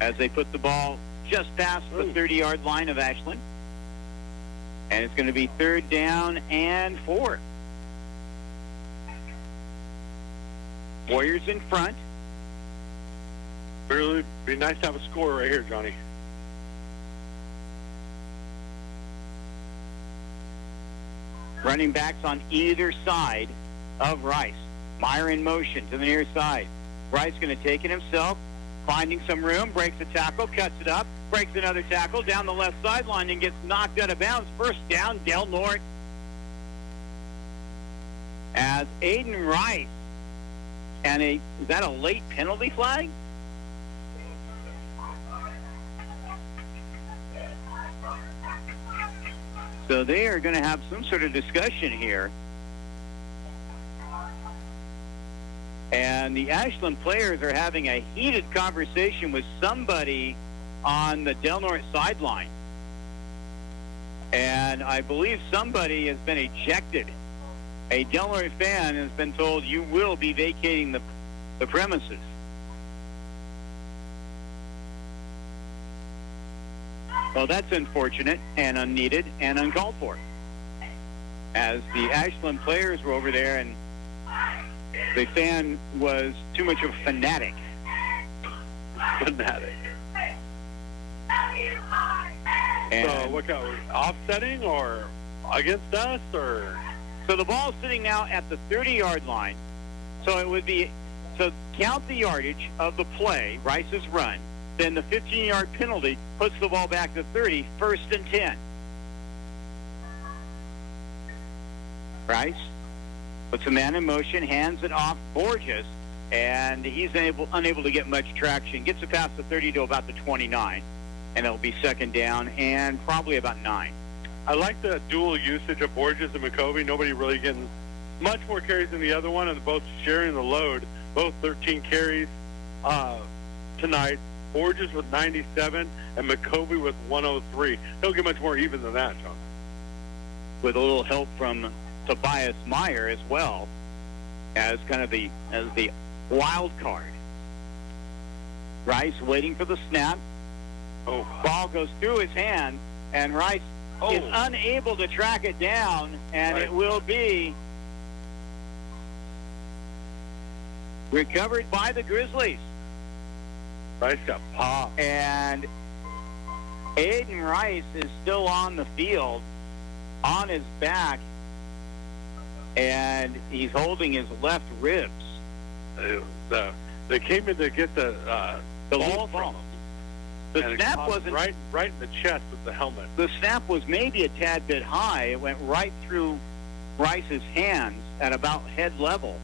as they put the ball just past the 30-yard line of Ashland. And it's going to be 3rd down and 4. Warriors in front. Really be nice to have a score right here, Johnny. Running backs on either side of Rice. Meyer in motion to the near side. Rice going to take it himself, finding some room, breaks a tackle, cuts it up, breaks another tackle down the left sideline and gets knocked out of bounds. First down, Del Norte. As Aiden Rice, and is that a late penalty flag? So they are going to have some sort of discussion here. And the Ashland players are having a heated conversation with somebody on the Del Norte sideline. And I believe somebody has been ejected. A Del Norte fan has been told, you will be vacating the premises. Well, that's unfortunate and unneeded and uncalled for. As the Ashland players were over there and the fan was too much of a fanatic. Fanatic. And so what kind of offsetting or against us or? So the ball's sitting now at the 30-yard line. So it would be, so count the yardage of the play, Rice's run. Then the 15-yard penalty puts the ball back to 30, 1st and 10. Rice puts a man in motion, hands it off Borges, and he's unable to get much traction. Gets it past the 30 to about the 29, and it'll be 2nd down and probably about 9. I like the dual usage of Borges and McCovey. Nobody really getting much more carries than the other one, and both sharing the load. Both 13 carries tonight. Borges with 97 and McCovey with 103. Don't get much more even than that, John. With a little help from Tobias Meyer as well, as kind of the wild card. Rice waiting for the snap. Oh, ball goes through his hand, and Rice is unable to track it down, and it will be recovered by the Grizzlies. Rice got popped. And Aiden Rice is still on the field, on his back, and he's holding his left ribs. They came in to get the ball from him. The snap wasn't right in the chest with the helmet. The snap was maybe a tad bit high. It went right through Rice's hands at about head level,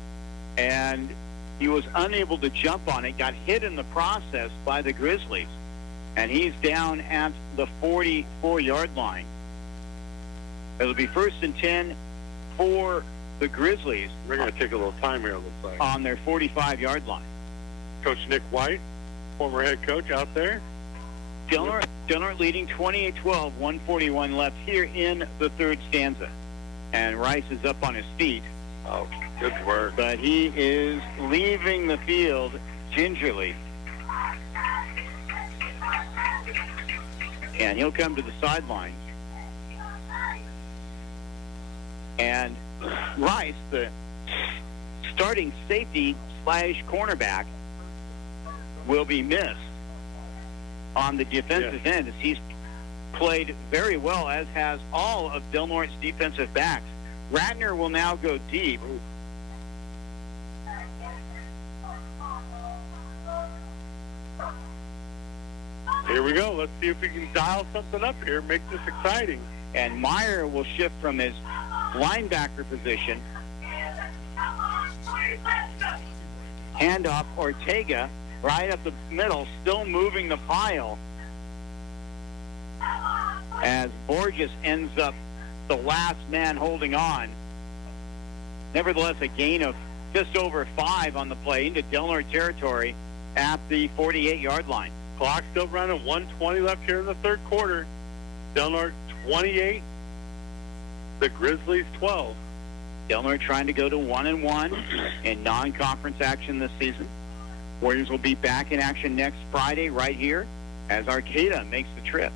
and he was unable to jump on it, got hit in the process by the Grizzlies, and he's down at the 44-yard line. It'll be 1st and 10 for the Grizzlies. We're going to take a little time here, it looks like. On their 45-yard line. Coach Nick White, former head coach out there. Del Norte leading 28-12, 141 left here in the third stanza. And Rice is up on his feet. Oh, good work. But he is leaving the field gingerly. And he'll come to the sideline. And Rice, the starting safety / cornerback, will be missed on the defensive end, as he's played very well, as has all of Del Norte's defensive backs. Ratner will now go deep. Here we go. Let's see if we can dial something up here, make this exciting. And Meyer will shift from his linebacker position. Handoff, Ortega right up the middle, still moving the pile, as Borges ends up the last man holding on. Nevertheless, a gain of just over 5 on the play into Del Norte territory at the 48-yard line. Clock still running, 1:20 left here in the third quarter. Del Norte 28, the Grizzlies 12. Del Norte trying to go to 1-1 in non-conference action this season. Warriors will be back in action next Friday right here as Arcata makes the trip.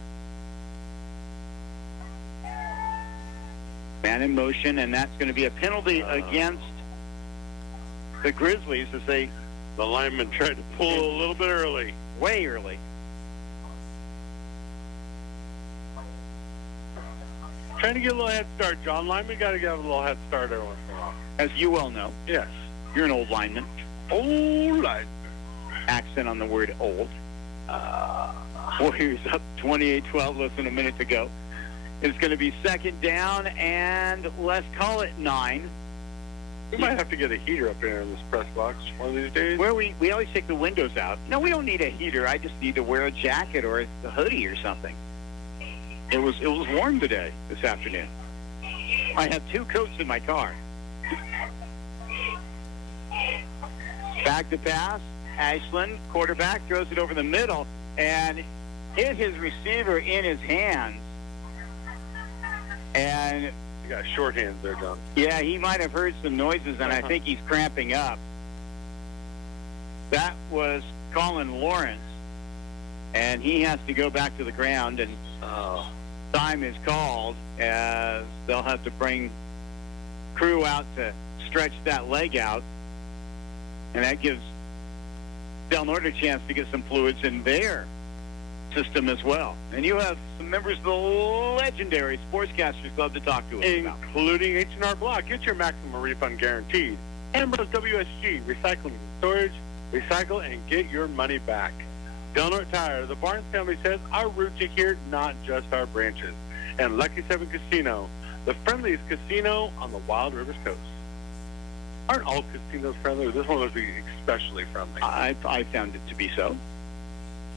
Man in motion, and that's going to be a penalty against the Grizzlies as they... The lineman tried to pull a little bit early. Way early. Trying to get a little head start, John. Lineman got to get a little head start every once in a while. As you well know. Yes. You're an old lineman. Old lineman. Accent on the word old. Warriors up 28-12, less than a minute to go. It's going to be second down, and let's call it 9. We might have to get a heater up here in this press box one of these days. Where we always take the windows out. No, we don't need a heater. I just need to wear a jacket or a hoodie or something. It was warm today, this afternoon. I have 2 coats in my car. Back to pass. Ashland, quarterback, throws it over the middle and hit his receiver in his hands. And you got short hands there, John. Yeah, he might have heard some noises, and I think he's cramping up. That was Colin Lawrence, and he has to go back to the ground, and time is called as they'll have to bring crew out to stretch that leg out, and that gives Del Norte a chance to get some fluids in their system as well. And you have some members of the legendary Sportscasters Club to talk to us about. Including H&R Block. Get your maximum refund guaranteed. Ambrose WSG, recycling and storage. Recycle and get your money back. Del Norte Tire, the Barnes family says our roots are here, not just our branches. And Lucky 7 Casino, the friendliest casino on the Wild Rivers Coast. Aren't all casinos friendly? This one must be especially friendly. I found it to be so.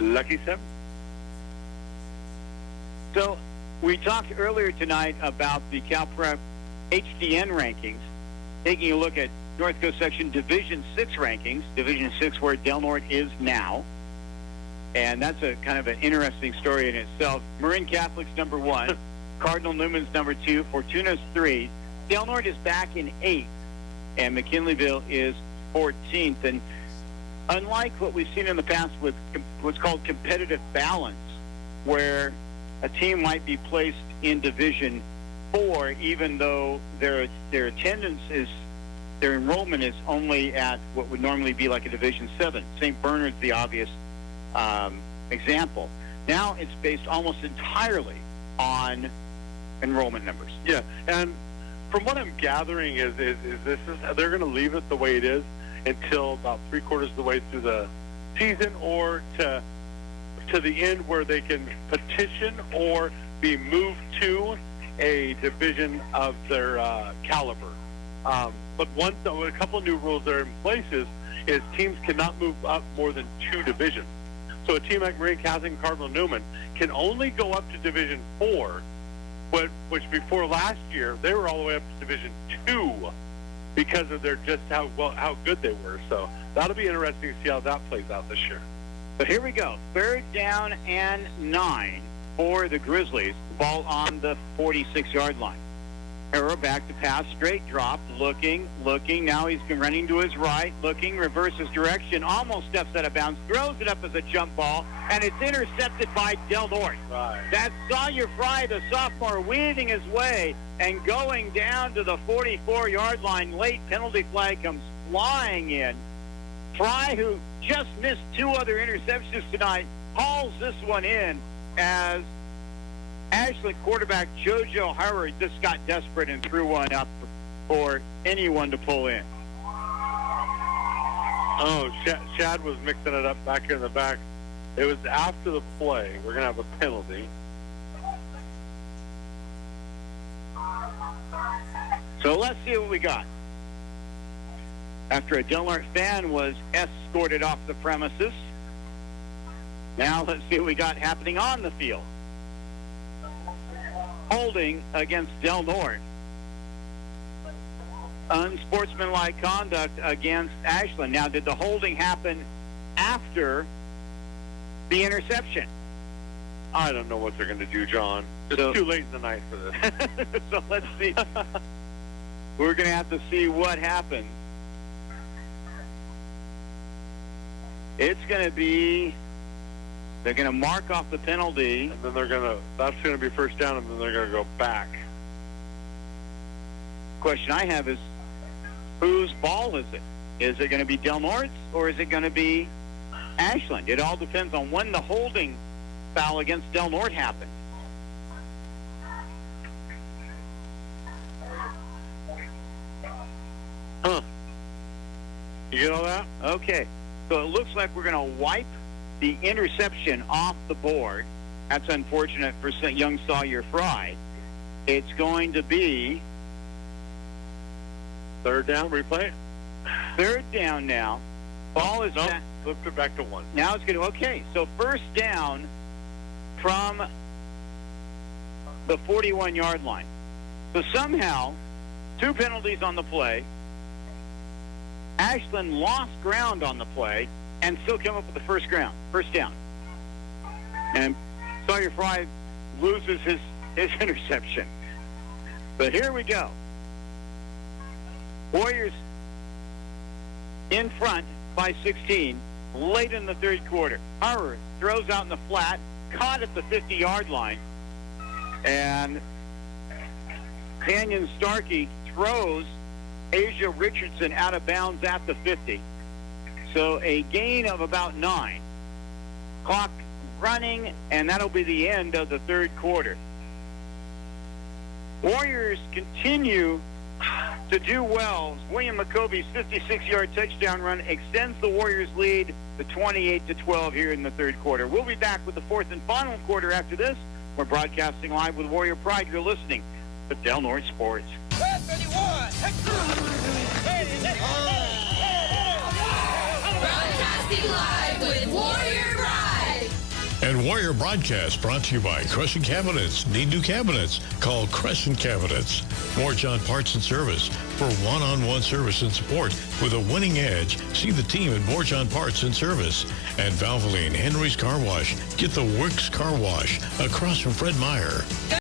Lucky 7. So we talked earlier tonight about the CalPrep HDN rankings, taking a look at North Coast Section Division 6 rankings, Division 6 where Del Norte is now. And that's a kind of an interesting story in itself. Marin Catholic's number 1, Cardinal Newman's number 2, Fortuna's 3. Del Norte is back in 8th, and McKinleyville is 14th. And unlike what we've seen in the past with what's called competitive balance, where a team might be placed in Division 4 even though their attendance is, their enrollment is only at what would normally be like a Division 7. St. Bernard's the obvious example. Now it's based almost entirely on enrollment numbers. Yeah, and from what I'm gathering is they're going to leave it the way it is until about 3/4 of the way through the season, or to the end where they can petition or be moved to a division of their caliber. But a couple of new rules that are in place is teams cannot move up more than 2 divisions. So a team like Marin Catholic and Cardinal Newman can only go up to Division 4, which before last year they were all the way up to Division 2 because of their just how good they were. So that'll be interesting to see how that plays out this year. So here we go. 3rd down and 9 for the Grizzlies. Ball on the 46-yard line. Harrow back to pass, straight drop, looking. Now he's running to his right, looking, reverses direction, almost steps out of bounds, throws it up as a jump ball, and it's intercepted by Del Norte. Right. That's Sawyer Fry, the sophomore, weaving his way and going down to the 44-yard line. Late penalty flag comes flying in. Fry, who just missed 2 other interceptions tonight, hauls this one in as Ashland quarterback JoJo Howard just got desperate and threw one up for anyone to pull in. Oh, Shad was mixing it up back here in the back. It was after the play. We're going to have a penalty. So let's see what we got. After a Del Norte fan was escorted off the premises, now let's see what we got happening on the field. Holding against Del Norte. Unsportsmanlike conduct against Ashland. Now, did the holding happen after the interception? I don't know what they're going to do, John. It's too late in the night for this. So let's see. We're going to have to see what happens. It's going to be, they're going to mark off the penalty. And then that's going to be 1st down, and then they're going to go back. Question I have is, whose ball is it? Is it going to be Del Norte's, or is it going to be Ashland? It all depends on when the holding foul against Del Norte happened. Huh. You get all that? Okay. So it looks like we're going to wipe the interception off the board. That's unfortunate for young Sawyer Fry. It's going to be 3rd down, replay. 3rd down now. Ball is flipped it back to 1. Now it's going to, okay, so 1st down from the 41-yard line. So somehow, 2 penalties on the play. Ashland lost ground on the play and still come up with the 1st down. And Sawyer Fry loses his interception. But here we go. Warriors in front by 16 late in the 3rd quarter. Howard throws out in the flat, caught at the 50-yard line. And Canyon Starkey throws Asia Richardson out of bounds at the 50. So a gain of about 9. Clock running, and that'll be the end of the 3rd quarter. Warriors continue to do well. William McCovey's 56-yard touchdown run extends the Warriors' lead to 28-12 here in the 3rd quarter. We'll be back with the 4th and final quarter after this. We're broadcasting live with Warrior Pride. You're listening to Del Norte Sports. Broadcasting live with Warrior Pride. And Warrior Broadcast brought to you by Crescent Cabinets. Need new cabinets? Call Crescent Cabinets. More John Parts and Service. For one-on-one service and support with a winning edge, see the team at More John Parts and Service. And Valvoline, Henry's Car Wash. Get the Works Car Wash across from Fred Meyer.